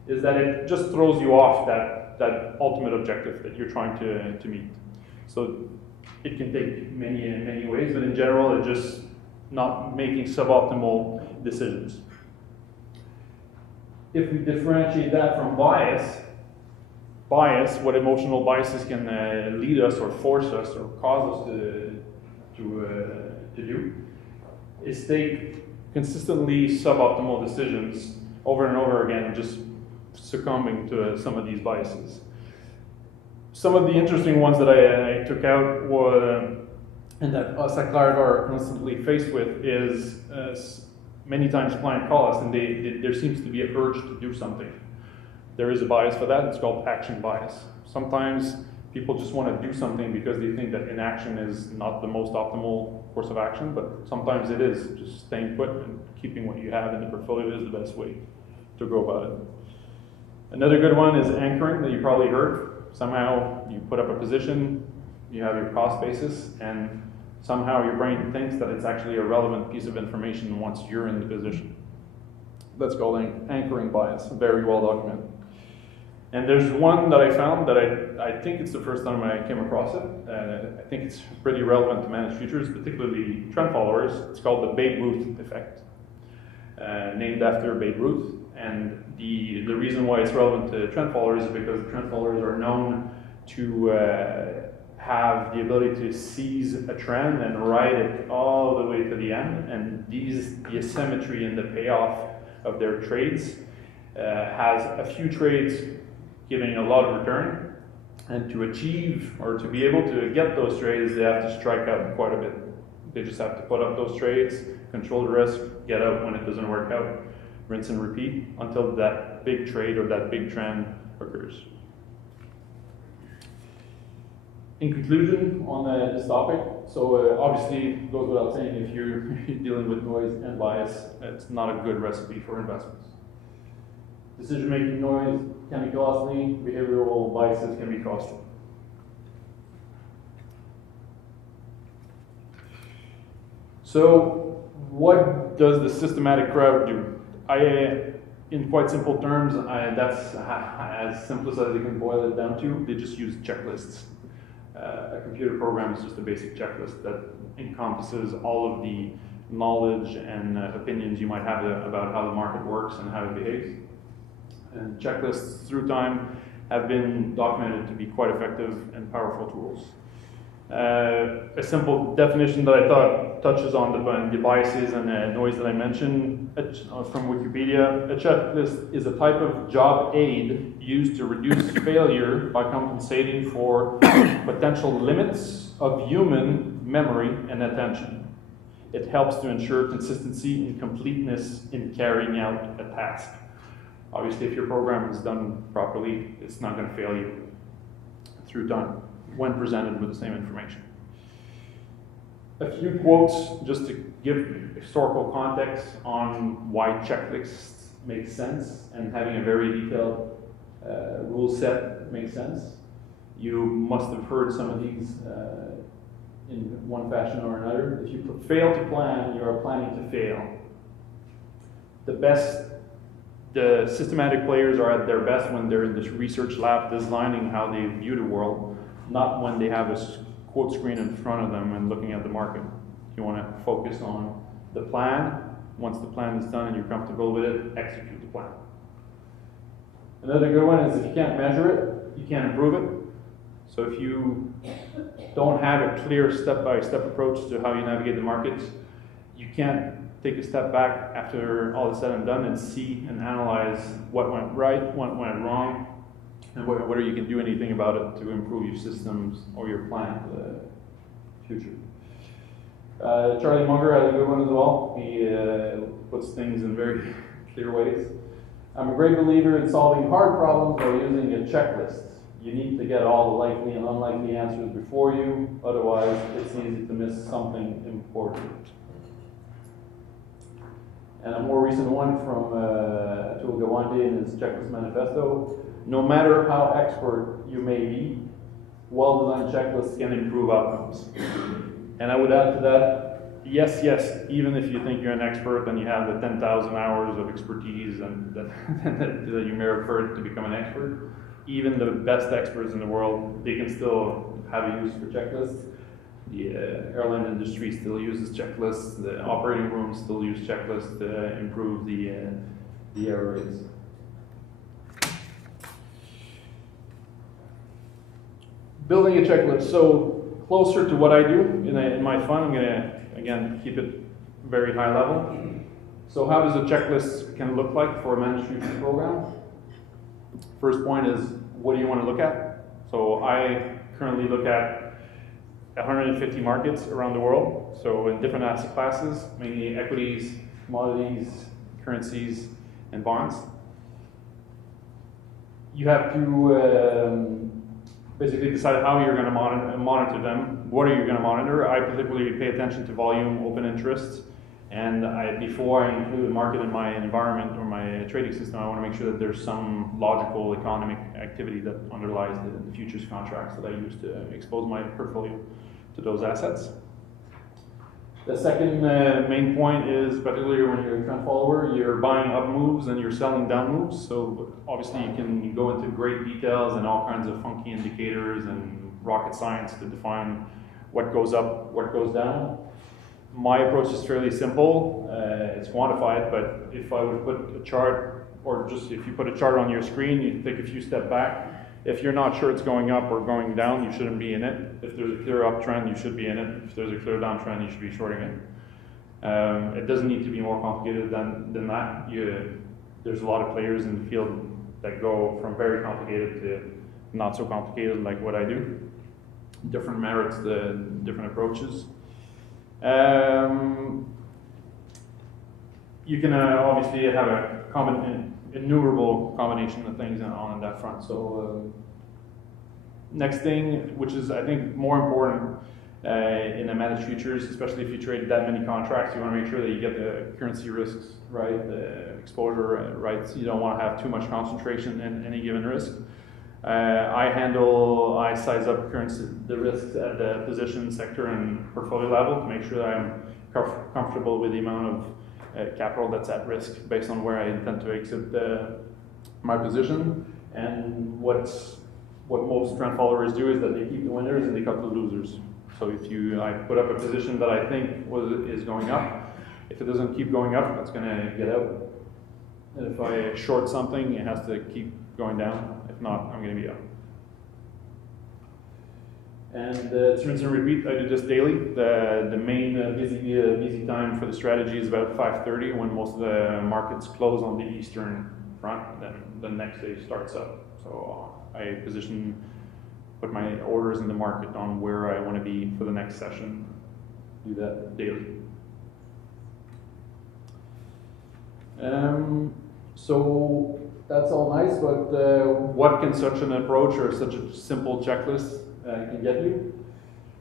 is that it just throws you off that ultimate objective that you're trying to meet. So it can take many ways, but in general, it's just not making suboptimal decisions. If we differentiate that from bias, what emotional biases can lead us or force us or cause us to do, is take consistently suboptimal decisions over and over again, just succumbing to some of these biases. Some of the interesting ones that I took out were, and that us at Clarivate are constantly faced with, is many times clients call us and there seems to be an urge to do something. There is a bias for that, it's called action bias. Sometimes people just want to do something because they think that inaction is not the most optimal course of action, but sometimes it is. Just staying put and keeping what you have in the portfolio is the best way to go about it. Another good one is anchoring, that you probably heard. Somehow you put up a position, you have your cost basis, and somehow your brain thinks that it's actually a relevant piece of information once you're in the position. That's called anchoring bias, very well documented. And there's one that I found that I think it's the first time I came across it. I think it's pretty relevant to managed futures, particularly trend followers. It's called the Babe Ruth effect, named after Babe Ruth. And the reason why it's relevant to trend followers is because trend followers are known to have the ability to seize a trend and ride it all the way to the end. And the asymmetry in the payoff of their trades has a few trades giving a lot of return, and to achieve or to be able to get those trades, they have to strike out quite a bit. They just have to put up those trades, control the risk, get out when it doesn't work out, rinse and repeat until that big trade or that big trend occurs. In conclusion on this topic, so obviously it goes without saying, if you're dealing with noise and bias, it's not a good recipe for investments. Decision-making noise can be costly, behavioral biases can be costly. So what does the systematic crowd do? In quite simple terms, that's as simple as you can boil it down to. They just use checklists. A computer program is just a basic checklist that encompasses all of the knowledge and opinions you might have about how the market works and how it behaves. And checklists through time have been documented to be quite effective and powerful tools. A simple definition that I thought touches on the biases and noise that I mentioned from Wikipedia. A checklist is a type of job aid used to reduce failure by compensating for potential limits of human memory and attention. It helps to ensure consistency and completeness in carrying out a task. Obviously, if your program is done properly, it's not going to fail you through time when presented with the same information. A few quotes just to give historical context on why checklists make sense and having a very detailed rule set makes sense. You must have heard some of these in one fashion or another. If you fail to plan, you are planning to fail. The systematic players are at their best when they're in this research lab designing how they view the world, not when they have a quote screen in front of them and looking at the market. You want to focus on the plan. Once the plan is done and you're comfortable with it, execute the plan. Another good one is if you can't measure it, you can't improve it. So if you don't have a clear step-by-step approach to how you navigate the markets, you can't take a step back after all is said and done and see and analyze what went right, what went wrong, and whether you can do anything about it to improve your systems or your plan for the future. Charlie Munger has a good one as well. He puts things in very clear ways. I'm a great believer in solving hard problems by using a checklist. You need to get all the likely and unlikely answers before you, otherwise it's easy to miss something important. And a more recent one from Atul Gawande in his Checklist Manifesto. No matter how expert you may be, well-designed checklists can improve outcomes. And I would add to that, yes, even if you think you're an expert and you have the 10,000 hours of expertise and that you may have heard to become an expert, even the best experts in the world, they can still have a use for checklists. The airline industry still uses checklists. The operating rooms still use checklists to improve the error rates. Building a checklist. So closer to what I do in my fund, I'm again, keep it very high level. So how does a checklist kind of look like for a managed futures program? First point is, what do you want to look at? So I currently look at 150 markets around the world, so in different asset classes, mainly equities, commodities, currencies, and bonds. You have to basically decide how you're going to monitor them. What are you going to monitor? I particularly pay attention to volume, open interest, and before I include a market in my environment or my trading system, I want to make sure that there's some logical economic activity that underlies the futures contracts that I use to expose my portfolio to those assets. The second main point is, particularly when you're a trend follower, you're buying up moves and you're selling down moves. So obviously you can go into great details and all kinds of funky indicators and rocket science to define what goes up, what goes down. My approach is fairly simple. It's quantified, but if I would put a chart, or just if you put a chart on your screen, you take a few steps back. If you're not sure it's going up or going down, you shouldn't be in it. If there's a clear uptrend, you should be in it. If there's a clear downtrend, you should be shorting it. It doesn't need to be more complicated than that. There's a lot of players in the field that go from very complicated to not so complicated, like what I do. Different merits, different approaches. You can obviously have a innumerable combination of things on that front. So next thing, which is I think more important in a managed futures, especially if you trade that many contracts, you want to make sure that you get the currency risks right, the exposure right. You don't want to have too much concentration in any given risk. I size up the risks at the position, sector, and portfolio level to make sure that I'm comfortable with the amount of capital that's at risk based on where I intend to exit my position. And what most trend followers do is that they keep the winners and they cut the losers. So if I put up a position that I think is going up, if it doesn't keep going up, it's going to get out. And if I short something, it has to keep going down. If not, I'm going to be out. And it's rinse and repeat. I do this daily. The main busy time for the strategy is about 5:30 when most of the markets close on the eastern front. Then the next day starts up. So I put my orders in the market on where I want to be for the next session. Do that daily. So that's all nice, but what can such an approach or such a simple checklist can get you?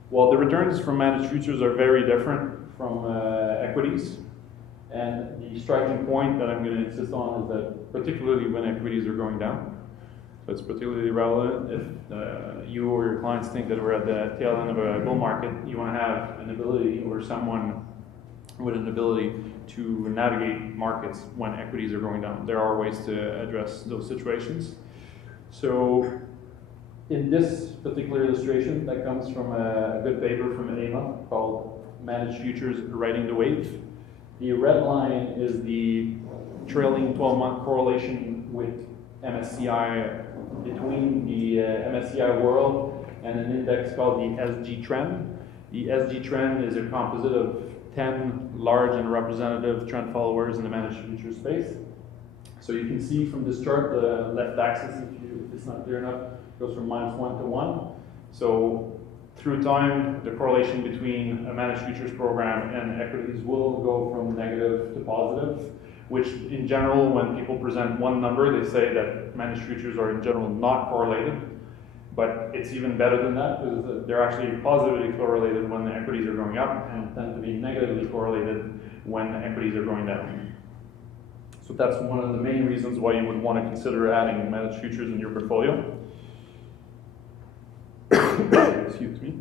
Well, the returns from managed futures are very different from equities. And the striking point that I'm going to insist on is that particularly when equities are going down, so it's particularly relevant if you or your clients think that we're at the tail end of a bull market, you want to have an ability or someone with an ability to navigate markets when equities are going down. There are ways to address those situations. So in this particular illustration, that comes from a good paper from EMA called Managed Futures Riding the Wave. The red line is the trailing 12-month correlation with MSCI between the MSCI World and an index called the SG Trend. The SG Trend is a composite of 10 large and representative trend followers in the managed futures space. So you can see from this chart, the left axis, if it's not clear enough, goes from -1 to 1. So through time, the correlation between a managed futures program and equities will go from negative to positive, which in general, when people present one number, they say that managed futures are in general not correlated. But it's even better than that, because they're actually positively correlated when the equities are going up and tend to be negatively correlated when the equities are going down. So that's one of the main reasons why you would want to consider adding managed futures in your portfolio. Excuse me.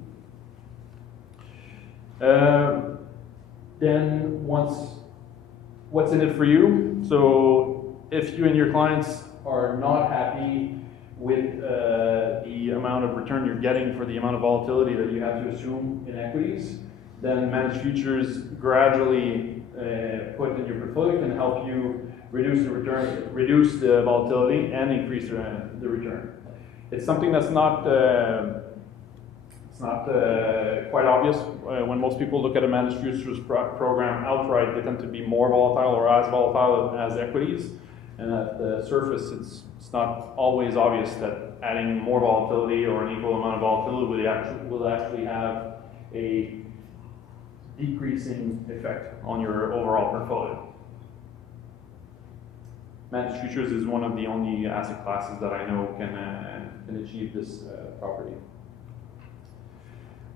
Then what's in it for you? So if you and your clients are not happy with the amount of return you're getting for the amount of volatility that you have to assume in equities, then managed futures gradually put in your portfolio can help you reduce the volatility and increase the return. It's something that's not It's not quite obvious. When most people look at a managed futures program outright, they tend to be more volatile or as volatile as equities. And at the surface, it's not always obvious that adding more volatility or an equal amount of volatility will actually have a decreasing effect on your overall portfolio. Managed futures is one of the only asset classes that I know can achieve this property.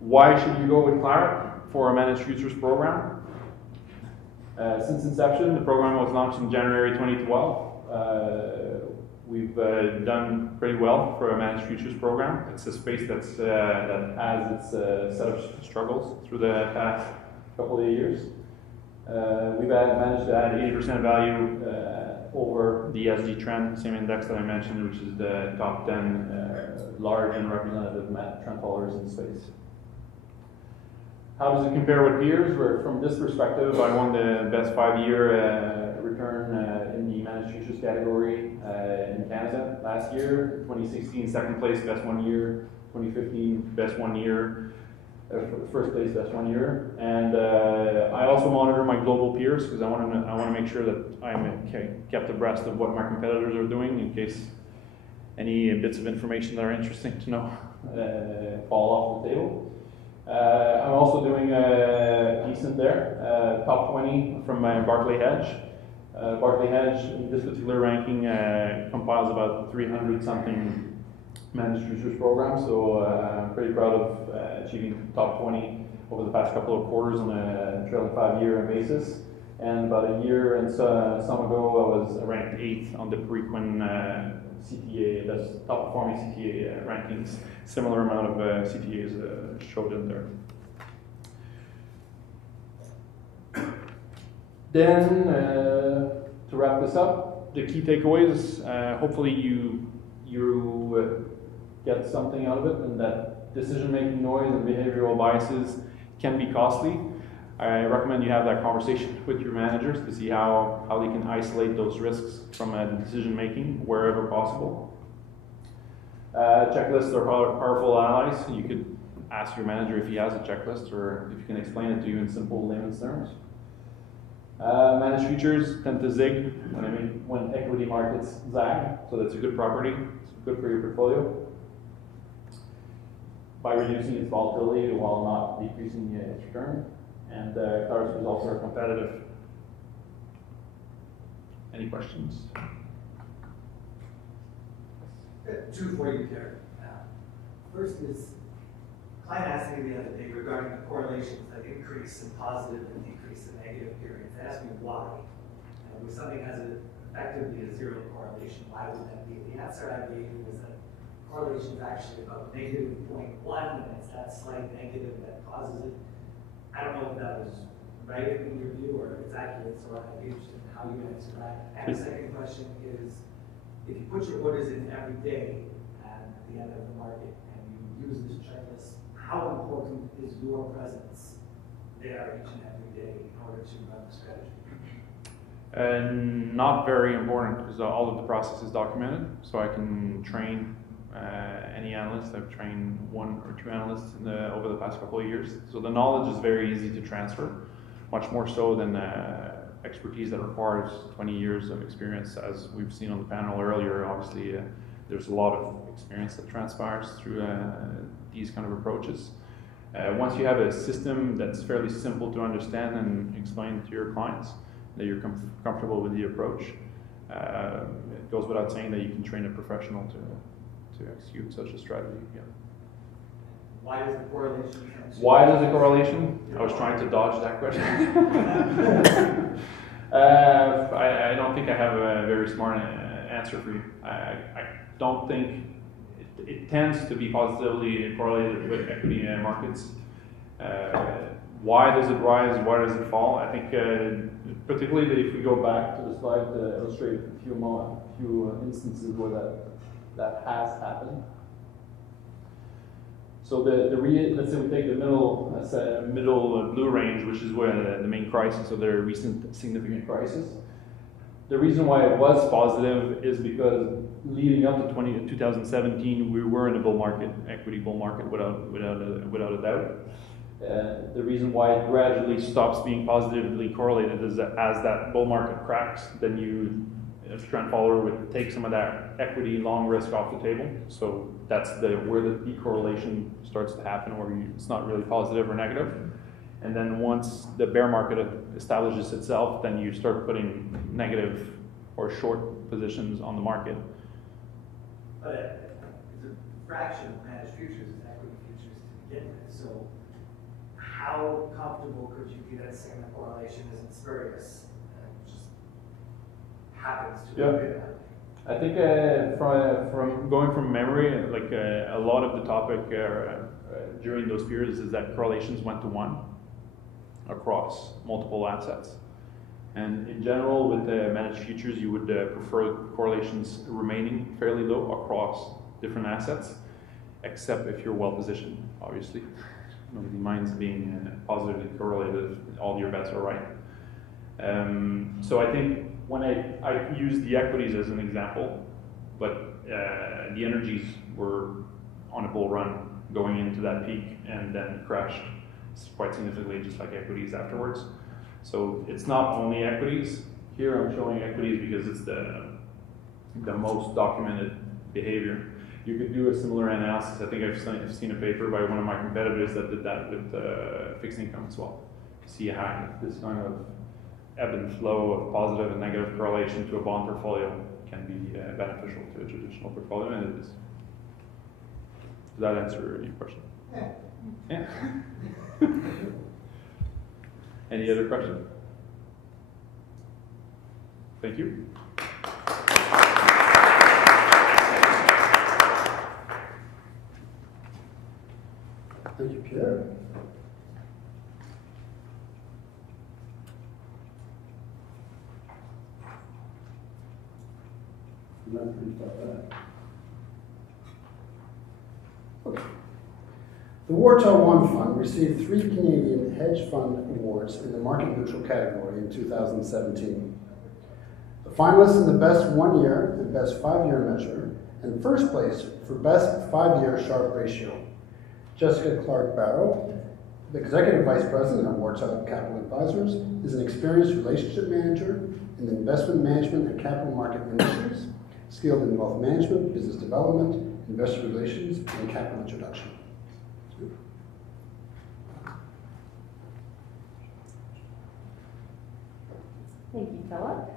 Why should you go with Claret for a managed futures program? Since inception, the program was launched in January 2012. We've done pretty well for a managed futures program. It's a space that has its set of struggles through the past couple of years. We've managed to add 80% value over the SD trend, same index that I mentioned, which is the top 10 large and representative trend followers in space. How does it compare with peers? From this perspective, I won the best 5-year return in the managed futures category in Canada last year. 2016, second place, best 1 year. 2015, best 1 year. First place, best 1 year. And I also monitor my global peers because I want to make sure that I'm kept abreast of what my competitors are doing in case any bits of information that are interesting to know fall off the table. I'm also doing decent there, top 20 from Barclay Hedge. Barclay Hedge, in this particular ranking, compiles about 300 something managed futures programs, so I'm pretty proud of achieving top 20 over the past couple of quarters on a trailing 5-year basis. And about a year and some ago, I was ranked 8th on the Preqin CTA, that's top performing CTA rankings. Similar amount of CTAs showed in there. Then, to wrap this up, the key takeaways, hopefully you get something out of it, and that decision-making noise and behavioral biases can be costly. I recommend you have that conversation with your managers to see how they can isolate those risks from decision-making wherever possible. Checklists are powerful allies. You could ask your manager if he has a checklist or if he can explain it to you in simple layman's terms. Managed futures tend to zig when equity markets zag, so that's a good property. It's good for your portfolio by reducing its volatility while not decreasing its return. And Claret's results are competitive. Any questions? Two for you, Derek. First is, client asked me the other day regarding the correlations that increase in positive and decrease in negative periods. They asked me why. When something has effectively a zero correlation, why would that be? The answer I gave was that correlation is actually about negative 0.1, and it's that slight negative that causes it. I don't know if that was right in your view or if it's accurate, so I'd be interested in how you answer that. And the second question is, if you put your orders in every day at the end of the market and you use this checklist, how important is your presence there each and every day in order to run the strategy? Not very important because all of the process is documented, so I can train any analyst. I've trained 1 or 2 analysts over the past couple of years, so the knowledge is very easy to transfer, much more so than expertise that requires 20 years of experience, as we've seen on the panel earlier. Obviously, there's a lot of experience that transpires through these kind of approaches. Once you have a system that's fairly simple to understand and explain to your clients, that you're comfortable with the approach, it goes without saying that you can train a professional to execute such a strategy. Yeah. Why does the correlation? Why does the correlation? I was trying to dodge that question. I don't think I have a very smart answer for you. I don't think it tends to be positively correlated with equity markets. Why does it rise? Why does it fall? I think, particularly if we go back to the slide to illustrate a few instances where that has happened. So let's say we take the middle blue range, which is where the main crisis or the recent significant crisis. the reason why it was positive is because leading up to 2017, we were in a bull market, equity bull market, without a doubt. The reason why it gradually stops being positively correlated is that as that bull market cracks, then you, as a trend follower, would take some of that equity long risk off the table. So that's where the decorrelation starts to happen, where it's not really positive or negative. And then once the bear market establishes itself, then you start putting negative or short positions on the market. But it's a fraction of managed futures is equity futures to begin with. So how comfortable could you be that saying the correlation isn't spurious and just happens to be that way? I think from going from memory, like a lot of the topic during those periods is that correlations went to 1 across multiple assets. And in general, with the managed futures, you would prefer correlations remaining fairly low across different assets, except if you're well positioned, obviously. Nobody minds being positively correlated if all your bets are right. So I think when I use the equities as an example, but the energies were on a bull run going into that peak and then crashed quite significantly, just like equities afterwards. So it's not only equities. Here I'm showing equities because it's the most documented behavior. You could do a similar analysis. I think I've seen a paper by one of my competitors that did that with fixed income as well. See how this kind of ebb and flow of positive and negative correlation to a bond portfolio can be beneficial to a traditional portfolio, and it is. Does that answer your question? Yeah. Any other questions? Thank you. Thank you, Pierre. I'm not pleased about that. Okay. The Wartaw 1 Fund received 3 Canadian hedge fund awards in the market neutral category in 2017. The finalists in the best 1 year and best 5 year measure, and first place for best 5 year Sharpe ratio. Jessica Clark Barrow, the Executive Vice President of Wartaw Capital Advisors, is an experienced relationship manager in the investment management and capital market initiatives, skilled in wealth management, business development, investor relations, and capital introduction. Thank you, Philip.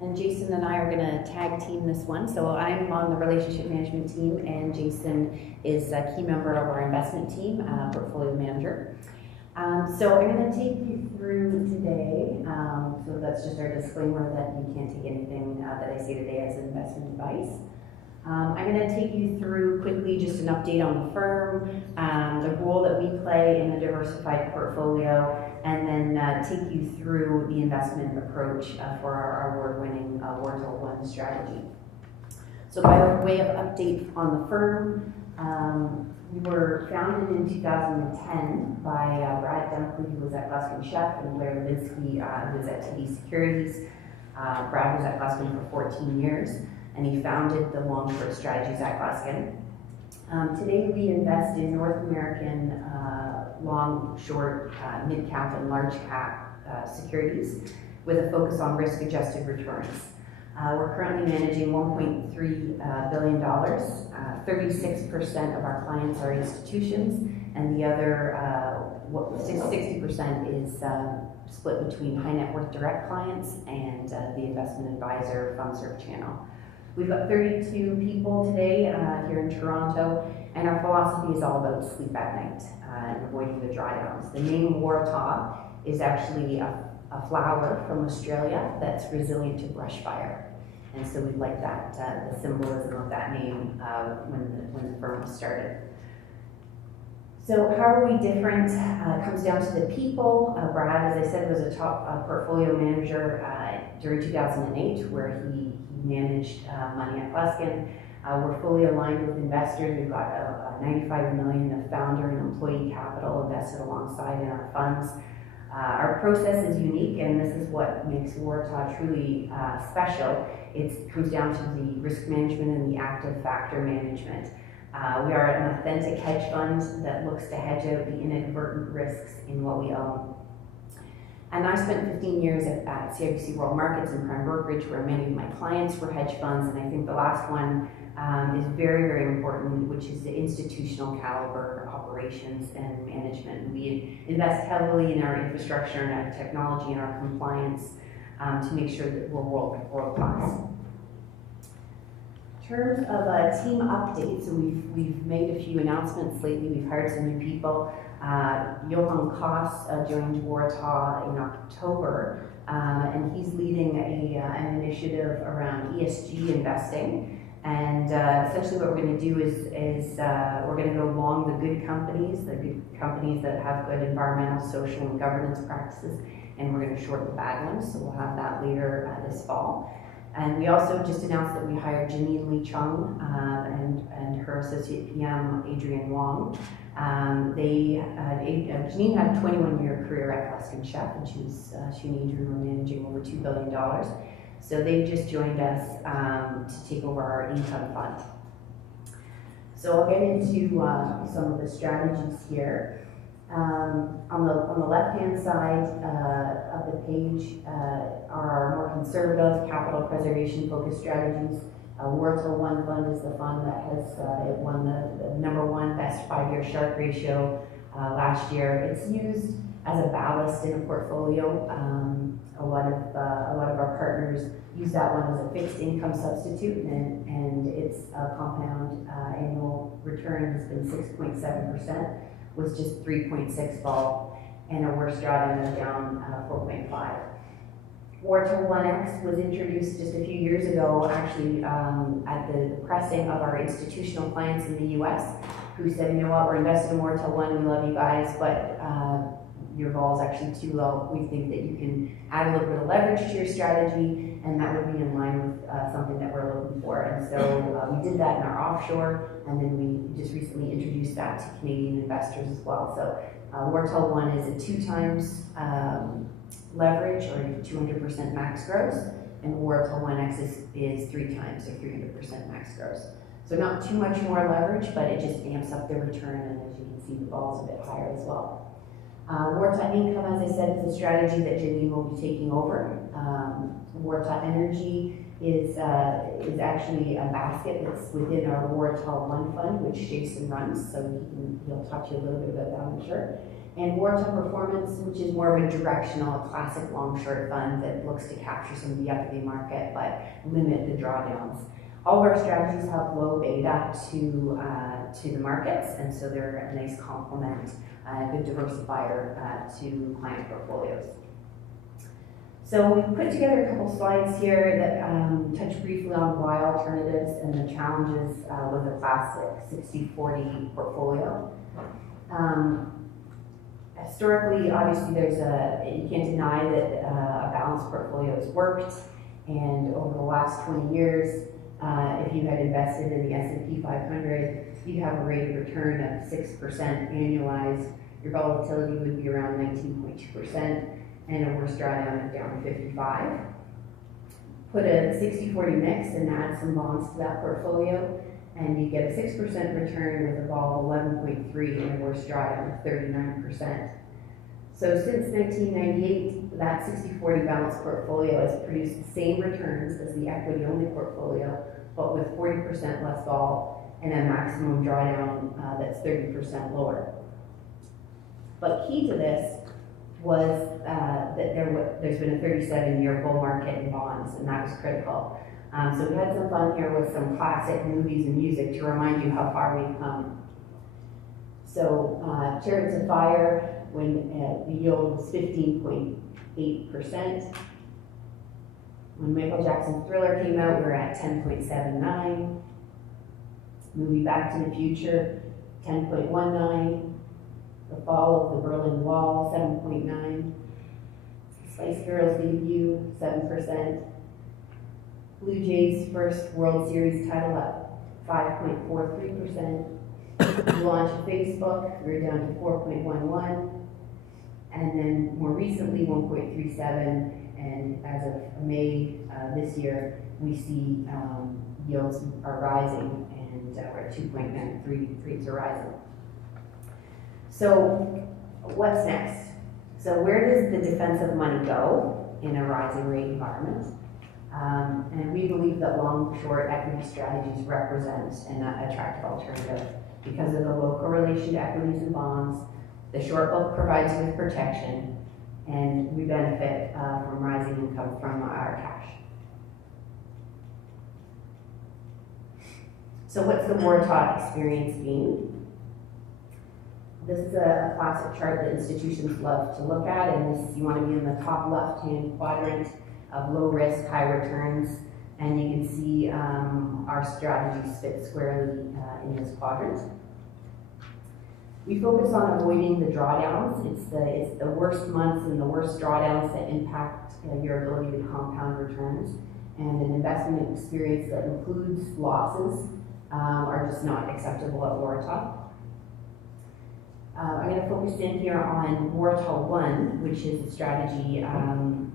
And Jason and I are going to tag team this one. So I'm on the relationship management team, and Jason is a key member of our investment team, portfolio manager. So I'm going to take you through today. So that's just our disclaimer that you can't take anything that I say today as investment advice. I'm going to take you through quickly just an update on the firm, the role that we play in a diversified portfolio, and then take you through the investment approach for our award-winning Wartaw 1 strategy. So by way of update on the firm, we were founded in 2010 by Brad Dunkley, who was at Gluskin Sheff, and Blair Levinsky, who was at TD Securities. Brad was at Gluskin for 14 years, and he founded the long-short strategies at Gluskin. Today we invest in North American long, short, mid-cap, and large-cap securities with a focus on risk-adjusted returns. We're currently managing $1.3 billion. 36% of our clients are institutions, and the other 60% is split between high net worth direct clients and the investment advisor fund serve channel. We've got 32 people today here in Toronto, and our philosophy is all about sleep at night and avoiding the drawdowns. The name Wartaw is actually a flower from Australia that's resilient to brush fire. And so we like that, the symbolism of that name when the firm was started. So how are we different? Comes down to the people. Brad, as I said, was a top portfolio manager during 2008, where he managed money at Gluskin. We're fully aligned with investors. We've got $95 million of founder and employee capital invested alongside in our funds. Our process is unique, and this is what makes Warta truly special. It comes down to the risk management and the active factor management. We are an authentic hedge fund that looks to hedge out the inadvertent risks in what we own. And I spent 15 years at CIBC World Markets and Prime Brokerage, where many of my clients were hedge funds, and I think the last one is very, very important, which is the institutional caliber operations and management. We invest heavily in our infrastructure and our technology and our compliance to make sure that we're world class. In terms of team updates, so we've made a few announcements lately. We've hired some new people. Johan Koss joined Warta in October, and he's leading an initiative around ESG investing. And essentially what we're going to do is we're going to go along the good companies that have good environmental, social, and governance practices, and we're going to short the bad ones. So we'll have that later this fall. And we also just announced that we hired Janine Lee Chung and her associate PM, Adrian Wong. Janine had a 21-year career at Luskin Chef, and she and Adrian were managing over $2 billion. So they've just joined us to take over our income fund. So I'll get into some of the strategies here. On the left-hand side of the page are our more conservative capital preservation focused strategies. Warta One Fund is the fund that has won the #1 best 5-year Sharpe ratio last year. It's used as a ballast in a portfolio. A lot of our partners use that one as a fixed income substitute, and its compound annual return has been 6.7%, with just 3.6 vol, and a worst drawdown is down 4.5. Warta 1X was introduced just a few years ago, actually at the pressing of our institutional clients in the US, who said, you know what, we're invested in Warta 1, we love you guys, but your vol is actually too low. We think that you can add a little bit of leverage to your strategy, and that would be in line with something that we're looking for. And so we did that in our offshore, and then we just recently introduced that to Canadian investors as well. So Warta 1 is a 2 times leverage, or 200% max gross, and Warta 1X is 3 times, or 300% max gross. So not too much more leverage, but it just amps up the return, and as you can see, the vol's a bit higher as well. Warta Income, as I said, is a strategy that Janine will be taking over. Warta Energy is actually a basket that's within our Warta One Fund, which Jason runs, so he'll talk to you a little bit about that, I'm sure. And Warta Performance, which is more of a directional, a classic long-short fund that looks to capture some of the equity market but limit the drawdowns. All of our strategies have low beta to the markets, and so they're a nice complement, a good diversifier to client portfolios. So we've put together a couple slides here that touch briefly on why alternatives and the challenges with a classic 60-40 portfolio. Historically, obviously, you can't deny that a balanced portfolio has worked, and over the last 20 years, if you had invested in the S&P 500, you'd have a rate of return of 6% annualized. Your volatility would be around 19.2%, and a worst drawdown of down to 55. Put a 60-40 mix and add some bonds to that portfolio, and you get a 6% return with a vol of 11.3 and a worst drawdown of 39%. So since 1998, that 60-40 balanced portfolio has produced the same returns as the equity-only portfolio, but with 40% less vol and a maximum drawdown that's 30% lower. But key to this was that there's been a 37-year bull market in bonds, and that was critical. So we had some fun here with some classic movies and music to remind you how far we've come. So Chariots of Fire, when the yield was 15.8%. When Michael Jackson's Thriller came out, we were at 10.79. Movie Back to the Future, 10.19. The Fall of the Berlin Wall, 7.9. Spice Girls debut, 7%. Blue Jays' first World Series title at 5.43%. The launch of Facebook, we were down to 4.11. and then more recently 1.37, and as of May this year, we see yields are rising, and we're at 2.93, rates are rising. So what's next? So where does the defensive money go in a rising rate environment? And we believe that long-short equity strategies represent an attractive alternative because of the low correlation to equities and bonds. The short book provides you with protection, and we benefit from rising income from our cash. So what's the war-taught experience been? This is a classic chart that institutions love to look at, and this, you want to be in the top left-hand quadrant of low risk, high returns, and you can see our strategies fit squarely in this quadrant. We focus on avoiding the drawdowns. It's the worst months and the worst drawdowns that impact your ability to compound returns, and an investment experience that includes losses are just not acceptable at Waratah. I'm going to focus in here on Waratah 1, which is a strategy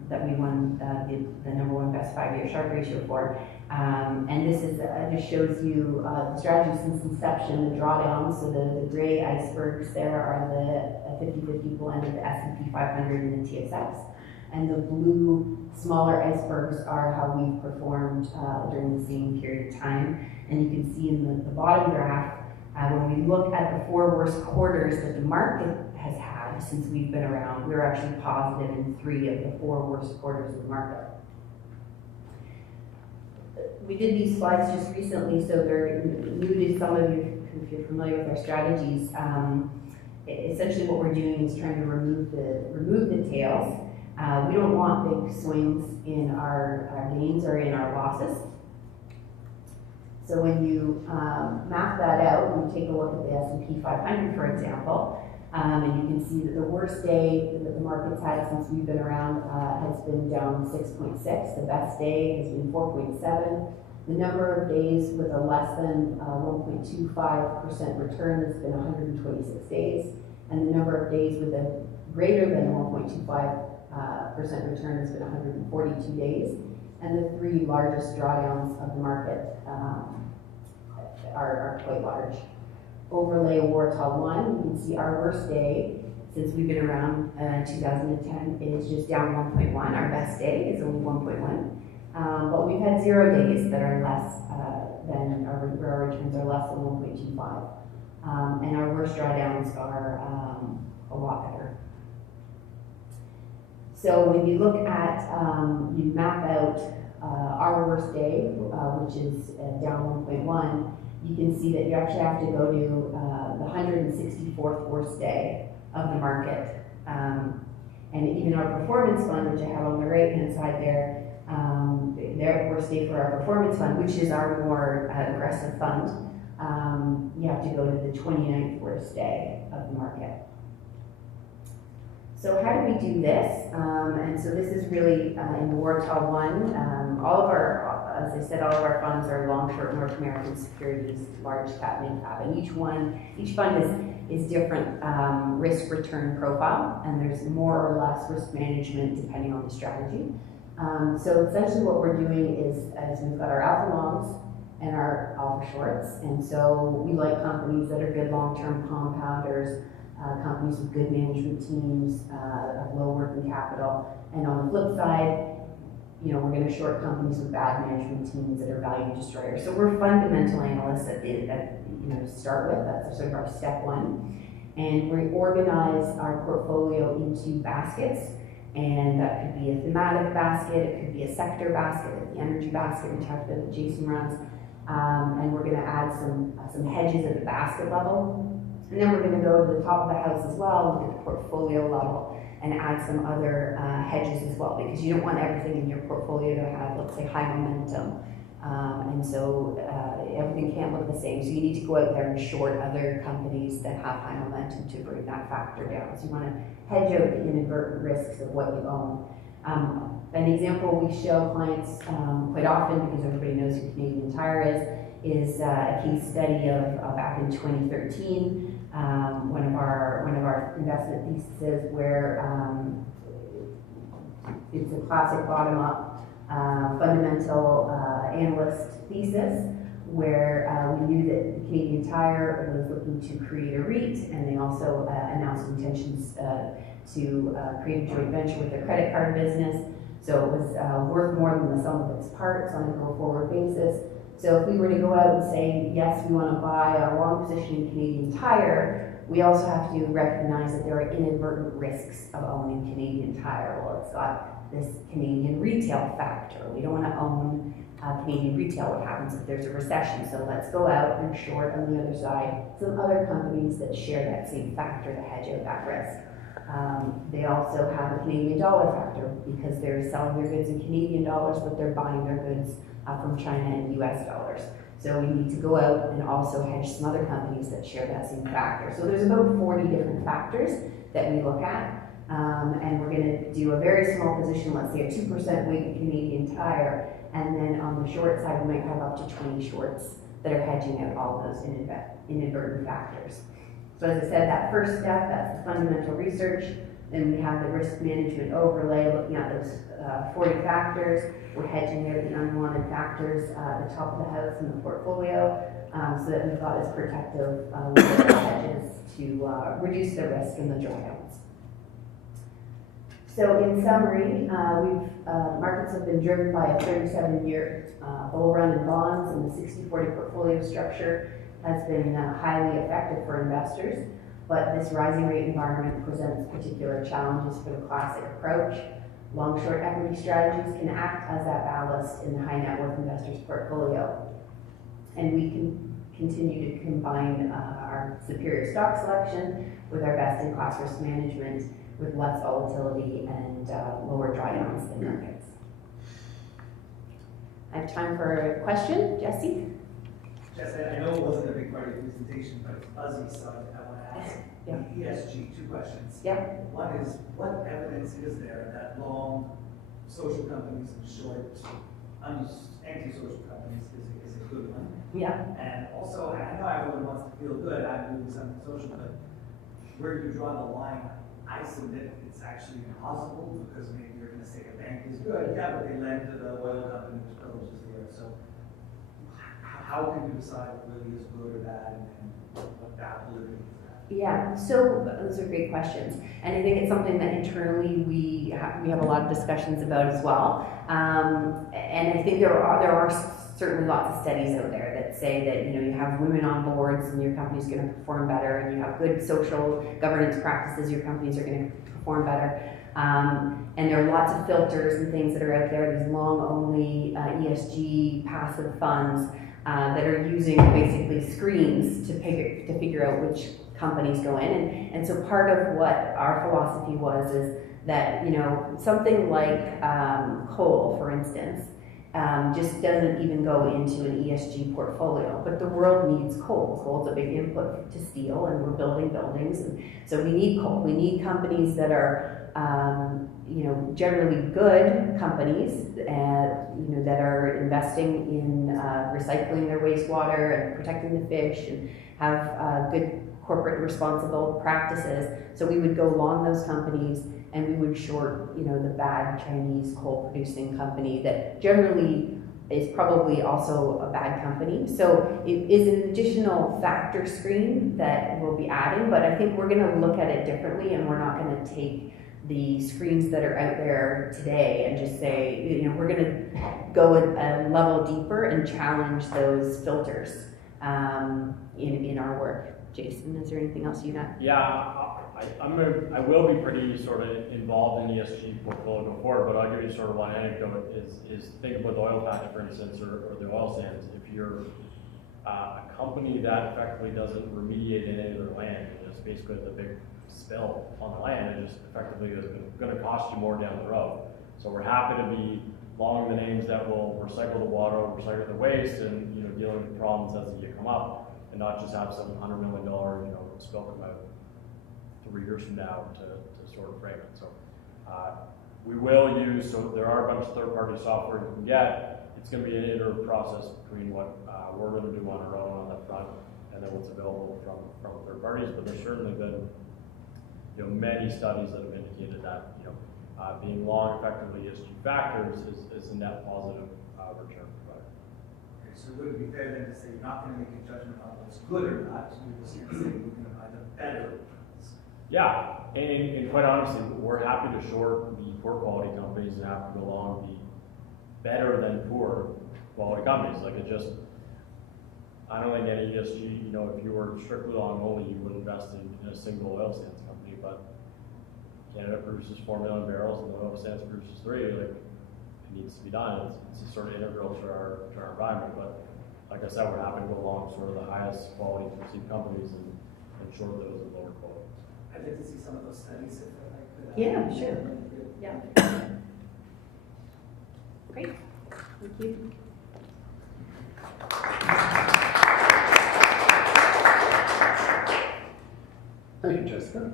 that we won the #1 best 5-year Sharpe ratio for. And this is just shows you the strategy since inception, the drawdowns. So the gray icebergs there are the 50-50 blend of the S&P 500 and the TSX. And the blue, smaller icebergs are how we've performed during the same period of time. And you can see in the bottom graph, when we look at the 4 worst quarters that the market has had since we've been around, we're actually positive in 3 of the 4 worst quarters of the market. We did these slides just recently, so they're new to some of you if you're familiar with our strategies. Essentially what we're doing is trying to remove the tails. We don't want big swings in our gains or in our losses. So when you map that out, and you take a look at the S&P 500, for example, and you can see that the worst day that the market's had since we've been around has been down 6.6. The best day has been 4.7. The number of days with a less than 1.25% return has been 126 days, and the number of days with a greater than 1.25% return has been 142 days. And the 3 largest drawdowns of the market are quite large. Overlay Waratah 1, you can see our worst day since we've been around 2010 is just down 1.1. Our best day is only 1.1. But we've had 0 days that are less than, where our returns are less than 1.25. And our worst drawdowns are a lot better. So when you look at, you map out our worst day, which is down 1.1, you can see that you actually have to go to the 164th worst day of the market. And even our performance fund, which I have on the right-hand side there, their worst day for our performance fund, which is our more aggressive fund, you have to go to the 29th worst day of the market. So how do we do this? And so this is really in the Waratah 1. All of our, as I said, all of our funds are long, short North American securities, large cap, mid cap, and each fund is different risk return profile, and there's more or less risk management depending on the strategy. So essentially what we're doing is we've got our alpha longs and our alpha shorts, and so we like companies that are good long-term compounders, companies with good management teams, of low working capital, and on the flip side, you know, we're going to short companies with bad management teams that are value destroyers. So we're fundamental analysts to start with. That's sort of our step 1, and we organize our portfolio into baskets, and that could be a thematic basket, it could be a sector basket, the energy basket we talked about that Jason runs, and we're going to add some hedges at the basket level. And then we're going to go to the top of the house as well, look at the portfolio level, and add some other hedges as well, because you don't want everything in your portfolio to have, let's say, high momentum. And so everything can't look the same. So you need to go out there and short other companies that have high momentum to bring that factor down. So you want to hedge out the inadvertent risks of what you own. An example we show clients quite often, because everybody knows who Canadian Tire is a case study of back in 2013. one of our investment theses where it's a classic bottom-up fundamental analyst thesis, where we knew that Canadian Tire was looking to create a REIT, and they also announced intentions to create a joint venture with their credit card business. So it was worth more than the sum of its parts on a go-forward basis. So if we were to go out and say, yes, we want to buy a long position in Canadian Tire, we also have to recognize that there are inadvertent risks of owning Canadian Tire. Well, it's got this Canadian retail factor. We don't want to own Canadian retail. What happens if there's a recession? So let's go out and short on the other side some other companies that share that same factor to hedge out that risk. They also have a Canadian dollar factor because they're selling their goods in Canadian dollars, but they're buying their goods from China in US dollars. So we need to go out and also hedge some other companies that share that same factor. So there's about 40 different factors that we look at. And we're going to do a very small position, let's say a 2% weight in Canadian Tire, and then on the short side we might have up to 20 shorts that are hedging out all of those inadvertent factors. So as I said, that first step, that's the fundamental research. Then we have the risk management overlay, looking at those 40 factors. We're hedging out the unwanted factors at the top of the house in the portfolio, so that we've got this protective hedges to reduce the risk in the drawdowns. So in summary, markets have been driven by a 37-year bull run in bonds, and the 60-40 portfolio structure has been highly effective for investors. But this rising rate environment presents particular challenges for the classic approach. Long-short equity strategies can act as that ballast in the high net worth investor's portfolio. And we can continue to combine our superior stock selection with our best-in-class risk management with less volatility and lower drawdowns in markets. I have time for a question. Jesse? Jesse, I know it wasn't a big part of your presentation, but it's buzzy, so I want to ask. Yeah. ESG, 2 questions. Yeah. One is, what evidence is there that long social companies and short anti-social companies is a good one? Yeah. And also, I know everyone wants to feel good, I'm doing something social, but where do you draw the line? I submit it's actually impossible, because maybe you're going to say a bank is good, yeah, but they lend to the oil company which pillars the earth. So how can you decide what really is good or bad, and what that validity is that? Yeah, so those are great questions, and I think it's something that internally we have a lot of discussions about as well. And I think there are certainly lots of studies out there that say that you have women on boards and your company's going to perform better, and you have good social governance practices, your companies are going to perform better. And there are lots of filters and things that are out there, these long-only ESG passive funds that are using basically screens to figure out which companies go in. And so part of what our philosophy was is that something like coal, for instance, just doesn't even go into an ESG portfolio. But the world needs coal. Coal's a big input to steel, and we're building buildings, and so we need coal. We need companies that are generally good companies, that are investing in recycling their wastewater and protecting the fish and have good corporate responsible practices. So we would go long those companies, and we would short, the bad Chinese coal producing company that generally is probably also a bad company. So it is an additional factor screen that we'll be adding, but I think we're going to look at it differently, and we're not going to take the screens that are out there today and just say, we're going to go a level deeper and challenge those filters in our work. Jason, is there anything else you got? Yeah, I will be pretty sort of involved in ESG portfolio going forward, but I'll give you sort of one anecdote is think about the oil patch, for instance, or the oil sands. If you're a company that effectively doesn't remediate any of their land, and it's basically the big spill on the land, it just effectively is going to cost you more down the road. So we're happy to be long the names that will recycle the water, recycle the waste, and dealing with problems as they come up, and not just have some $100 million spill come out 3 years from now to sort of frame it. So we will use, so there are a bunch of third-party software you can get. It's going to be an iterative process between what we're going to do on our own on that front, and then what's available from third parties. But there's certainly been, many studies that have indicated that, being long effectively ESG factors is a net positive return provider. Okay, so would it be fair then to say you're not going to make a judgment on what's good or not, you're just going to say we're going to buy the better ones? Yeah, and quite honestly, we're happy to short the poor quality companies and happy to go along the better than poor quality companies. Like I don't think any ESG, if you were strictly long only, you would invest in a single oil sands company, but Canada produces 4 million barrels and the oil sands produces 3. Like, it needs to be done. It's sort of integral to our environment. But like I said, we're happy to go along sort of the highest quality perceived companies and short those at lower quality. I'd like to see some of those studies if I could. Yeah, sure. Yeah. Great. Thank you. Thank you, Jessica.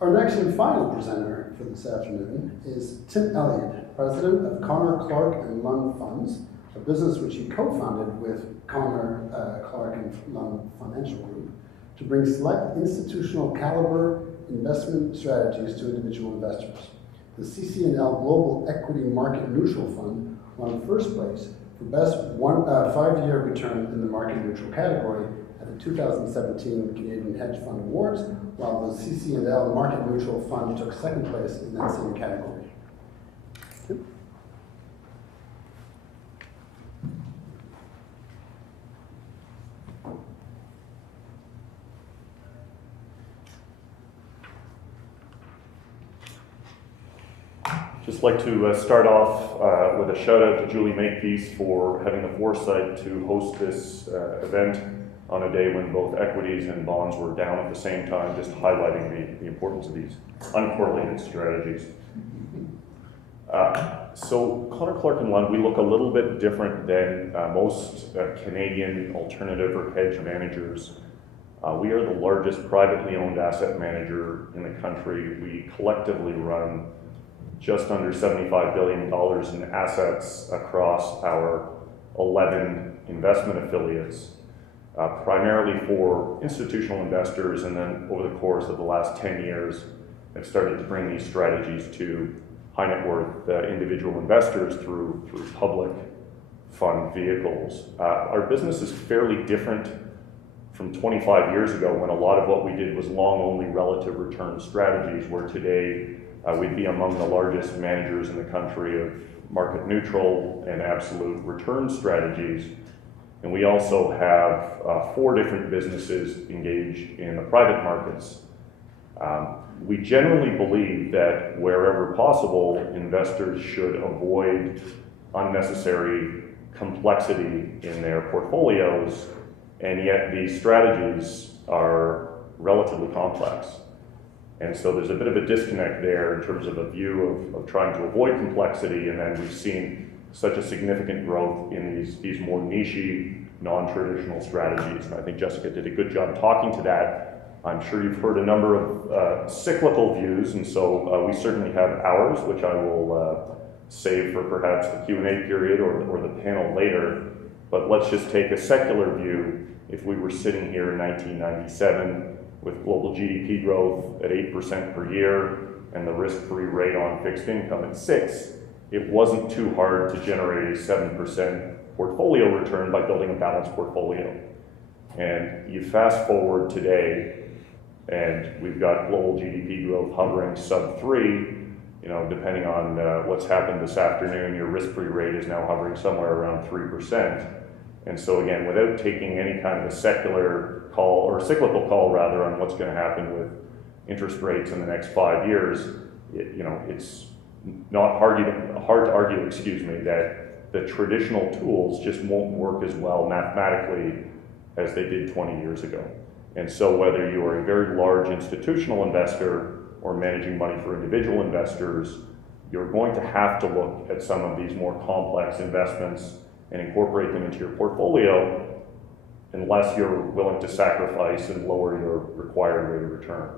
Our next and final presenter for this afternoon is Tim Elliott, president of Connor, Clark and Lund Funds, a business which he co-founded with Connor, Clark and Lund Financial Group to bring select institutional caliber investment strategies to individual investors. The CC&L Global Equity Market Neutral Fund won first place for best 5-year return in the market neutral category at the 2017 Canadian Hedge Fund Awards, while the CC&L Market Neutral Fund took second place in that same category. Just like to start off with a shout out to Julie Makepeace for having the foresight to host this event on a day when both equities and bonds were down at the same time, just highlighting the importance of these uncorrelated strategies. So Connor, Clark and Lund, we look a little bit different than most Canadian alternative or hedge managers. We are the largest privately owned asset manager in the country. We collectively run just under $75 billion in assets across our 11 investment affiliates, primarily for institutional investors, and then over the course of the last 10 years, have started to bring these strategies to high net worth individual investors through public fund vehicles. Our business is fairly different from 25 years ago, when a lot of what we did was long-only relative return strategies, where today we'd be among the largest managers in the country of market neutral and absolute return strategies. And we also have 4 different businesses engaged in the private markets. We generally believe that wherever possible, investors should avoid unnecessary complexity in their portfolios, and yet these strategies are relatively complex. And so there's a bit of a disconnect there in terms of a view of trying to avoid complexity, and then we've seen such a significant growth in these more niche, non-traditional strategies. And I think Jessica did a good job talking to that. I'm sure you've heard a number of cyclical views, and so we certainly have ours, which I will save for perhaps the Q&A period or the panel later. But let's just take a secular view. If we were sitting here in 1997 with global GDP growth at 8% per year and the risk-free rate on fixed income at 6%, it wasn't too hard to generate a 7% portfolio return by building a balanced portfolio. And you fast forward today, and we've got global GDP growth hovering sub 3. Depending on what's happened this afternoon, your risk-free rate is now hovering somewhere around 3%. And so again, without taking any kind of a secular call, or cyclical call rather, on what's going to happen with interest rates in the next 5 years, it's not hard to argue, that the traditional tools just won't work as well mathematically as they did 20 years ago. And so whether you are a very large institutional investor or managing money for individual investors, you're going to have to look at some of these more complex investments and incorporate them into your portfolio, unless you're willing to sacrifice and lower your required rate of return.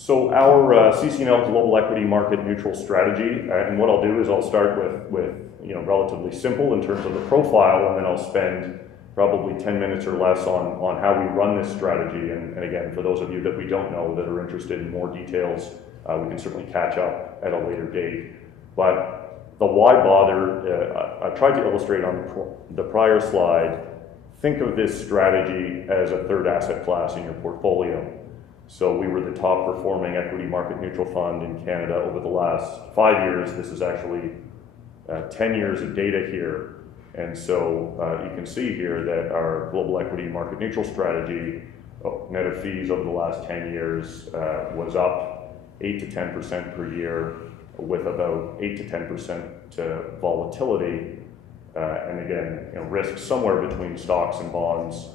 So our CCNL Global Equity Market Neutral Strategy, and what I'll do is I'll start with relatively simple in terms of the profile, and then I'll spend probably 10 minutes or less on how we run this strategy. And again, for those of you that we don't know that are interested in more details, we can certainly catch up at a later date. But the why bother, I tried to illustrate on the prior slide. Think of this strategy as a third asset class in your portfolio. So we were the top performing equity market neutral fund in Canada over the last 5 years. This is actually 10 years of data here. And so you can see here that our global equity market neutral strategy, net of fees over the last 10 years, was up 8 to 10% per year with about 8 to 10% volatility. And again, risk somewhere between stocks and bonds,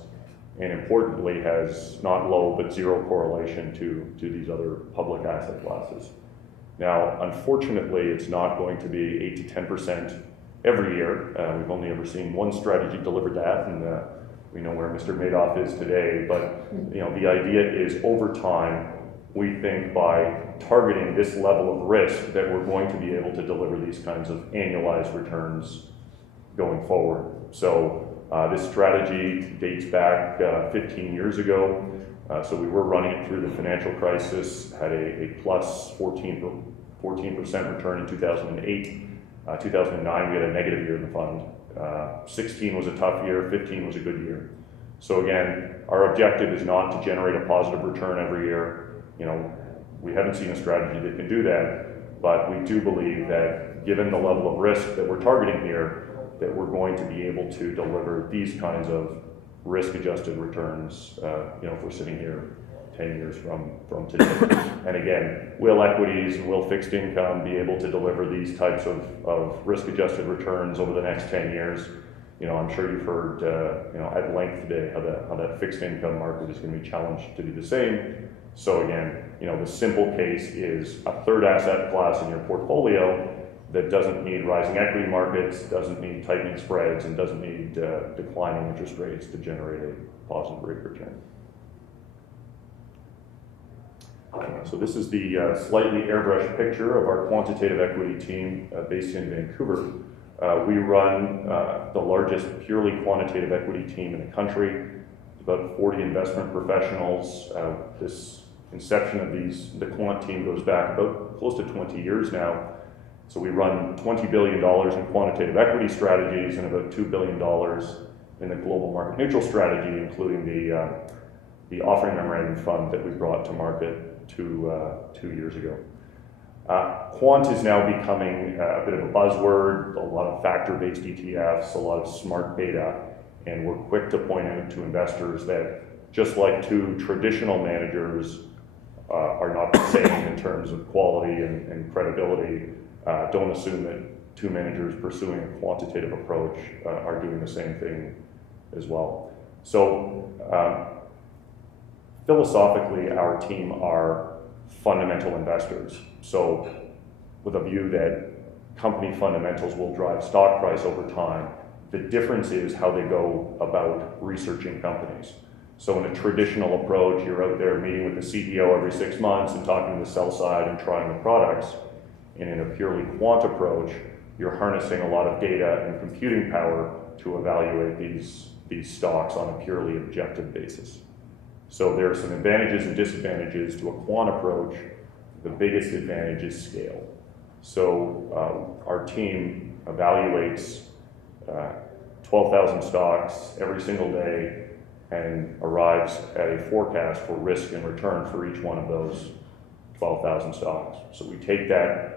and importantly has not low but zero correlation to these other public asset classes. Now, unfortunately, it's not going to be 8 to 10% every year. We've only ever seen one strategy deliver that, and we know where Mr. Madoff is today. But the idea is over time, we think by targeting this level of risk that we're going to be able to deliver these kinds of annualized returns going forward. So this strategy dates back 15 years ago. So we were running it through the financial crisis, had a plus 14% return in 2008. 2009, we had a negative year in the fund. 16 was a tough year, 15 was a good year. So again, our objective is not to generate a positive return every year. We haven't seen a strategy that can do that, but we do believe that given the level of risk that we're targeting here, that we're going to be able to deliver these kinds of risk-adjusted returns, if we're sitting here 10 years from today. And again, will equities and will fixed income be able to deliver these types of risk-adjusted returns over the next 10 years? I'm sure you've heard at length today how that fixed income market is going to be challenged to do the same. So again, the simple case is a third asset class in your portfolio that doesn't need rising equity markets, doesn't need tightening spreads, and doesn't need declining interest rates to generate a positive rate of return. So this is the slightly airbrushed picture of our quantitative equity team based in Vancouver. We run the largest purely quantitative equity team in the country, about 40 investment professionals. This inception of the quant team goes back about close to 20 years now. So we run $20 billion in quantitative equity strategies and about $2 billion in the global market neutral strategy, including the offering memorandum fund that we brought to market two years ago. Quant is now becoming a bit of a buzzword, a lot of factor-based ETFs, a lot of smart beta, and we're quick to point out to investors that just like two traditional managers are not the same in terms of quality and credibility, don't assume that two managers pursuing a quantitative approach are doing the same thing as well. So philosophically, our team are fundamental investors. So with a view that company fundamentals will drive stock price over time, the difference is how they go about researching companies. So in a traditional approach, you're out there meeting with the CEO every 6 months and talking to the sell side and trying the products. And in a purely quant approach, you're harnessing a lot of data and computing power to evaluate these stocks on a purely objective basis. So there are some advantages and disadvantages to a quant approach. The biggest advantage is scale. So our team evaluates 12,000 stocks every single day and arrives at a forecast for risk and return for each one of those 12,000 stocks. So we take that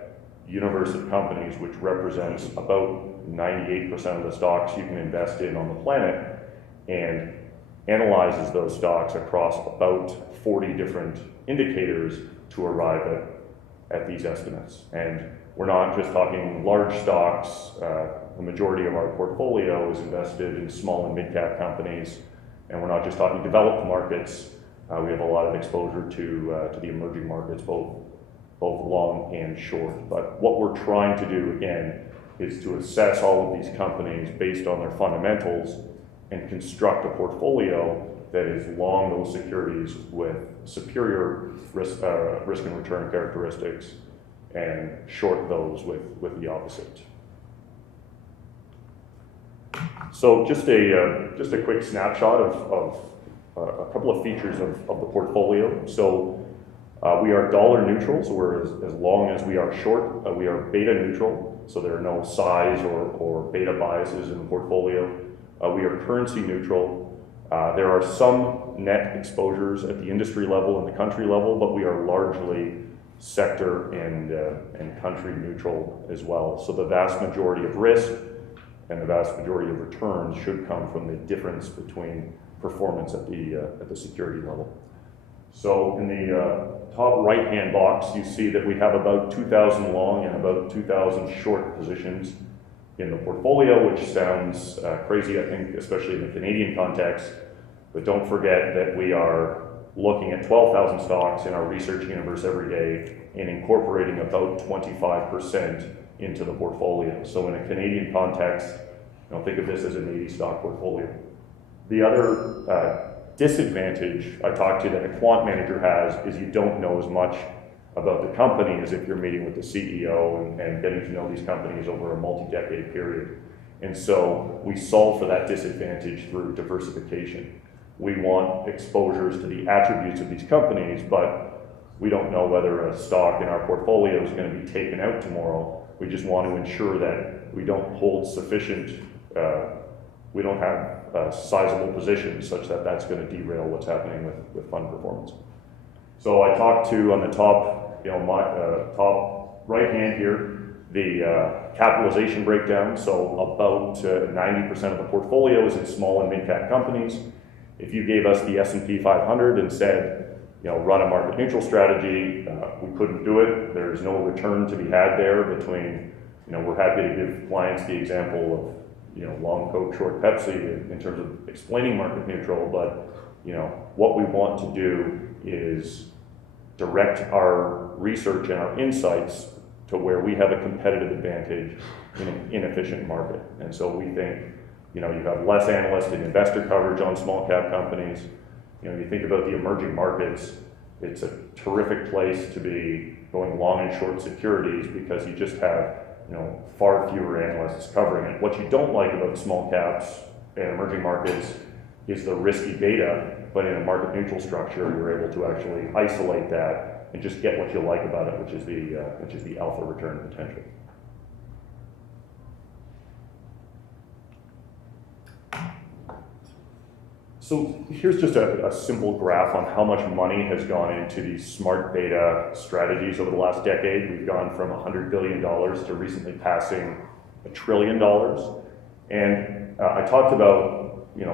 universe of companies, which represents about 98% of the stocks you can invest in on the planet, and analyzes those stocks across about 40 different indicators to arrive at these estimates. And we're not just talking large stocks. The majority of our portfolio is invested in small and mid-cap companies, and we're not just talking developed markets. We have a lot of exposure to the emerging markets, both long and short. But what we're trying to do, again, is to assess all of these companies based on their fundamentals and construct a portfolio that is long those securities with superior risk and return characteristics and short those with the opposite. So just a quick snapshot of a couple of features of the portfolio. So we are dollar neutral, so we're as long as we are short. We are beta neutral, so there are no size or beta biases in the portfolio. We are currency neutral. There are some net exposures at the industry level and the country level, but we are largely sector and country neutral as well. So the vast majority of risk and the vast majority of returns should come from the difference between performance at the security level. So in the top right-hand box, you see that we have about 2,000 long and about 2,000 short positions in the portfolio, which sounds crazy, I think, especially in the Canadian context. But don't forget that we are looking at 12,000 stocks in our research universe every day and incorporating about 25% into the portfolio. So in a Canadian context, think of this as an 80 stock portfolio. The other disadvantage I talked to that a quant manager has is you don't know as much about the company as if you're meeting with the CEO and getting to know these companies over a multi-decade period. And so we solve for that disadvantage through diversification. We want exposures to the attributes of these companies, but we don't know whether a stock in our portfolio is going to be taken out tomorrow. We just want to ensure that we don't hold sufficient, we don't have sizable positions such that that's going to derail what's happening with fund performance. So I talked to, on the top, my top right hand here, the capitalization breakdown. So about 90% of the portfolio is in small and mid-cap companies. If you gave us the S&P 500 and said, run a market neutral strategy, we couldn't do it. There's no return to be had there between, we're happy to give clients the example of, long Coke, short Pepsi in terms of explaining market neutral, but, what we want to do is direct our research and our insights to where we have a competitive advantage in an inefficient market. And so we think, you have less analyst and investor coverage on small cap companies. You think about the emerging markets, it's a terrific place to be going long and short securities because you just have, far fewer analysts covering it. What you don't like about small caps and emerging markets is the risky beta, but in a market neutral structure, you're able to actually isolate that and just get what you like about it, which is the alpha return potential. So here's just a simple graph on how much money has gone into these smart beta strategies over the last decade. We've gone from $100 billion to recently passing $1 trillion. And I talked about,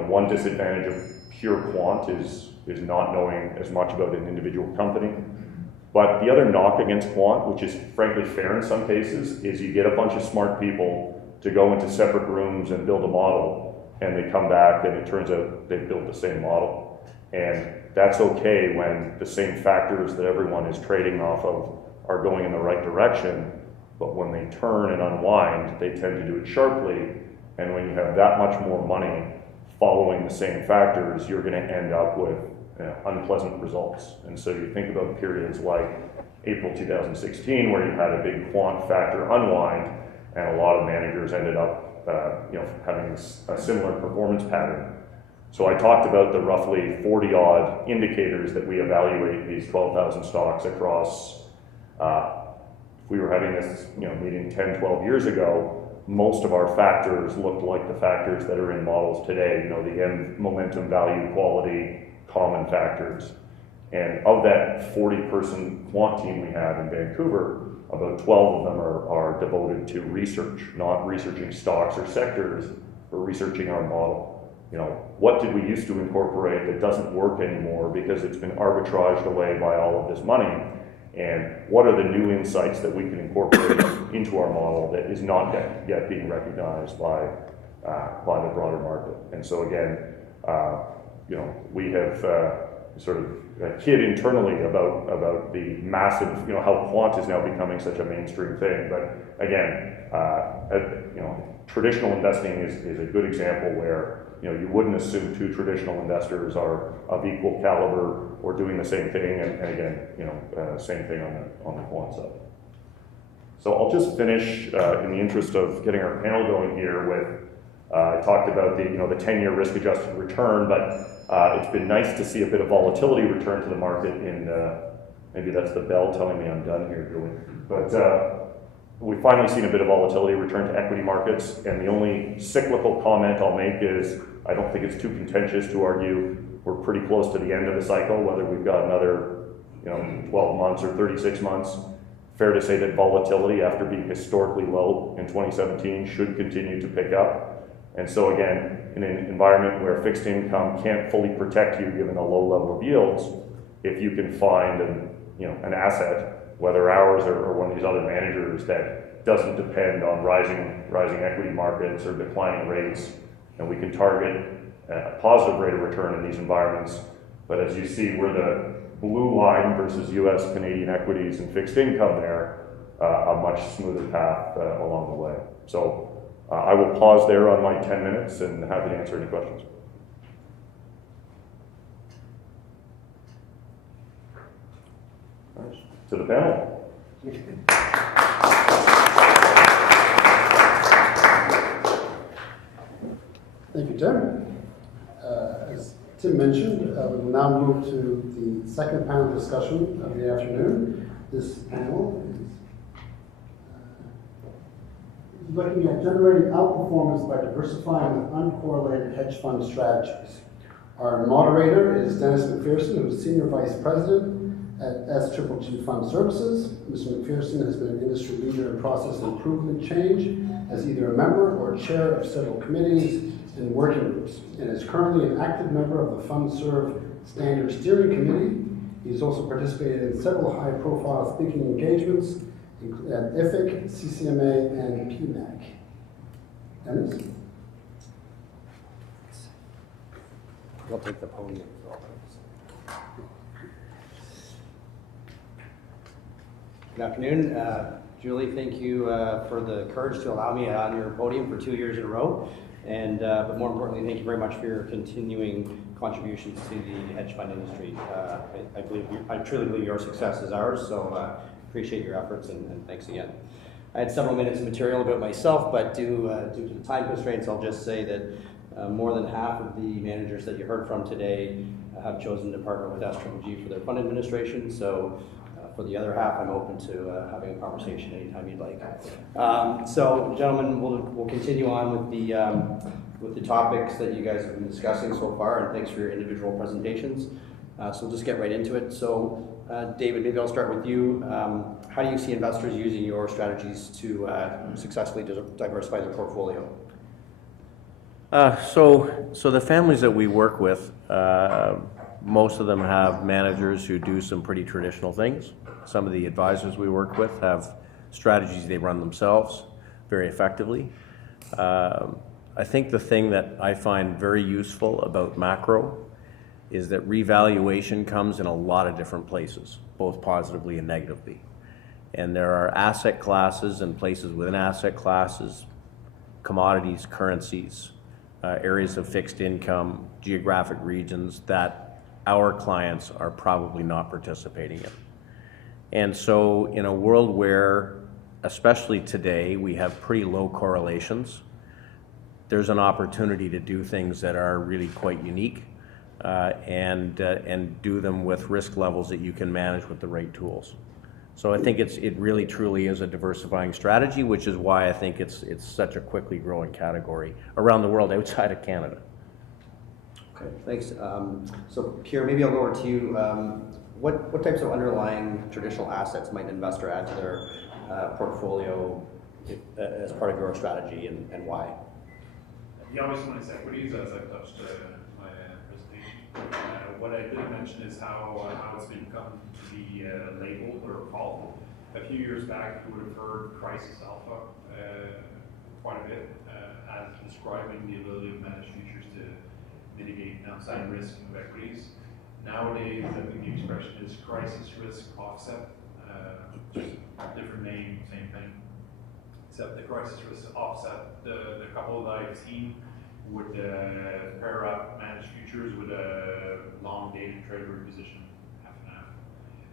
one disadvantage of pure quant is not knowing as much about an individual company. But the other knock against quant, which is frankly fair in some cases, is you get a bunch of smart people to go into separate rooms and build a model. And they come back and it turns out they've built the same model. And that's okay when the same factors that everyone is trading off of are going in the right direction, but when they turn and unwind, they tend to do it sharply. And when you have that much more money following the same factors, you're gonna end up with unpleasant results. And so you think about periods like April 2016, where you had a big quant factor unwind, and a lot of managers ended up having a similar performance pattern. So I talked about the roughly 40 odd indicators that we evaluate these 12,000 stocks across. If we were having this meeting 10, 12 years ago, most of our factors looked like the factors that are in models today, the M, momentum, value, quality, common factors. And of that 40-person quant team we have in Vancouver, about 12 of them are devoted to research, not researching stocks or sectors, but researching our model. What did we used to incorporate that doesn't work anymore because it's been arbitraged away by all of this money? And what are the new insights that we can incorporate into our model that is not yet being recognized by the broader market? And so again, we have sort of kid internally about the massive, how quant is now becoming such a mainstream thing. But again, traditional investing is a good example where, you wouldn't assume two traditional investors are of equal caliber or doing the same thing, and again, same thing on the quant side. So I'll just finish in the interest of getting our panel going here with, I talked about the 10-year risk-adjusted return, but it's been nice to see a bit of volatility return to the market in, maybe that's the bell telling me I'm done here, Julie. But we've finally seen a bit of volatility return to equity markets, and the only cyclical comment I'll make is I don't think it's too contentious to argue we're pretty close to the end of the cycle, whether we've got another 12 months or 36 months. Fair to say that volatility, after being historically low in 2017, should continue to pick up. And so again, in an environment where fixed income can't fully protect you given the low level of yields, if you can find an asset, whether ours or one of these other managers, that doesn't depend on rising equity markets or declining rates, and we can target a positive rate of return in these environments. But as you see, we're the blue line versus US Canadian equities and fixed income there, a much smoother path along the way. So I will pause there on my 10 minutes and happy to answer any questions. Nice. To the panel. Thank you, Tim. As Tim mentioned, we will now move to the second panel discussion of the afternoon. This panel is looking at generating outperformance by diversifying with uncorrelated hedge fund strategies. Our moderator is Dennis McPherson, who is Senior Vice President at CHFA Fund Services. Mr. McPherson has been an industry leader in process improvement change as either a member or chair of several committees and working groups, and is currently an active member of the FundServe Standard Steering Committee. He's also participated in several high-profile speaking engagements at IFIC, CCMA, and PMAC. Dennis? I'll take the podium. Good afternoon. Julie, thank you for the courage to allow me on your podium for 2 years in a row. And but more importantly, thank you very much for your continuing contributions to the hedge fund industry. I truly believe your success is ours, so appreciate your efforts and thanks again. I had several minutes of material about myself, but due to the time constraints, I'll just say that more than half of the managers that you heard from today have chosen to partner with SGG for their fund administration. So for the other half, I'm open to having a conversation anytime you'd like. So, gentlemen, we'll continue on with the topics that you guys have been discussing so far, and thanks for your individual presentations. So we'll just get right into it. So, David, maybe I'll start with you. How do you see investors using your strategies to successfully diversify their portfolio? So the families that we work with, most of them have managers who do some pretty traditional things. Some of the advisors we work with have strategies they run themselves very effectively. I think the thing that I find very useful about macro is that revaluation comes in a lot of different places, both positively and negatively. And there are asset classes and places within asset classes, commodities, currencies, areas of fixed income, geographic regions that our clients are probably not participating in. And so in a world where, especially today, we have pretty low correlations, there's an opportunity to do things that are really quite unique and do them with risk levels that you can manage with the right tools. So I think it really truly is a diversifying strategy, which is why I think it's such a quickly growing category around the world outside of Canada. Okay, thanks. So Pierre, maybe I'll go over to you. What types of underlying traditional assets might an investor add to their portfolio as part of your strategy, and why? The obvious one is equities, as I touched in my presentation. What I didn't mention is how it's become to be labeled or called. A few years back, you would have heard crisis alpha quite a bit as describing the ability to manage futures to mitigate downside risk of equities. Nowadays, I think the expression is crisis risk offset, just different name, same thing. Except the crisis risk offset, the couple that I've seen would pair up managed futures with a long-dated treasury position, half and half.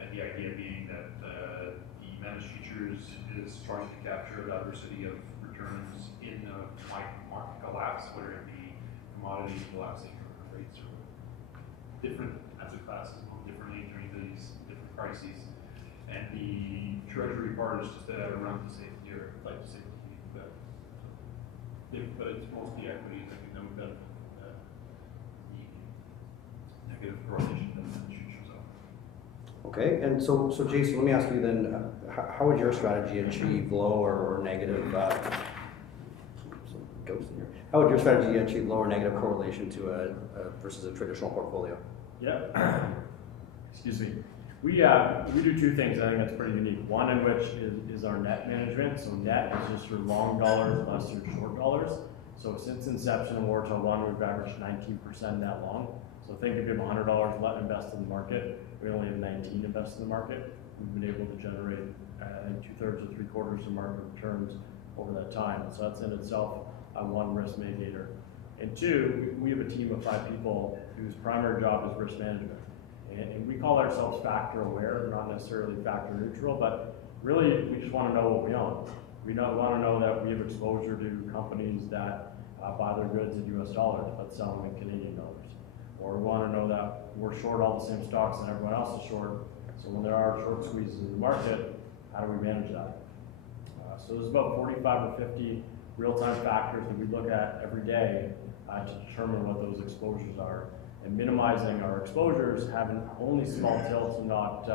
And the idea being that the managed futures is trying to capture the diversity of returns in a market collapse, whether it be commodities collapsing or rates or different asset classes move differently during these different crises. And the treasury part is just around the safety, or like the safety. But it's mostly equities. I think that we've got the negative correlation that the futures are. Okay, and so Jason, let me ask you then, how would your strategy achieve low or negative, ghost in here. How would your strategy achieve low or negative correlation to versus a traditional portfolio? Yeah. Excuse me. We do two things I think that's pretty unique. One in which is our net management. So net is just your long dollars less your short dollars. So since inception in War 1, we've averaged 19% net long. So think if you have $100 left invested in the market, we only have 19 invested in the market. We've been able to generate, I think, 2/3 or 3/4 of market returns over that time. So that's in itself one risk mitigator. And two, we have a team of 5 people whose primary job is risk management. And we call ourselves factor aware, not necessarily factor neutral, but really we just want to know what we own. We want to know that we have exposure to companies that buy their goods in US dollars but sell them in Canadian dollars. Or we want to know that we're short all the same stocks that everyone else is short. So when there are short squeezes in the market, how do we manage that? So there's about 45 or 50 real-time factors that we look at every day to determine what those exposures are. And minimizing our exposures, having only small tilts and not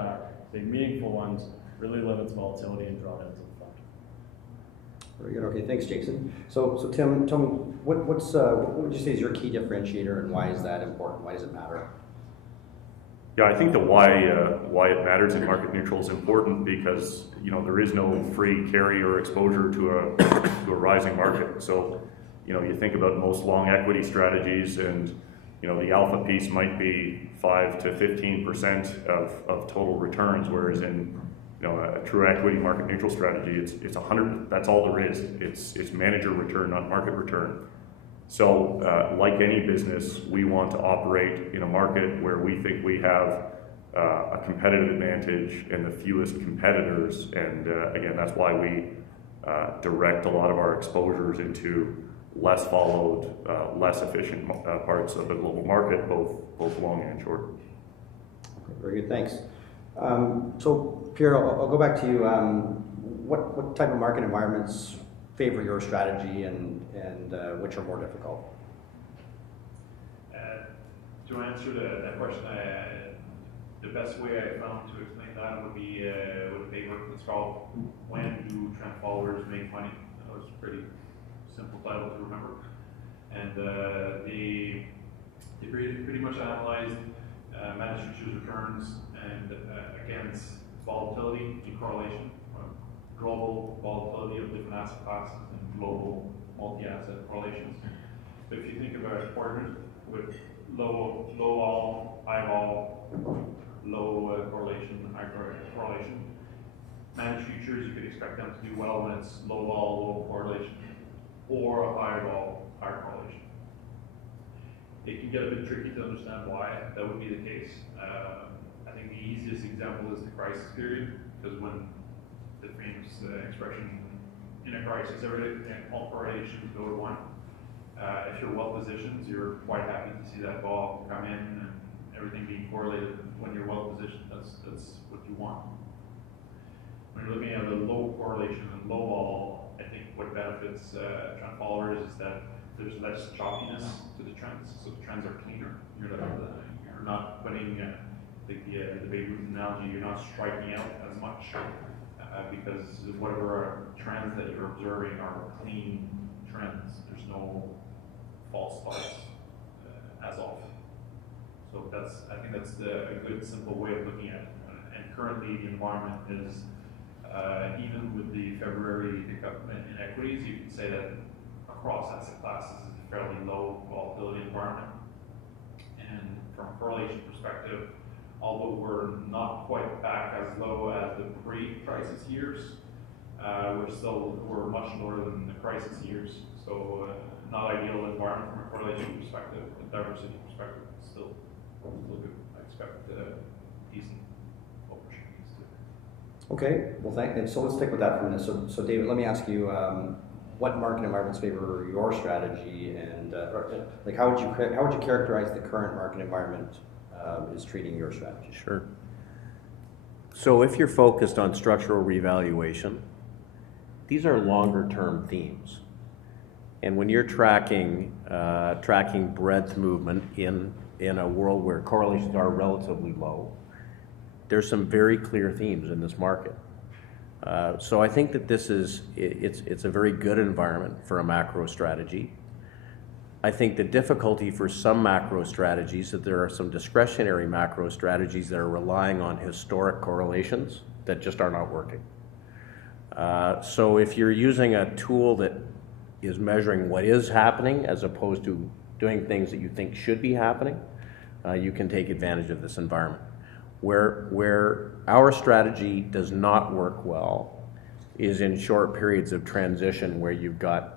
big meaningful ones, really limits volatility and drawdowns of the fund. Very good. Okay, thanks, Jason. So Tim, tell me, what would you say is your key differentiator, and why is that important? Why does it matter? Yeah, I think the why it matters in market neutral is important because there is no free carry or exposure to a rising market. So you think about most long equity strategies, and the alpha piece might be 5 to 15% of total returns, whereas in a true equity market neutral strategy, it's 100. That's all there is. It's manager return, not market return. So, like any business, we want to operate in a market where we think we have a competitive advantage and the fewest competitors. And again, that's why we direct a lot of our exposures into less followed, less efficient parts of the global market, both long and short. Okay, very good, thanks. So Pierre, I'll go back to you. What type of market environments favor your strategy, and which are more difficult? To answer that question, the best way I found to explain that would be with a paper. It's called "When Do Trend Followers Make Money?" That was a pretty simple title to remember. And they pretty much analyzed managed futures returns and against volatility and correlation, global volatility of different asset classes and global multi-asset correlations. So if you think about partners with low vol, high vol, low correlation, high correlation, managed futures, you could expect them to do well when it's low vol, low correlation, or a high vol, high correlation. It can get a bit tricky to understand why that would be the case. I think the easiest example is the crisis period, because when the famous expression, in a crisis, all correlations go to 1. If you're well positioned, you're quite happy to see that vol come in and everything being correlated. When you're well positioned, that's what you want. When you're looking at the low correlation and low vol, I think what benefits trend followers is that there's less choppiness to the trends, so the trends are cleaner. You're not putting the Babe Ruth analogy. You're not striking out as much because whatever trends that you're observing are clean trends. There's no false spikes as often. So I think that's a good, simple way of looking at it. And currently, the environment is even with the February hiccup in equities, you can say that across asset classes is a fairly low volatility environment. And from a correlation perspective, although we're not quite back as low as the pre-crisis years, we're much lower than the crisis years. So not ideal environment environment from a correlation perspective, a diversity perspective, it's still good. I expect decent opportunities to. Okay, well, and so let's stick with that for a minute. So David, let me ask you, what market environments favor your strategy, and like how would you characterize the current market environment is treating your strategy? Sure. So if you're focused on structural revaluation, these are longer term themes. And when you're tracking breadth movement in a world where correlations are relatively low, there's some very clear themes in this market. So I think that it's a very good environment for a macro strategy. I think the difficulty for some macro strategies that there are some discretionary macro strategies that are relying on historic correlations that just are not working. So if you're using a tool that is measuring what is happening as opposed to doing things that you think should be happening, you can take advantage of this environment. Where our strategy does not work well is in short periods of transition where you've got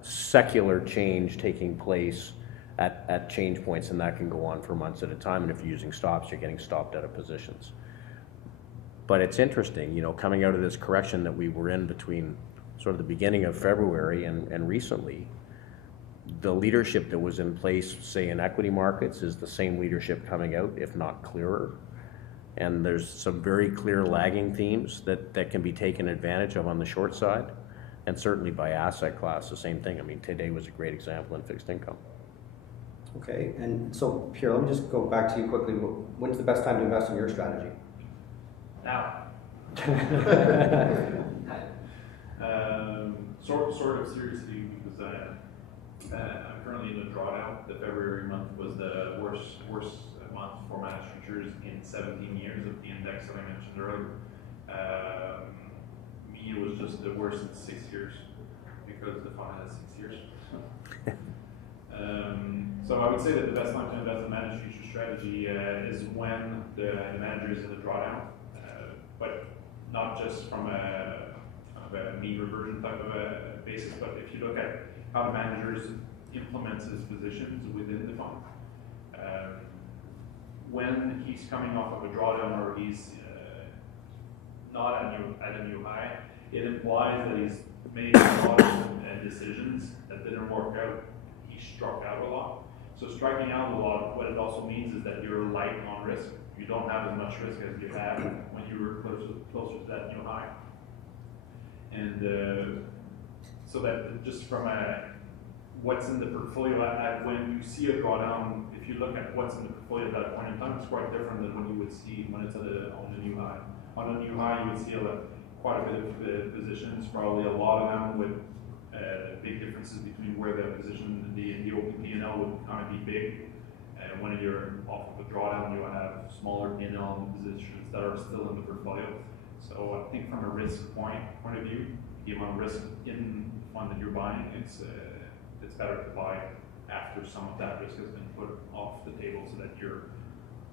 secular change taking place at change points, and that can go on for months at a time, and if you're using stops, you're getting stopped out of positions. But it's interesting, coming out of this correction that we were in between sort of the beginning of February and recently, the leadership that was in place, say in equity markets, is the same leadership coming out, if not clearer. And there's some very clear lagging themes that can be taken advantage of on the short side, and certainly by asset class, the same thing. I mean, today was a great example in fixed income. Okay, and so Pierre, let me just go back to you quickly. When's the best time to invest in your strategy? Now. Sort of seriously, because I'm currently in a drawdown. The February month was the worst month for managed futures in 17 years of the index that I mentioned earlier. Me, it was just the worst in 6 years because the fund has 6 years. So I would say that the best time to invest in managed future strategy is when the manager is in the drawdown, but not just from a mean reversion type of a basis, but if you look at how the manager implements his positions within the fund, when he's coming off of a drawdown or he's not at a new high, it implies that he's made a lot of decisions that didn't work out. He struck out a lot. So striking out a lot, what it also means is that you're light on risk. You don't have as much risk as you had when you were closer to that new high. And so that just from what's in the portfolio when you see a drawdown, if you look at what's in the portfolio at that point in time, it's quite different than what you would see when it's on the new high. On a new high, you would see quite a bit of positions, probably a lot of them with big differences between where the position, the open P&L would kind of be big. And when you're off of a drawdown, you have smaller P&L positions that are still in the portfolio. So I think from a risk point of view, you want risk in the fund that you're buying, it's better to buy after some of that risk has been put off the table so that you're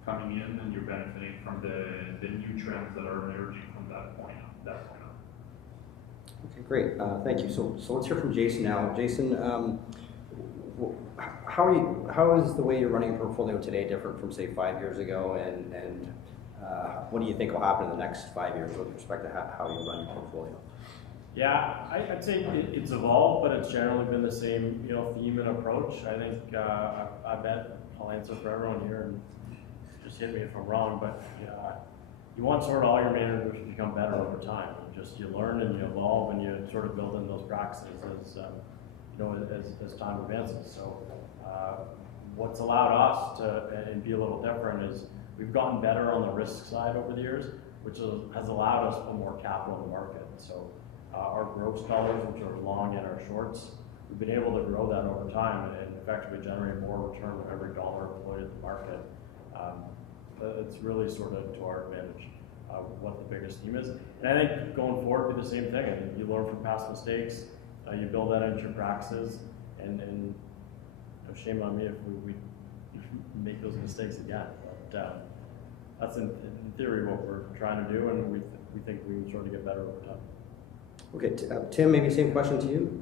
coming in and you're benefiting from the new trends that are emerging from that point on. Okay, great. Thank you. So let's hear from Jason now. Jason, how is the way you're running a portfolio today different from say 5 years ago, and what do you think will happen in the next 5 years with respect to how you run your portfolio? Yeah, I'd say it's evolved, but it's generally been the same, theme and approach. I think I bet I'll answer for everyone here, and just hit me if I'm wrong, but you want sort of all your managers to become better over time. You learn and you evolve, and you sort of build in those practices as time advances. So what's allowed us to and be a little different is we've gotten better on the risk side over the years, which has allowed us to put more capital in the market. So our gross dollars, which are long and our shorts, we've been able to grow that over time and effectively generate more return with every dollar employed in the market. It's really sort of to our advantage what the biggest theme is. And I think going forward, be the same thing. I think you learn from past mistakes, you build that into your practices, and shame on me if we make those mistakes again. But that's in theory what we're trying to do, and we think we can sort of get better over time. Okay, Tim, maybe same question to you.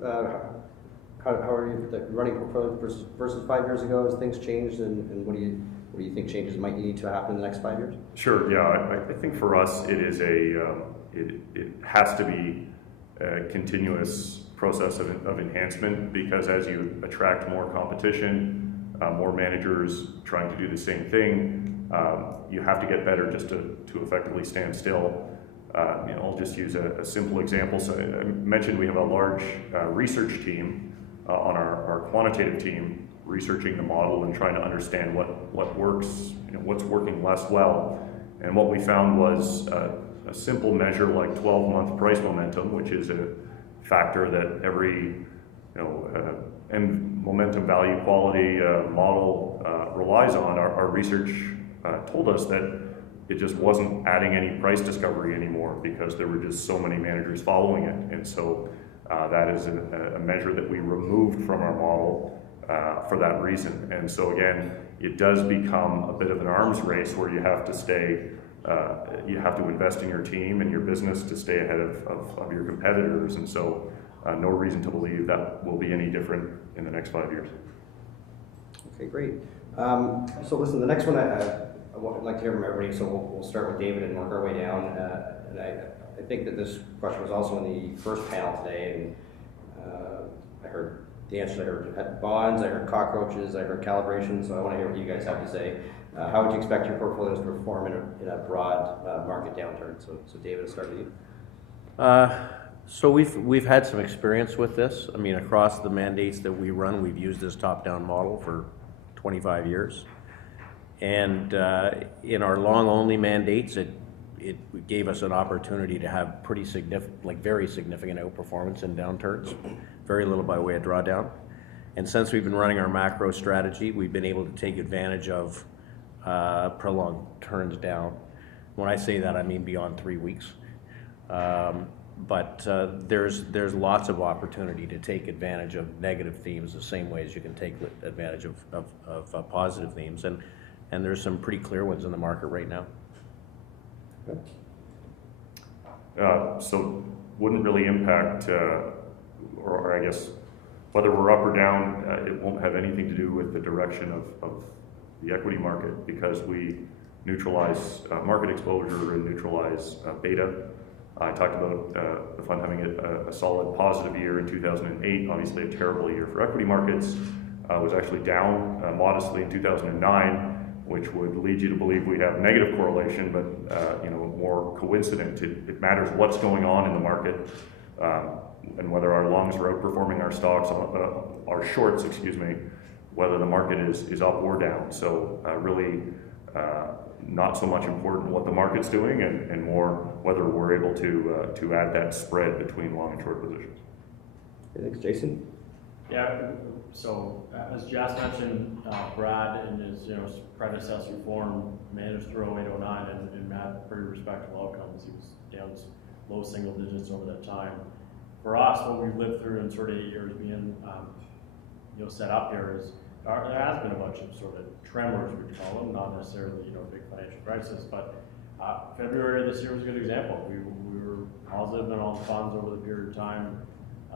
how are you running portfolio versus 5 years ago? Has things changed, and what do you think changes might need to happen in the next 5 years? Sure. Yeah, I think for us it is it has to be a continuous process of enhancement, because as you attract more competition, more managers trying to do the same thing, you have to get better just to effectively stand still. I'll just use a simple example. So I mentioned we have a large research team on our quantitative team, researching the model and trying to understand what works, what's working less well. And what we found was a simple measure like 12-month price momentum, which is a factor that every and momentum value quality model relies on. Our research told us that it just wasn't adding any price discovery anymore, because there were just so many managers following it. And so that is a measure that we removed from our model for that reason. And so again, it does become a bit of an arms race where you have to stay, you have to invest in your team and your business to stay ahead of your competitors. And so no reason to believe that will be any different in the next 5 years. Okay, great. So listen, the next one I'd like to hear from everybody, so we'll start with David and work our way down. And I think that this question was also in the first panel today, and I heard the answers. I heard bonds, I heard cockroaches, I heard calibration, so I want to hear what you guys have to say. How would you expect your portfolios to perform in a broad market downturn? So David, I'll start with you. So we've had some experience with this. I mean, across the mandates that we run, we've used this top-down model for 25 years. And in our long-only mandates, it gave us an opportunity to have pretty significant, like very significant outperformance in downturns, very little by way of drawdown. And since we've been running our macro strategy, we've been able to take advantage of prolonged turns down. When I say that, I mean beyond 3 weeks. But there's lots of opportunity to take advantage of negative themes the same way as you can take advantage of positive themes. And there's some pretty clear ones in the market right now. So wouldn't really impact, or I guess, whether we're up or down, it won't have anything to do with the direction of the equity market, because we neutralize market exposure and neutralize beta. I talked about the fund having a solid positive year in 2008, obviously a terrible year for equity markets. Was actually down modestly in 2009, which would lead you to believe we have negative correlation, but more coincident. It matters what's going on in the market, and whether our longs are outperforming our stocks, our shorts, excuse me, whether the market is up or down. So really not so much important what the market's doing, and more whether we're able to add that spread between long and short positions. Thanks, Jason. Yeah, so as Jas mentioned, Brad in his predecessor form managed through 08-09 and had pretty respectable outcomes. He was down low single digits over that time. For us, what we've lived through in sort of 8 years being set up here is there has been a bunch of sort of tremors, we call them, not necessarily big financial crisis, but February of this year was a good example. We were positive in all the funds over the period of time.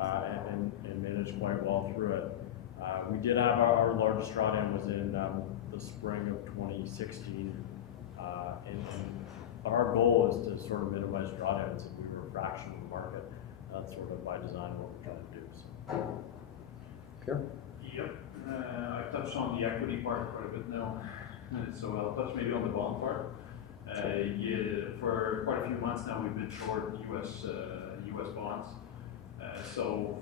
And managed quite well through it. We did have our largest drawdown was in the spring of 2016, but our goal is to sort of minimize drawdowns if we were a fraction of the market. That's sort of by design what we're trying to do. So. Sure. Yep. I touched on the equity part quite a bit now, so I'll touch maybe on the bond part. For quite a few months now, we've been short U.S. bonds. So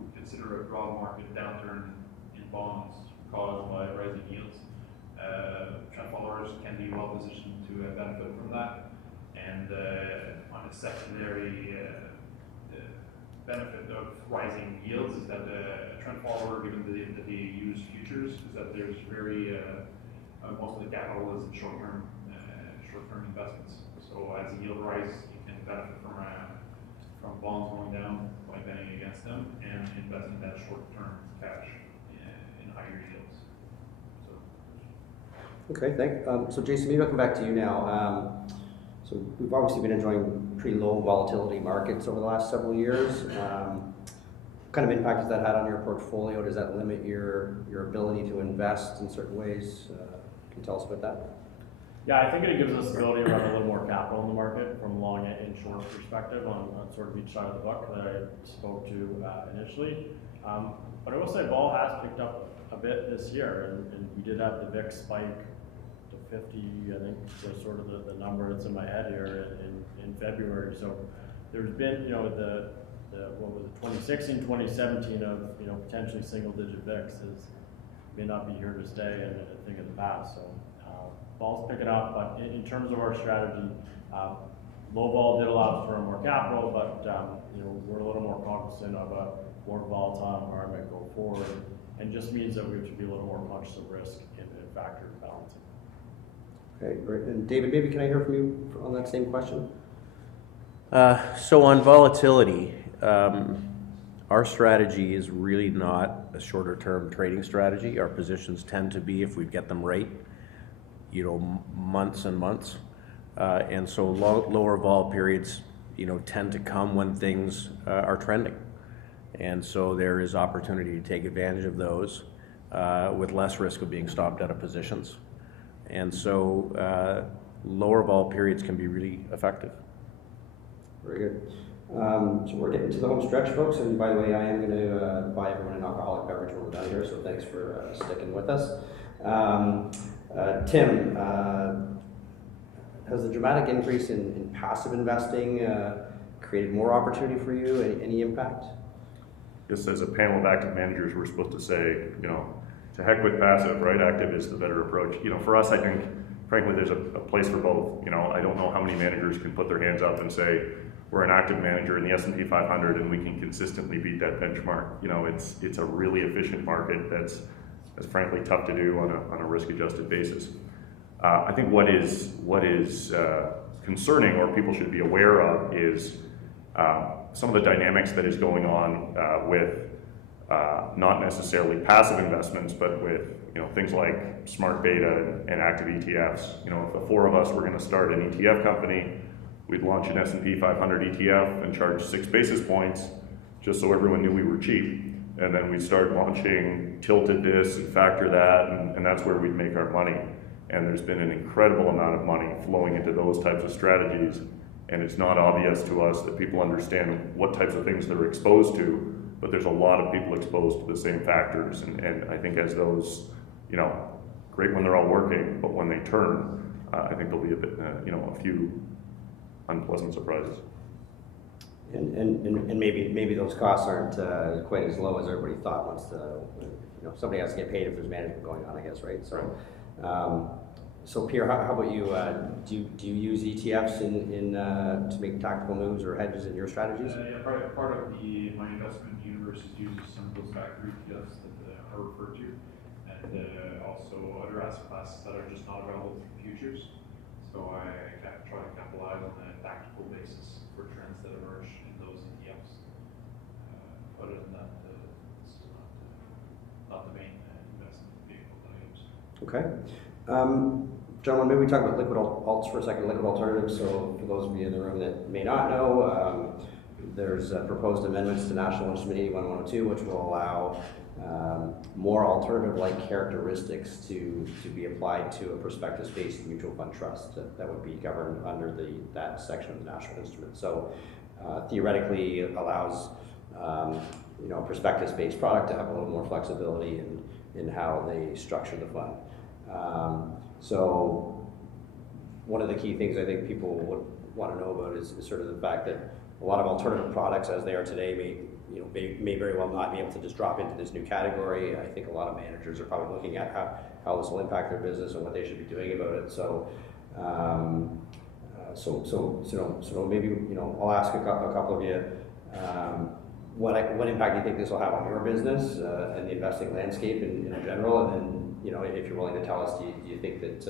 we consider a broad market downturn in bonds caused by rising yields. Trend followers can be well positioned to benefit from that. And on a secondary benefit of rising yields is that a trend follower, given that they use futures, is that there's very most of the capital is in short-term investments. So as the yield rises, you can benefit from bonds going down by betting against them and investing that short-term cash in higher yields. Okay, thanks. So Jason, maybe I'll come back to you now. So we've obviously been enjoying pretty low volatility markets over the last several years. kind of impact has that had on your portfolio? Does that limit your ability to invest in certain ways? Can you tell us about that? Yeah, I think it gives us the ability to run a little more capital in the market from a long and short perspective on sort of each side of the book that I spoke to initially. But I will say vol has picked up a bit this year, and we did have the VIX spike to 50, I think was sort of the number that's in my head here in February. So there's been, the what was it, 2016, 2017 of, potentially single-digit VIX may not be here to stay, and I think in the past. So vol's picking up, but in terms of our strategy, low vol did allow us to earn more capital, but we're a little more cognizant of a more volatile environment going forward, and just means that we have to be a little more conscious of risk and factor balancing. Okay, great. And David, maybe can I hear from you on that same question? So on volatility, our strategy is really not a shorter term trading strategy. Our positions tend to be, if we get them right, months and months. And so lower vol periods, tend to come when things are trending. And so there is opportunity to take advantage of those with less risk of being stopped out of positions. And so lower vol periods can be really effective. Very good. So we're getting to the home stretch, folks. And by the way, I am going to buy everyone an alcoholic beverage when we're done here. So thanks for sticking with us. Tim, has the dramatic increase in passive investing created more opportunity for you? Any impact? Just as a panel of active managers, we're supposed to say, to heck with passive, right? Active is the better approach. For us, I think, frankly, there's a place for both. I don't know how many managers can put their hands up and say, we're an active manager in the S&P 500 and we can consistently beat that benchmark. It's a really efficient market that's frankly tough to do on a risk-adjusted basis. I think what is concerning, or people should be aware of, is some of the dynamics that is going on with not necessarily passive investments, but with things like smart beta and active ETFs. If the four of us were going to start an ETF company, we'd launch an S&P 500 ETF and charge 6 basis points just so everyone knew we were cheap. And then we'd start launching tilted this and factor that, and that's where we'd make our money. And there's been an incredible amount of money flowing into those types of strategies, and it's not obvious to us that people understand what types of things they're exposed to, but there's a lot of people exposed to the same factors. And I think as those, great when they're all working, but when they turn, I think there'll be a bit, a few unpleasant surprises. And maybe those costs aren't quite as low as everybody thought. Once somebody has to get paid if there's management going on, I guess, right? So, so Pierre, how about you? Do you use ETFs to make tactical moves or hedges in your strategies? Yeah, part of my investment universe uses some of those factor ETFs that I referred to, and also other asset classes that are just not available through futures. So I try to capitalize on a tactical basis for trends that emerge in those ETFs. Other than that, this is not the main investment vehicle that I use. Okay. Gentlemen, maybe we talk about liquid alts for a second, liquid alternatives. So for those of you in the room that may not know, there's proposed amendments to National Instrument 81102, which will allow more alternative-like characteristics to be applied to a prospectus-based mutual fund trust that would be governed under that section of the National Instrument. So theoretically, it allows a prospectus-based product to have a little more flexibility in how they structure the fund. So one of the key things I think people would want to know about is sort of the fact that a lot of alternative products as they are today may very well not be able to just drop into this new category. I think a lot of managers are probably looking at how this will impact their business and what they should be doing about it. So so maybe I'll ask a couple of you what impact do you think this will have on your business and the investing landscape in general, and then if you're willing to tell us, do you think that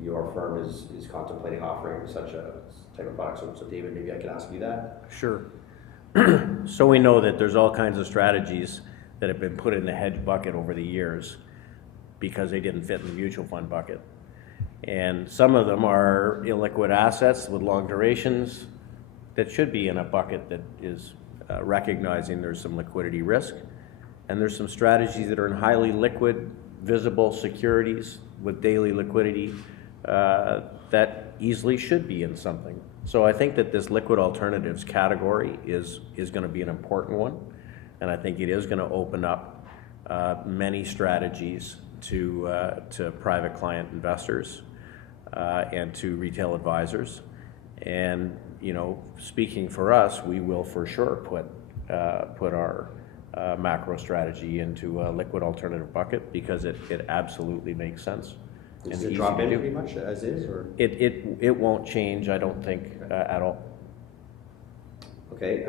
your firm is contemplating offering such a type of product? So David, maybe I can ask you that. Sure. So we know that there's all kinds of strategies that have been put in the hedge bucket over the years because they didn't fit in the mutual fund bucket. And some of them are illiquid assets with long durations that should be in a bucket that is recognizing there's some liquidity risk. And there's some strategies that are in highly liquid, visible securities with daily liquidity that easily should be in something. So I think that this liquid alternatives category is going to be an important one. And I think it is going to open up many strategies to private client investors and to retail advisors. And, you know, speaking for us, we will for sure put our macro strategy into a liquid alternative bucket because it absolutely makes sense. Does it drop in pretty much as is, or? It won't change, I don't think, at all. Okay,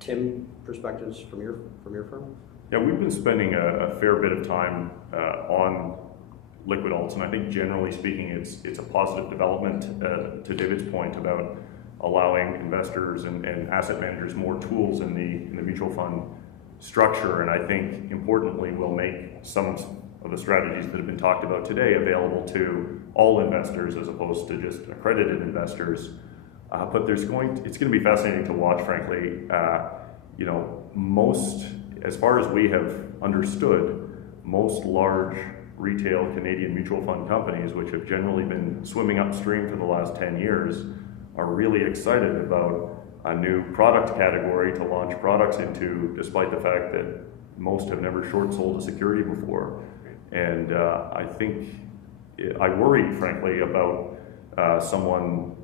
Tim, perspectives from your firm? Yeah, we've been spending a fair bit of time on liquid alts, and I think generally speaking, it's a positive development. To David's point about allowing investors and asset managers more tools in the mutual fund structure, and I think importantly will make some of the strategies that have been talked about today available to all investors as opposed to just accredited investors. But it's going to be fascinating to watch, frankly. You know, as far as we have understood, most large retail Canadian mutual fund companies, which have generally been swimming upstream for the last 10 years, are really excited about a new product category to launch products into, despite the fact that most have never short sold a security before. And I think, I worry, frankly, about someone,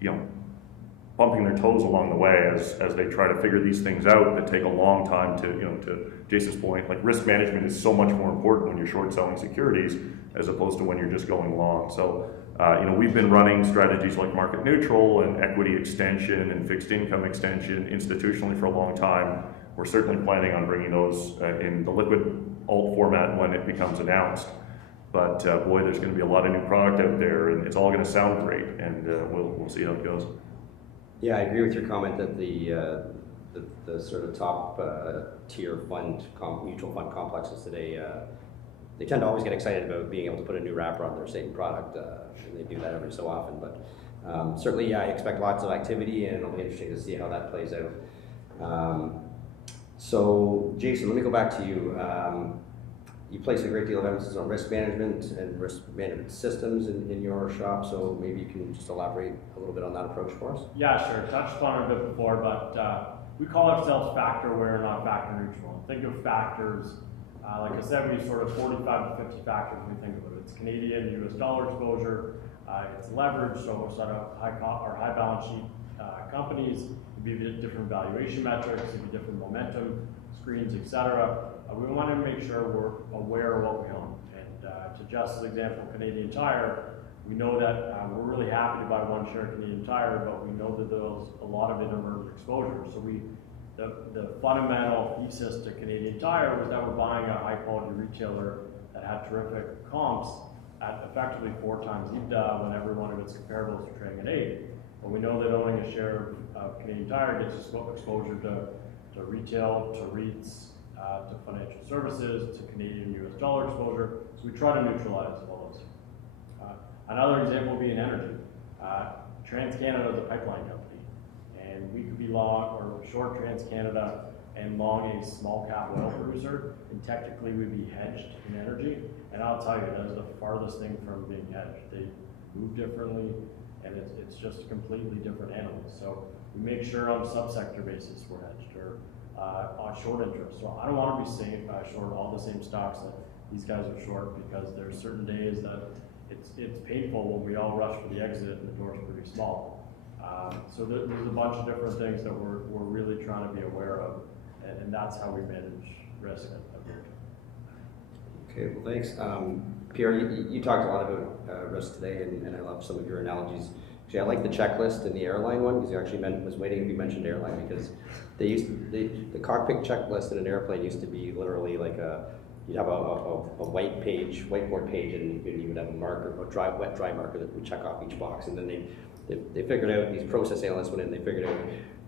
you know, bumping their toes along the way as they try to figure these things out that take a long time to, you know, to Jason's point, like risk management is so much more important when you're short selling securities as opposed to when you're just going long. So, you know, we've been running strategies like market neutral and equity extension and fixed income extension institutionally for a long time. We're certainly planning on bringing those in the liquid alt format when it becomes announced. But boy, there's going to be a lot of new product out there, and it's all going to sound great, and we'll see how it goes. Yeah, I agree with your comment that the sort of top tier mutual fund complexes today, they tend to always get excited about being able to put a new wrapper on their same product, and they do that every so often. But certainly, yeah, I expect lots of activity, and it'll be interesting to see how that plays out. So, Jason, let me go back to you. You place a great deal of emphasis on risk management and risk management systems in your shop, so maybe you can just elaborate a little bit on that approach for us? Yeah, sure. Touched on it a bit before, but we call ourselves factor aware, not factor neutral. Think of factors, like I said, we sort of 45 to 50 factors we think of it. It's Canadian, US dollar exposure, it's leverage, so we're set up high balance sheet companies, it'd be different valuation metrics, it'd be different momentum screens, etc. We want to make sure we're aware of what we own. And to Justin's example, Canadian Tire, we know that we're really happy to buy one share of Canadian Tire, but we know that there's a lot of inter-merger exposure. So the fundamental thesis to Canadian Tire was that we're buying a high-quality retailer that had terrific comps at effectively 4 times EBITDA when every one of its comparables are trading at 8. But we know that owning a share of Canadian Tire gets us exposure to retail, to REITs, to financial services, to Canadian US dollar exposure. So we try to neutralize all those. Another example would be in energy. TransCanada is a pipeline company, and we could be long or short TransCanada and long a small cap oil producer, and technically we'd be hedged in energy. And I'll tell you, that is the farthest thing from being hedged. They move differently, and it's just completely different animals. So we make sure on a subsector basis we're hedged, or on short interest. So I don't want to be short all the same stocks that these guys are short, because there's certain days that it's painful when we all rush for the exit and the door's pretty small. So there's a bunch of different things that we're really trying to be aware of, and that's how we manage risk at Virgin. Okay, well thanks. Pierre, you talked a lot about risk today, and I love some of your analogies. Actually, I like the checklist and the airline one, because you actually was waiting if you mentioned airline, because the cockpit checklist in an airplane used to be literally like you'd have a whiteboard page, and you would have a marker, a wet dry marker that would check off each box, and then they figured out, these process analysts went in, they figured out,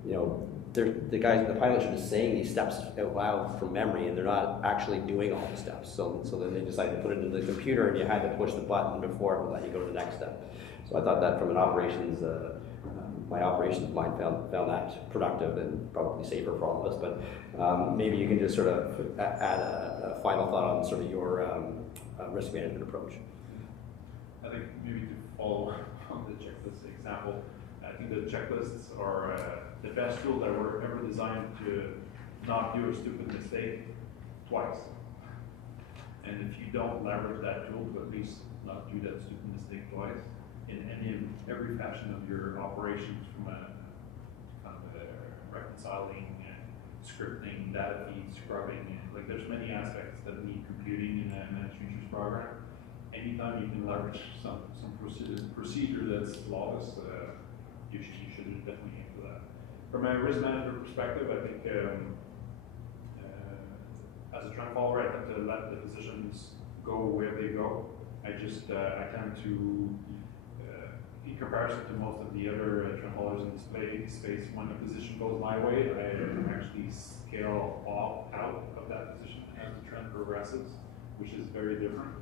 you know, the pilots are just saying these steps out loud from memory, and they're not actually doing all the steps. So then they decided to put it into the computer, and you had to push the button before it would let you go to the next step. So I thought that from an operations my operations mind found that productive and probably safer for all of us. But maybe you can just sort of add a final thought on sort of your risk management approach. I think maybe to follow on the checklist example, I think the checklists are the best tool that were ever designed to not do a stupid mistake twice. And if you don't leverage that tool to at least not do that stupid mistake twice, in every fashion of your operations, from a kind of reconciling and scripting, data feed, scrubbing, like there's many aspects that need computing in a managed futures program. Anytime you can leverage some procedure that's flawless, you should definitely aim for that. From a risk management perspective, I think as a trend follower, I tend to let the positions go where they go. I tend to, in comparison to most of the other trend followers in the space, when a position goes my way, I actually scale out of that position as the trend progresses, which is very different.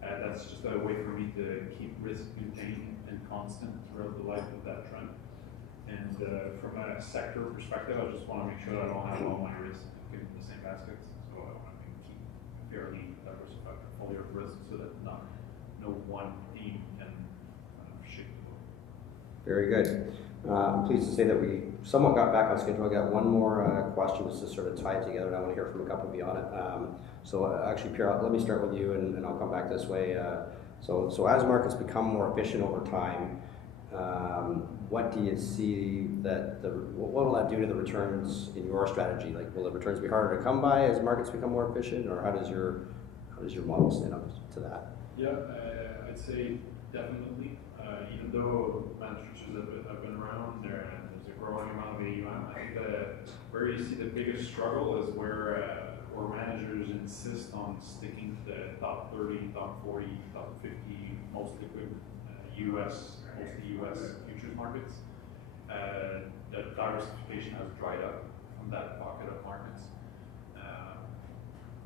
That's just a way for me to keep risk contained and constant throughout the life of that trend. And from a sector perspective, I just want to make sure that I don't have all my risks in the same baskets. So I want to keep a fairly diversified portfolio of risks so that no one theme can shake the boat. Very good. I'm pleased to say that we somewhat got back on schedule. I got one more question just to sort of tie it together, and I want to hear from a couple of you on it. Actually, Pierre, let me start with you, and I'll come back this way. So as markets become more efficient over time, what do you see what will that do to the returns in your strategy? Like, will the returns be harder to come by as markets become more efficient, or how does your model stand up to that? Yeah, I'd say definitely. Even though managed futures have been around, there's a growing amount of AUM. I think that where you see the biggest struggle is where managers insist on sticking to the top 30, top 40, top 50 most liquid mostly US futures markets. The diversification has dried up from that pocket of markets.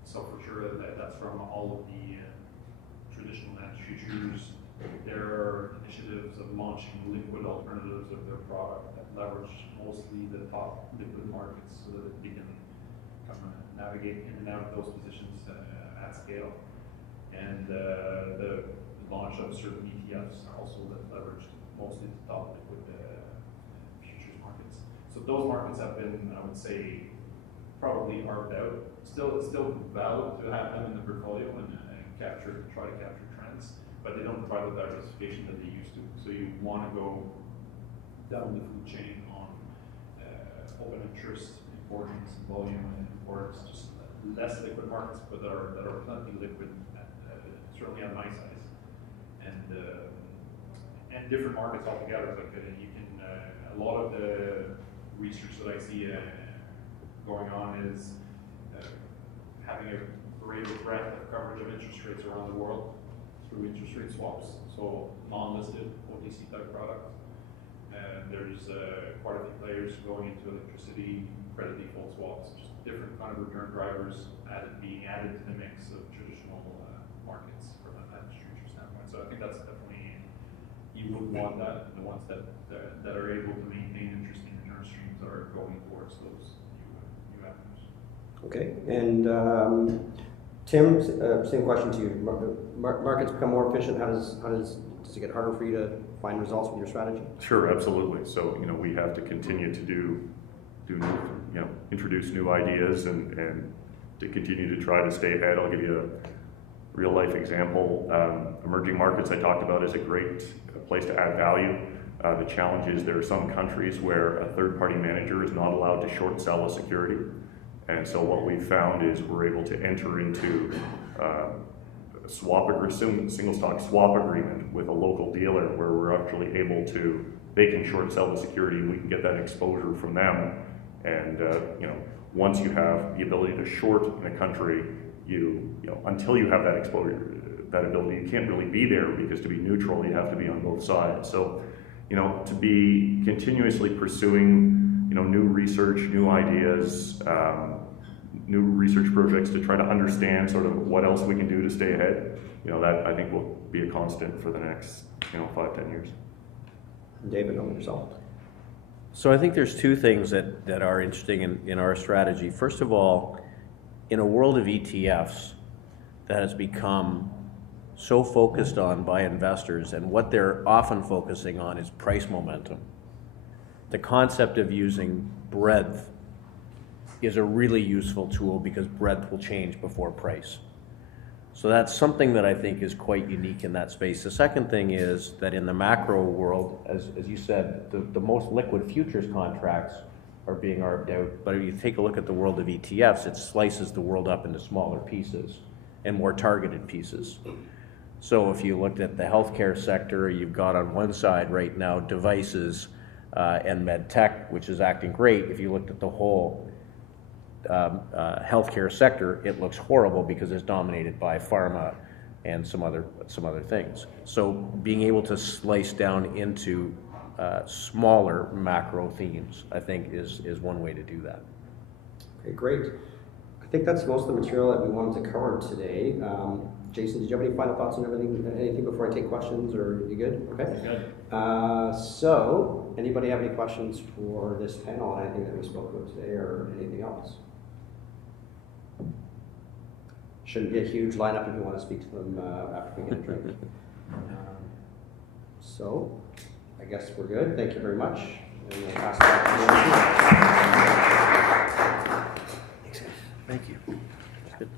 So for sure that's from all of the traditional managed futures. There are initiatives of launching liquid alternatives of their product that leverage mostly the top liquid markets so that they can navigate in and out of those positions at scale. And the launch of certain ETFs also that leverage mostly the top liquid futures markets. So those markets have been, I would say, probably carved out. Still valid to have them in the portfolio and try to capture trends, but they don't provide the diversification that they used to. So you want to go down the food chain on open interest, importance, volume, and imports, just less liquid markets, but that are plenty liquid, certainly on my size, and different markets altogether. Like you can, a lot of the research that I see going on is having a greater breadth of coverage of interest rates around the world through interest rate swaps, so non-listed OTC type products. And there's quite a few players going into electricity, credit default swaps, just different kind of return drivers being added to the mix of traditional markets from a managed future standpoint. So I think that's definitely, you would want that, and the ones that are able to maintain interesting return streams are going towards those new avenues. Okay, and Tim, same question to you. Markets become more efficient. Does it get harder for you to find results with your strategy? Sure, absolutely. So we have to continue to introduce new ideas and to continue to try to stay ahead. I'll give you a real life example. Emerging markets I talked about is a great place to add value. The challenge is there are some countries where a third-party manager is not allowed to short sell a security. And so what we've found is we're able to enter into a single stock swap agreement with a local dealer where we're actually able to, they can short sell the security and we can get that exposure from them. And once you have the ability to short in a country, until you have that exposure, that ability, you can't really be there, because to be neutral, you have to be on both sides. So, to be continuously pursuing new research, new ideas, new research projects to try to understand sort of what else we can do to stay ahead. That I think will be a constant for the next 5-10 years. David, over yourself. So I think there's two things that are interesting in our strategy. First of all, in a world of ETFs that has become so focused on by investors, and what they're often focusing on is price momentum. The concept of using breadth is a really useful tool because breadth will change before price. So that's something that I think is quite unique in that space. The second thing is that in the macro world, as you said, the most liquid futures contracts are being arbed out. But if you take a look at the world of ETFs, it slices the world up into smaller pieces and more targeted pieces. So if you looked at the healthcare sector, you've got on one side right now devices and med tech, which is acting great. If you looked at the whole healthcare sector, it looks horrible because it's dominated by pharma and some other things. So being able to slice down into smaller macro themes, I think, is one way to do that. Okay, great. I think that's most of the material that we wanted to cover today. Jason, did you have any final thoughts on anything before I take questions, or you good? Okay. Good. So, anybody have any questions for this panel on anything that we spoke about today, or anything else? Shouldn't be a huge lineup if you want to speak to them after we get a drink. So, I guess we're good. Thank you very much. And we'll pass it back to you. Thanks, guys. Thank you. Good.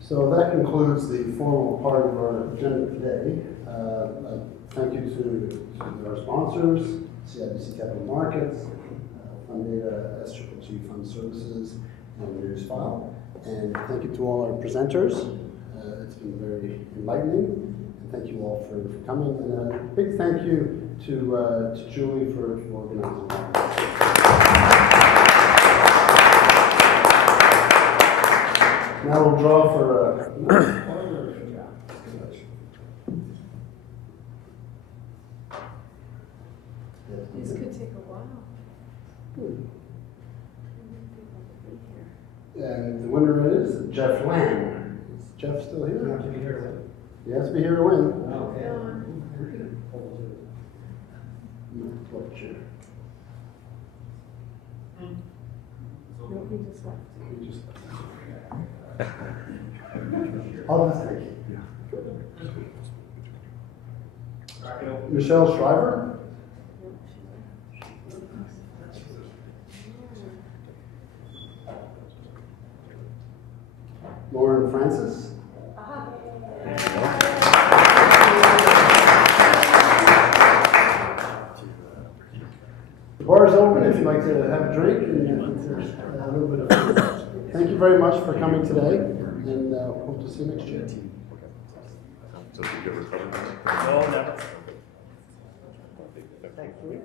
So that concludes the formal part of our agenda today. Thank you to our sponsors, CIBC Capital Markets, Fund Data, SCCG Fund Services, and News File. And thank you to all our presenters. It's been very enlightening. And thank you all for coming. And a big thank you to Julie for organizing that. Now we'll draw for This could take a while. And the winner is Jeff Lamb. Is Jeff still here? You have to be here to win. He has to be here to win. Okay. No, he just left. He just I'll just take it. Michelle Shriver. Lauren Francis. The bar is open if you'd like to have a drink and there's a little bit of food. Thank you very much for coming today, and hope to see you next year. So did you ever cover that? No, never. Thank you.